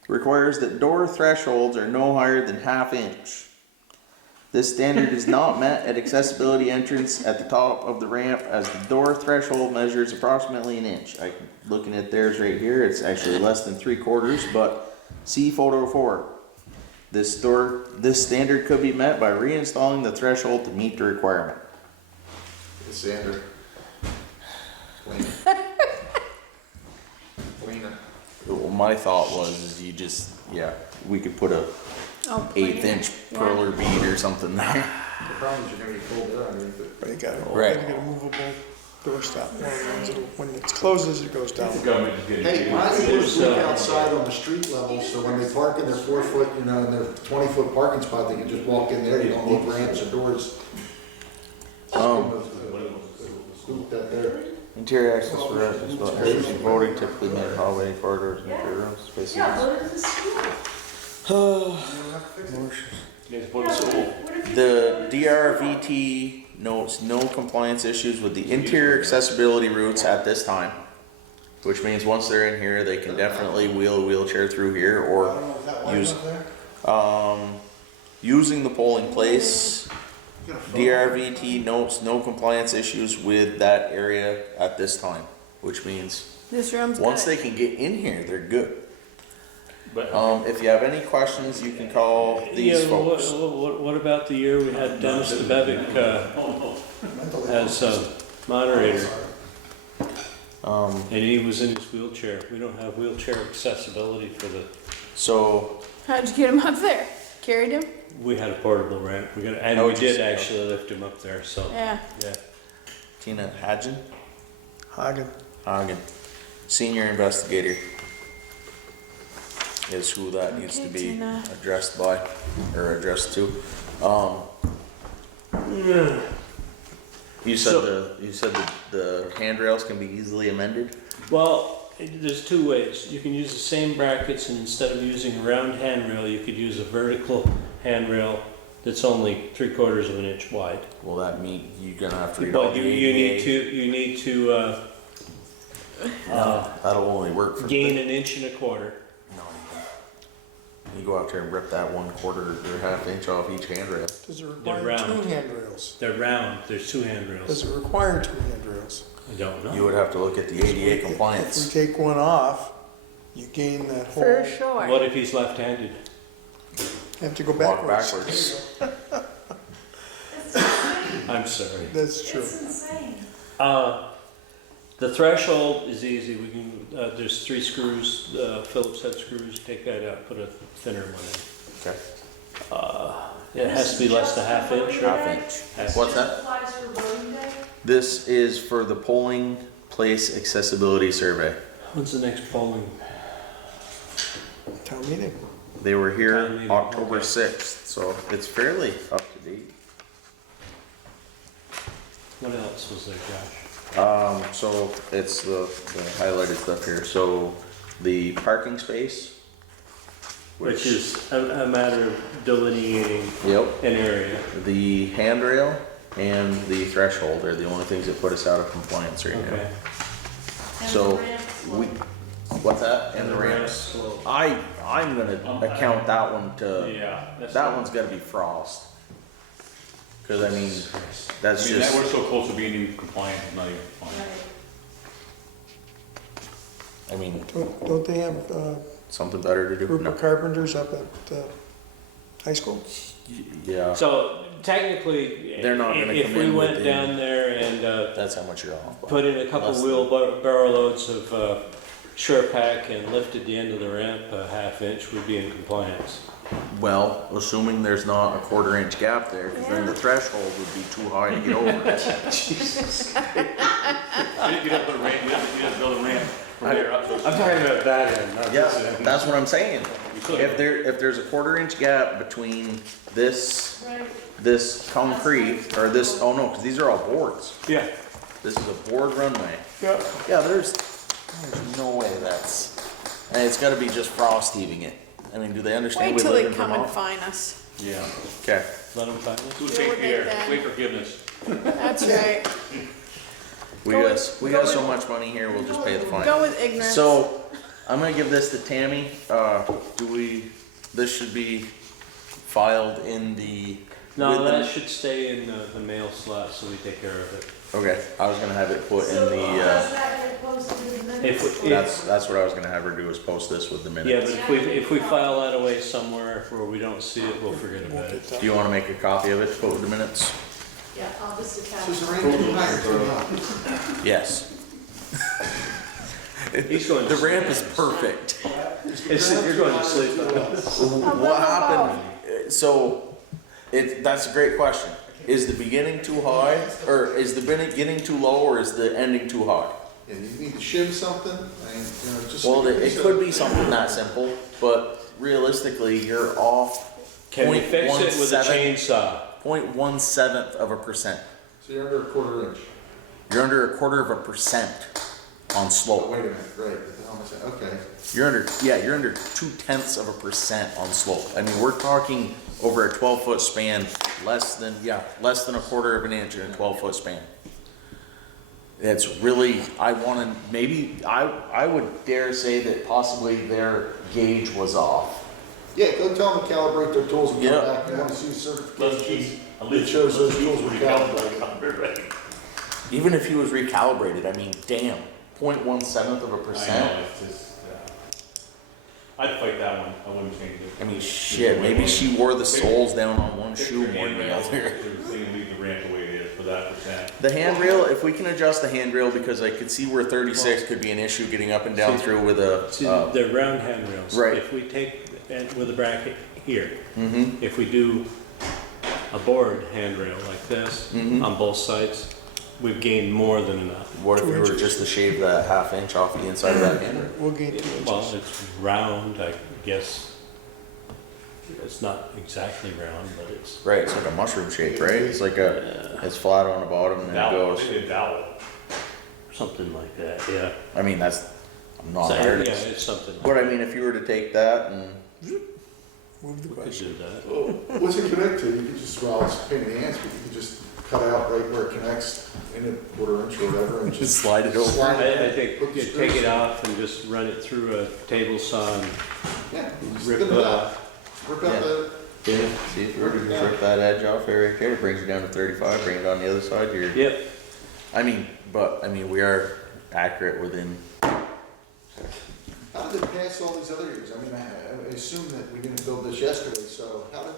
requires that door thresholds are no higher than ½ inch. This standard is not met at accessibility entrance at the top of the ramp as the door threshold measures approximately an inch. Looking at theirs right here, it's actually less than 3/4, but see photo 4. This standard could be met by reinstalling the threshold to meet the requirement. It's Sander. Clean it. Clean it. Well, my thought was, we could put a Oh, 1/8 inch perler bead or something there. The problem is you're gonna get cold air underneath it. But you gotta, Right. gotta get a movable door stop, one of the ones that'll, when it closes, it goes down. The government is getting. Hey, why don't they just look outside on the street level, so when they park in their 4 foot, in their 20-foot parking spot, they can just walk in there, you don't need ramps or doors. Scoop that there. Interior access for residents, but entries and voting typically made hallway, corridors, and interior rooms, spaces. Yeah, go to the school. The DRVT notes no compliance issues with the interior accessibility routes at this time, which means once they're in here, they can definitely wheel a wheelchair through here or use, using the polling place. DRVT notes no compliance issues with that area at this time, which means This room's once good. they can get in here, they're good. But If you have any questions, you can call these folks. what about the year we had Dennis DeBevick as moderator? And he was in his wheelchair. We don't have wheelchair accessibility for the, So, How'd you get him up there? Carried him? we had a portable ramp. And we did actually lift him up there, so, Yeah. yeah. Tina Hagen, Hagen. senior investigator, is who that needs to Okay, be Tina. addressed by, or addressed to. You said the handrails can be easily amended? Well, there's two ways. You can use the same brackets, and instead of using a round handrail, you could use a vertical handrail that's only 3/4 of an inch wide. Well, that means you're gonna have to read all But the you need ADA. to That'll only work for. gain an inch and a quarter. No, You go out there and rip that 1/4 or ½ inch off each handrail. Does it They're require two round. handrails? They're round, there's 2 Does handrails. it require two handrails? I don't know. You would have to look at the ADA If we compliance. take one off, you gain that whole, For sure. What if he's left-handed? have to go Walk backwards. backwards. I'm sorry. That's true. It's insane. The threshold is easy, we can, there's 3 screws, Phillips head screws, take that out, put a thinner one in. Okay. It has to be less than ½ inch, Half right? inch. What's that? This applies for voting day? This is for the polling place accessibility survey. When's the next polling? Town meeting. They were Town here meeting, October okay. 6th, so it's fairly up to date. What else was there, Josh? So it's the highlighted stuff here. So the parking space. Which is a matter of delineating Yep. an area. The handrail and the threshold are the only things that put us out of compliance right now. Okay. And So, the ramp we, what's that? And the ramps. slope. I'm gonna account that one to, Yeah. that's that not- one's gotta be frost. Cause I mean, that's I mean, just, we're so close to being in compliance, it's not even fun. Right. I mean, Don't they have a something better to do. group No. of carpenters up at high school? Yeah, So technically, They're not gonna if come we in went within- down there and that's how much you're off by. put in a couple Less than- wheelbarrow loads of Sure Pack and lifted the end of the ramp a ½ inch, we'd be in compliance. Well, assuming there's not a 1/4 inch gap there, cause then the threshold would be too high to get over. You have to ramp, you have to build a ramp from there up. I'm talking about that end, not Yeah, this end. that's what I'm saying. You could- If there's a 1/4 inch gap between this, Right. this concrete, or this, oh no, cause these are all boards. Yeah. This is a board runway. Yeah. Yeah, there's no way that's, and it's gotta be just frost heaving it. I mean, do they understand Wait we till live they in come and Vermont? find us. Yeah. Okay, Let them find us. Who Deal take with it care, then. wait forgiveness. That's right. we Go got, with- we go got with- so much money here, we'll just pay the fine. Go with ignorance. So, I'm gonna give this to Tammy, this should be filed in the. No, with the- that should stay in the mail slot, so we take care of it. Okay, I was gonna have it put in So the, does that get posted in the minutes? that's what I was gonna have her do, is post this with the Yeah, minutes. but if we file that away somewhere where we don't see it, we'll forget about it. Do you wanna make a copy of it, to put with the minutes? Yeah, I'll just attach. So is the ramp too high or too low? Yes. He's going to The sleep. ramp is perfect. You're going to sleep. What happened, so, that's a great question. Is the beginning too high, or is the beginning too low, or is the ending too high? Yeah, you need to shim something, I mean, you know, just. Well, it could be something that simple, but realistically, you're off Can we fix it with a 0.17 chainsaw? 0.17% of a percent. So you're under a 1/4 inch. You're under 1/4% on Oh, slope. wait a minute, right, what the hell am I saying? Okay. You're under 0.2% on slope. I mean, we're talking over a 12-foot span, less than a 1/4 of an inch in a 12-foot span. It's really, I would dare say that possibly their gauge was off. Yeah, go tell them to calibrate their tools and come Yeah. back, you wanna see Let's certifications. keep, at It least shows those those tools were calibrated. Even if he was recalibrated, I mean, damn, 0.17 of a I percent. know, it's just, I'd fight that one, I wouldn't change it. I mean, shit, maybe she wore the soles down on one shoe more than the other. Leave the ramp the way it is for that percent. The handrail, if we can adjust the handrail, because I could see where 36 could be an issue getting up and down See- through with See, a, they're round handrails. Right. If we take, and with a bracket here, mm-hmm, if we do a board handrail like this Mhm. on both sides, we've gained more than enough. what if 2 we were inches. just to shave that ½ inch off the inside of that handrail? We'll gain 2 Well, inches. it's round, I guess. It's not exactly round, but it's, Right, it's like a mushroom shape, right? It's like it's flat on the bottom and then it Dowel, goes. they did dowel. something like that, yeah. I mean, I'm not So, an yeah, artist. it's something like But I that. mean, if you were to take that and, Move the We could question. do that. Well, what's it connect to? You could just, well, it's a pain in the ass, but you could just cut out right where it connects in a 1/4 inch or whatever and just just slide it over. slide it. I think Put the you take screws it in. off and just run it through a table saw and Yeah, just rip get it out. Rip out the, Yeah, see if you were to just rip that edge off there right there, brings it down to 35, bring it on the other side, you're, Yep. I mean, we are accurate within, how did it pass all these other years? I mean, I assume that we didn't build this yesterday, so how did,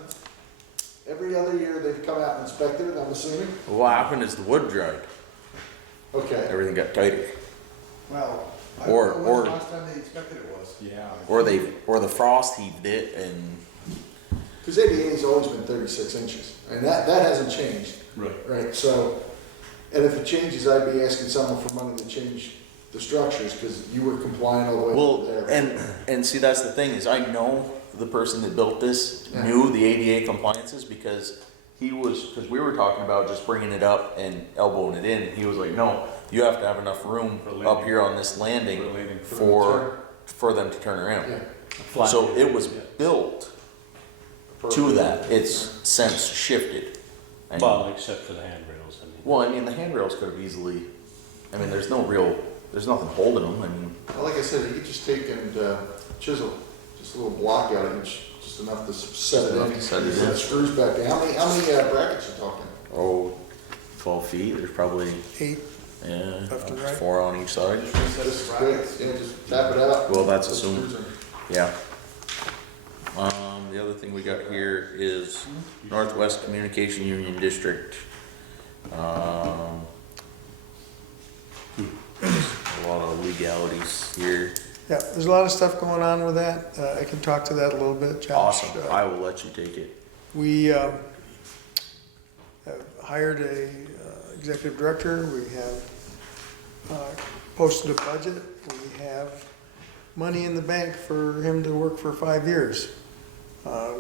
every other year they've come out and inspected it, I'm assuming? what happened is the wood dried, Okay. everything got tighter. Well, I Or- don't know when or- the last time they inspected it was. Yeah. Or the frost heaved it and, Because ADA's always been 36 inches, and that hasn't changed, Right. right? So, and if it changes, I'd be asking someone for money to change the structures, because you were compliant all the way well, up there. and see, that's the thing, is I know the person that built this Yeah. knew the ADA compliances, because because we were talking about just bringing it up and elbowing it in, and he was like, no, you have to have enough room For landing. up here on this landing For landing. for them to turn around. Yeah. So it was built to that, it's since shifted. I mean- Well, except for the handrails, I mean. Well, I mean, the handrails could have easily, I mean, there's nothing holding them, I mean, Well, like I said, you could just take and chisel, just a little block out of each, just enough to set it enough in. to set it in. Set screws back there. How many brackets you talking? oh, 12 feet, there's probably, 8, yeah, Left and right. 4 on each side. Just quick, yeah, just tap it out. Well, that's Put assumed. screws in. Yeah. The other thing we got here is Northwest Communication Union District. A lot of legalities here. yeah, there's a lot of stuff going on with that. I can talk to that a little bit, Josh. Awesome, I will let you take it. We have hired a executive director, we have posted a budget, we have money in the bank for him to work for 5 years.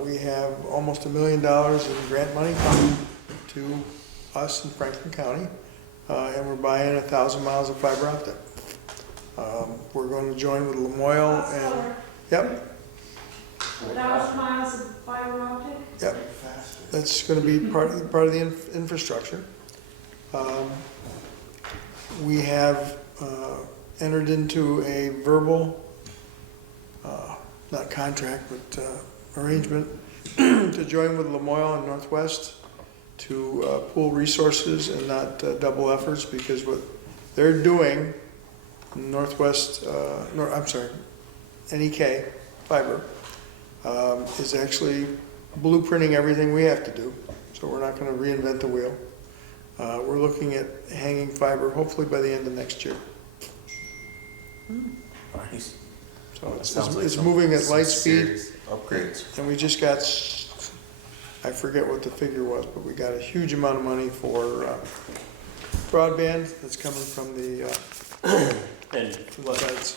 We have almost $1 million in grant money coming to us in Franklin County, and we're buying 1,000 miles of fiber optic. We're going to join with Lamoille and, yep, 1,000 miles of fiber optic? yep. That's gonna be part of the infrastructure. We have entered into a verbal, not contract, but arrangement to join with Lamoille and Northwest to pool resources and not double efforts, because what they're doing, Northwest, NEK Fiber, is actually blueprinting everything we have to do, so we're not gonna reinvent the wheel. We're looking at hanging fiber hopefully by the end of next year. Nice. So That it's, sounds like it's some- moving at some light speed, serious Upgrades. and we just got, I forget what the figure was, but we got a huge amount of money for broadband that's coming from the, And from the sites.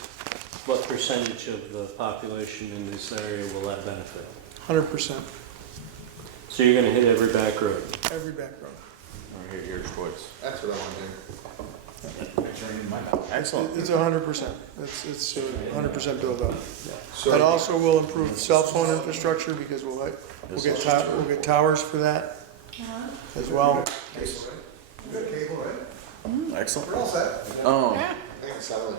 what percentage of the population in this area will that benefit? 100%, So you're gonna hit every back road? every back road. All right, here's choice. That's what I want to do. Excellent. It's 100%, it's 100% built up. So- That also will improve cell phone infrastructure, because we'll get towers for that as well. You got cable, right? Excellent. We're all set. Yeah. I think it's satellite.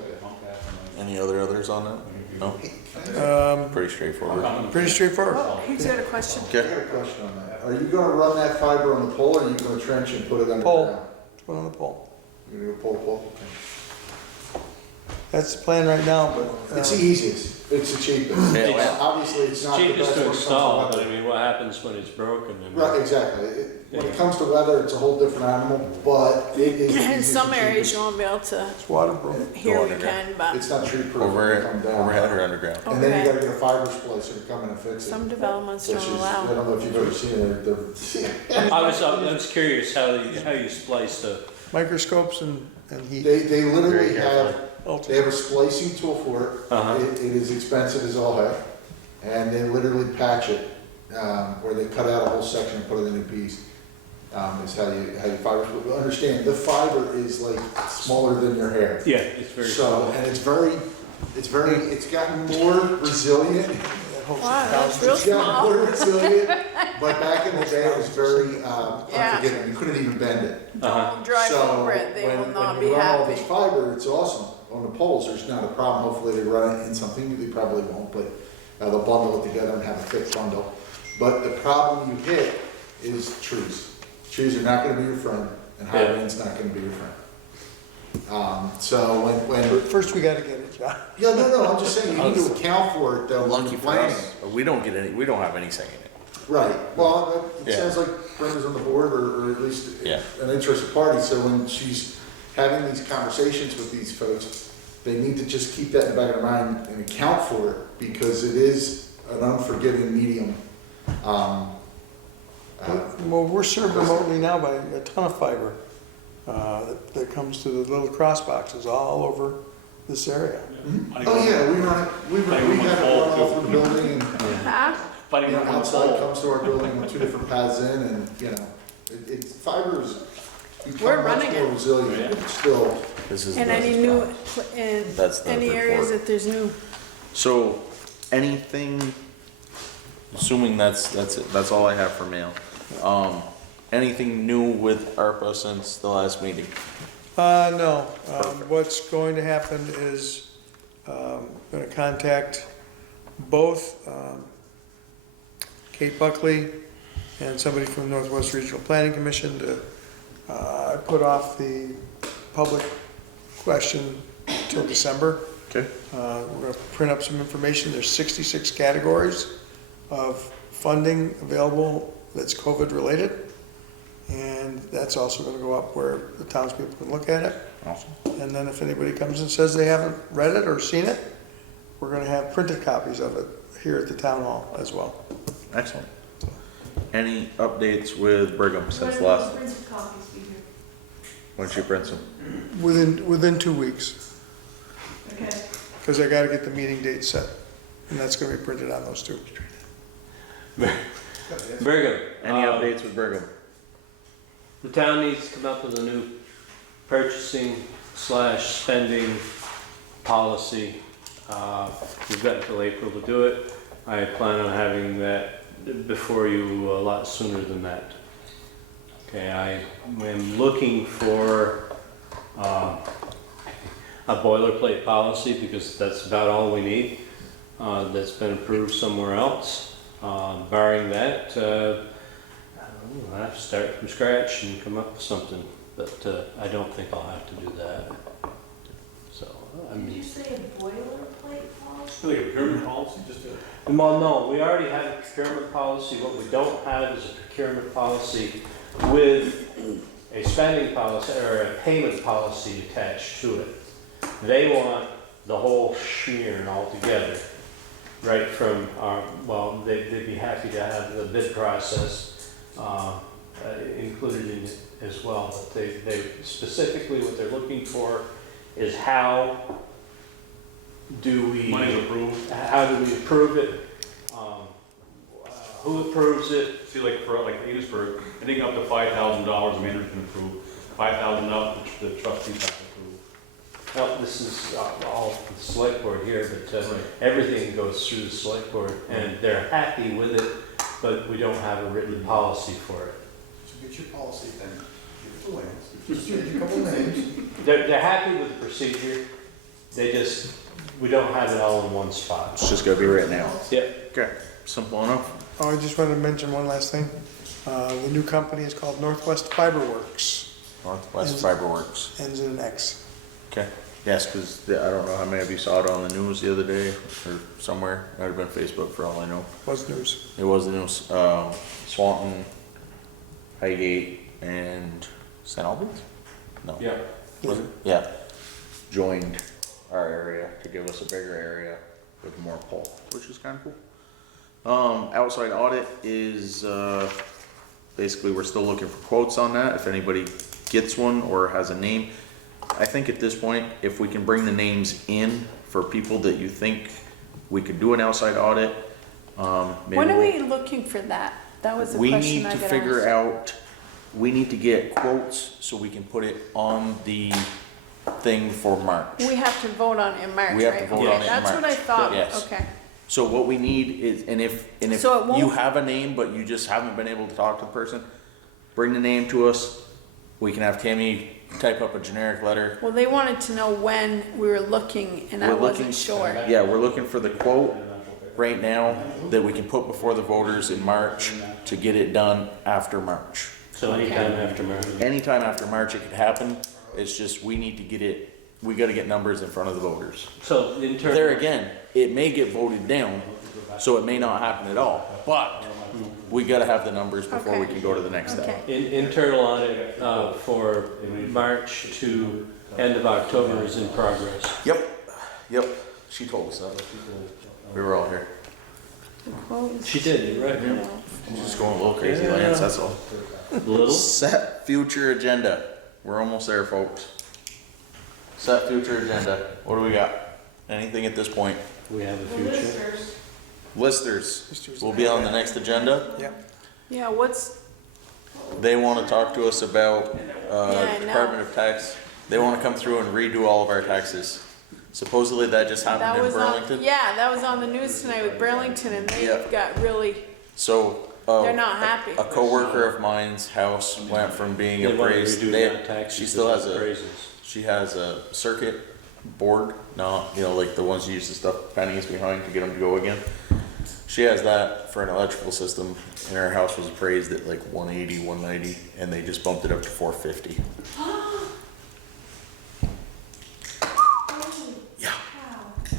Any others on that? No? Pretty straightforward. Pretty straightforward. Oh, he's got a question. I got a question on that. Are you gonna run that fiber on the pole, or are you gonna trench and put it underground? Pole. Put on the pole. You're gonna go pole? That's the plan right now, but. It's the easiest, it's the cheapest. Yeah, well. Obviously, it's not the Cheapest best to when it comes to install, but weather. I mean, what happens when it's broken? I mean, Right, exactly. When it comes to weather, it's a whole different animal, but it is. the In easiest some and areas, cheapest. you won't be able to It's waterproof. hear we underground. can, but It's not tree proof when it comes down. Overhead or underground? And then you Okay. gotta get a fiber splicer to come in and fix it. some developments Which don't is, I allow. don't know if you've ever seen it, I was curious how you splice the, Microscopes and heat. they literally Very have, Ultra- they have a splicing tool for it. Uh-huh. It is expensive as all heck, and they literally patch it, where they cut out a whole section and put it in a piece. Is how you fiber, but understand, the fiber is like smaller than your hair. yeah, it's very So, small. and it's gotten more resilient. that holds Wow, that's thousands. real It's gotten small. more resilient, but back in the day, it was very Yeah. unforgiving, you couldn't even bend it. Uh-huh. Don't drive So, over it, they will not be When you run all this happy. fiber, it's awesome. On the poles, there's not a problem. Hopefully they run it in something, they probably won't, but They'll bundle it together and have a thick bundle. But the problem you hit is trees. Trees are not gonna be your friend, and high wind's not gonna be your friend. So when, First, we gotta get it, John. yeah, no, I'm just saying, you need to account for it though. when Lucky you're for planning. us, we don't get any, we don't have any say in it. Right, well, it Yeah. sounds like Brenda's on the board, or at least Yeah. an interested party, so when she's having these conversations with these folks, they need to just keep that in the back of their mind and account for it, because it is an unforgiving medium. Well, we're served remotely now by a ton of fiber that comes to the little cross boxes all over this area. Oh, yeah, we run it, we have it run off the building, and, Huh? Fighting you know, over the outside pole. comes to our building with 2 different paths in, and, you know, it's, fiber's We're become much running more it. resilient, but still. This is. And the- any new, in That's the any areas report. that there's new, So, anything, assuming that's it, that's all I have for mail. Anything new with ARPA since the last meeting? No, what's going to happen is, gonna contact both, Kate Buckley and somebody from Northwest Regional Planning Commission to, put off the public question till December. Okay. We're gonna print up some information. There's 66 categories of funding available that's COVID related. And that's also gonna go up where the townspeople can look at it. Awesome. And then if anybody comes and says they haven't read it or seen it, we're gonna have printed copies of it here at the town hall as well. Excellent. Any updates with Brigham since When last, will printed copies be here? when she prints them? Within 2 weeks, Okay. because I gotta get the meeting date set. And that's gonna be printed on those two. Very good. Any updates with Brigham? The town needs to come up with a new purchasing/spending policy. We've got until April to do it. I plan on having that before you a lot sooner than that. Okay, I am looking for a boilerplate policy because that's about all we need. That's been approved somewhere else. Barring that, I'll have to start from scratch and come up with something, but I don't think I'll have to do that. So, I Did you mean, say a boilerplate policy? Like a procurement policy, just a. well, no, we already have a procurement policy. What we don't have is a procurement policy with a spending policy or a payment policy attached to it. They want the whole schmear altogether, right from our, well, they'd be happy to have the bid process included in it as well, but they specifically what they're looking for is how do we... Money approved. How do we approve it? Who approves it? See, like for, like Edisburg, anything up to $5,000, the manager can approve. 5,000 up, the trustees have to approve. Well, this is all the select board here, but everything goes through the select board, and they're happy with it, but we don't have a written policy for it. So get your policy then, give it to Lance, just change a couple names. They're happy with the procedure, they just, we don't have it all in one spot. It's just gotta be written out. Yep. Okay, simple enough. Oh, I just wanted to mention one last thing. The new company is called Northwest Fiberworks, Northwest Fiberworks. ends in an X. Okay. Yes, because I don't know how many of you saw it on the news the other day or somewhere. Might have been Facebook for all I know. Was news. It was the news. Swanton, Highgate, and St. Albans? No. Yeah. Was it? Yeah. Joined our area to give us a bigger area with more pole, which is kind of cool. Outside audit is basically we're still looking for quotes on that. If anybody gets one or has a name, I think at this point, if we can bring the names in for people that you think we could do an outside audit, maybe when are we looking for that? That was the we question need I to got figure asked. out. We need to get quotes so we can put it on the thing for March. We have to vote on it in March, right? We have to vote Okay, on it in that's what I March. thought, Yes. okay. So what we need is, and if So it won't- you have a name, but you just haven't been able to talk to the person, bring the name to us. We can have Tammy type up a generic letter. Well, they wanted to know when we were looking, and I We're looking- wasn't sure. Yeah, we're looking for the quote right now that we can put before the voters in March to get it done after March. So anytime after March. Anytime after March it could happen, it's just we need to get it, we gotta get numbers in front of the voters. So in terms. There again, it may get voted down, so it may not happen at all, but we gotta have the numbers before we Okay. can go to the next step. Okay. Internal audit for March to end of October is in progress. Yep, she told us that. We were all here. She did, you're right. She's just going a little crazy, Lance, that's all. Little? Set future agenda. We're almost there, folks. Set future agenda. What do we got? Anything at this point? We have a The future. listers, Listers will be on the next agenda. Yeah, what's, They wanna talk to us about, I know. Department of Tax. They wanna come through and redo all of our taxes. Supposedly that just that happened in was on, Burlington. yeah, that was on the news tonight with Burlington, and they Yeah. got really, So, they're not happy. a coworker of mine's house went from being They want to appraised, redo they, that tax. she still has a, appraisals. she has a circuit board, not, you know, like the ones you use to stuff pennies behind to get them to go again. She has that for an electrical system, and her house was appraised at like 180, 190, and they just bumped it up to 450. Yeah.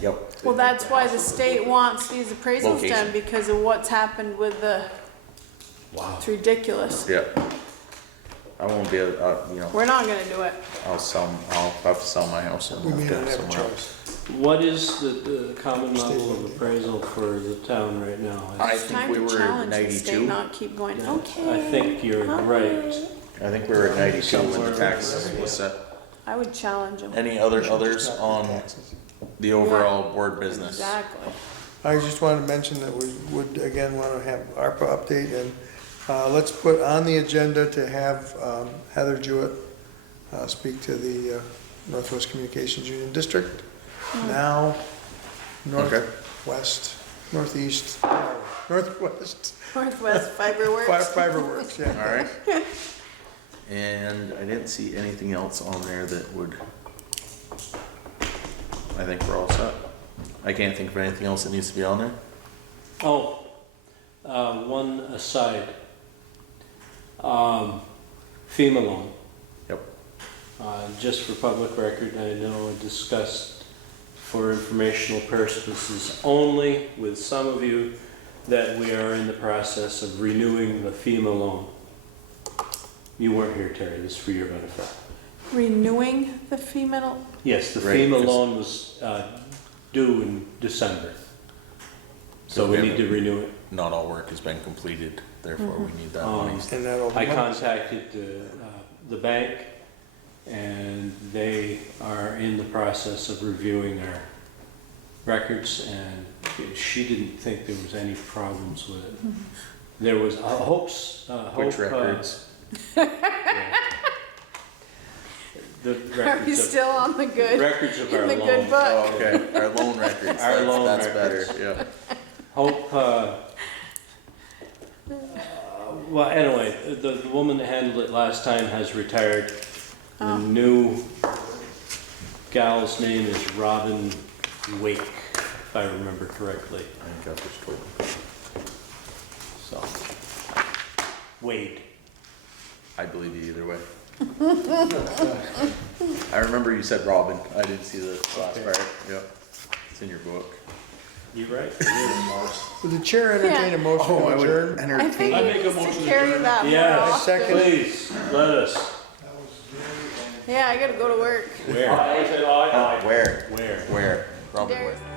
Yep. well, that's why the state wants these appraisals done, Location. because of what's happened with the, Wow. it's ridiculous. Yeah. I won't be, you know, We're not gonna do it. I'll have to sell my house and We move may to not have a somewhere else. choice. What is the common level of appraisal for the town right now? I It's think time we to were at challenge the state, 92. not keep going, Yeah, okay. I think you're right. I think we were at 92 when Somewhere. the tax was set. I would challenge them. Any others on Taxes. the overall board business? Exactly. I just wanted to mention that we would, again, want to have ARPA update, and let's put on the agenda to have Heather Jewett speak to the Northwest Communications Union District. Now, northwest, northeast, northwest, Northwest Fiber Works. Fiberworks, yeah. All right. And I didn't see anything else on there that would, I think we're all set. I can't think of anything else that needs to be on there. Oh, one aside. FEMA loan. Yep. Just for public record, I know I discussed for informational purposes only with some of you that we are in the process of renewing the FEMA loan. You weren't here, Terry, this is for your benefit. Renewing the female, Yes, the Right, FEMA 'cause- loan was due in December. So we need to renew it. Not all work has been completed, therefore we need that Um, money. And that'll be I contacted the bank, and they are in the process of reviewing our records, and she didn't think there was any problems with it. There was Which records? The are we records still on the of, good, records of our in the loan. good book? Oh, okay, our loan records. Our loan That's records. better, yeah. Hope, well, anyway, the woman that handled it last time has retired. The Oh. new gal's name is Robin Wake, if I remember correctly. I think I just told you. So, Wade. I believe you either way. I remember you said Robin. I didn't see the last Okay. part. Yep. It's in your book. You right? Would the chair entertain a motion Oh, to adjourn? I think I he make a needs motion to to carry adjourn. that more Yes, often. Second. please, let us. Yeah, I gotta go to work. Where? Where? Where? Where? Robin, There's- where?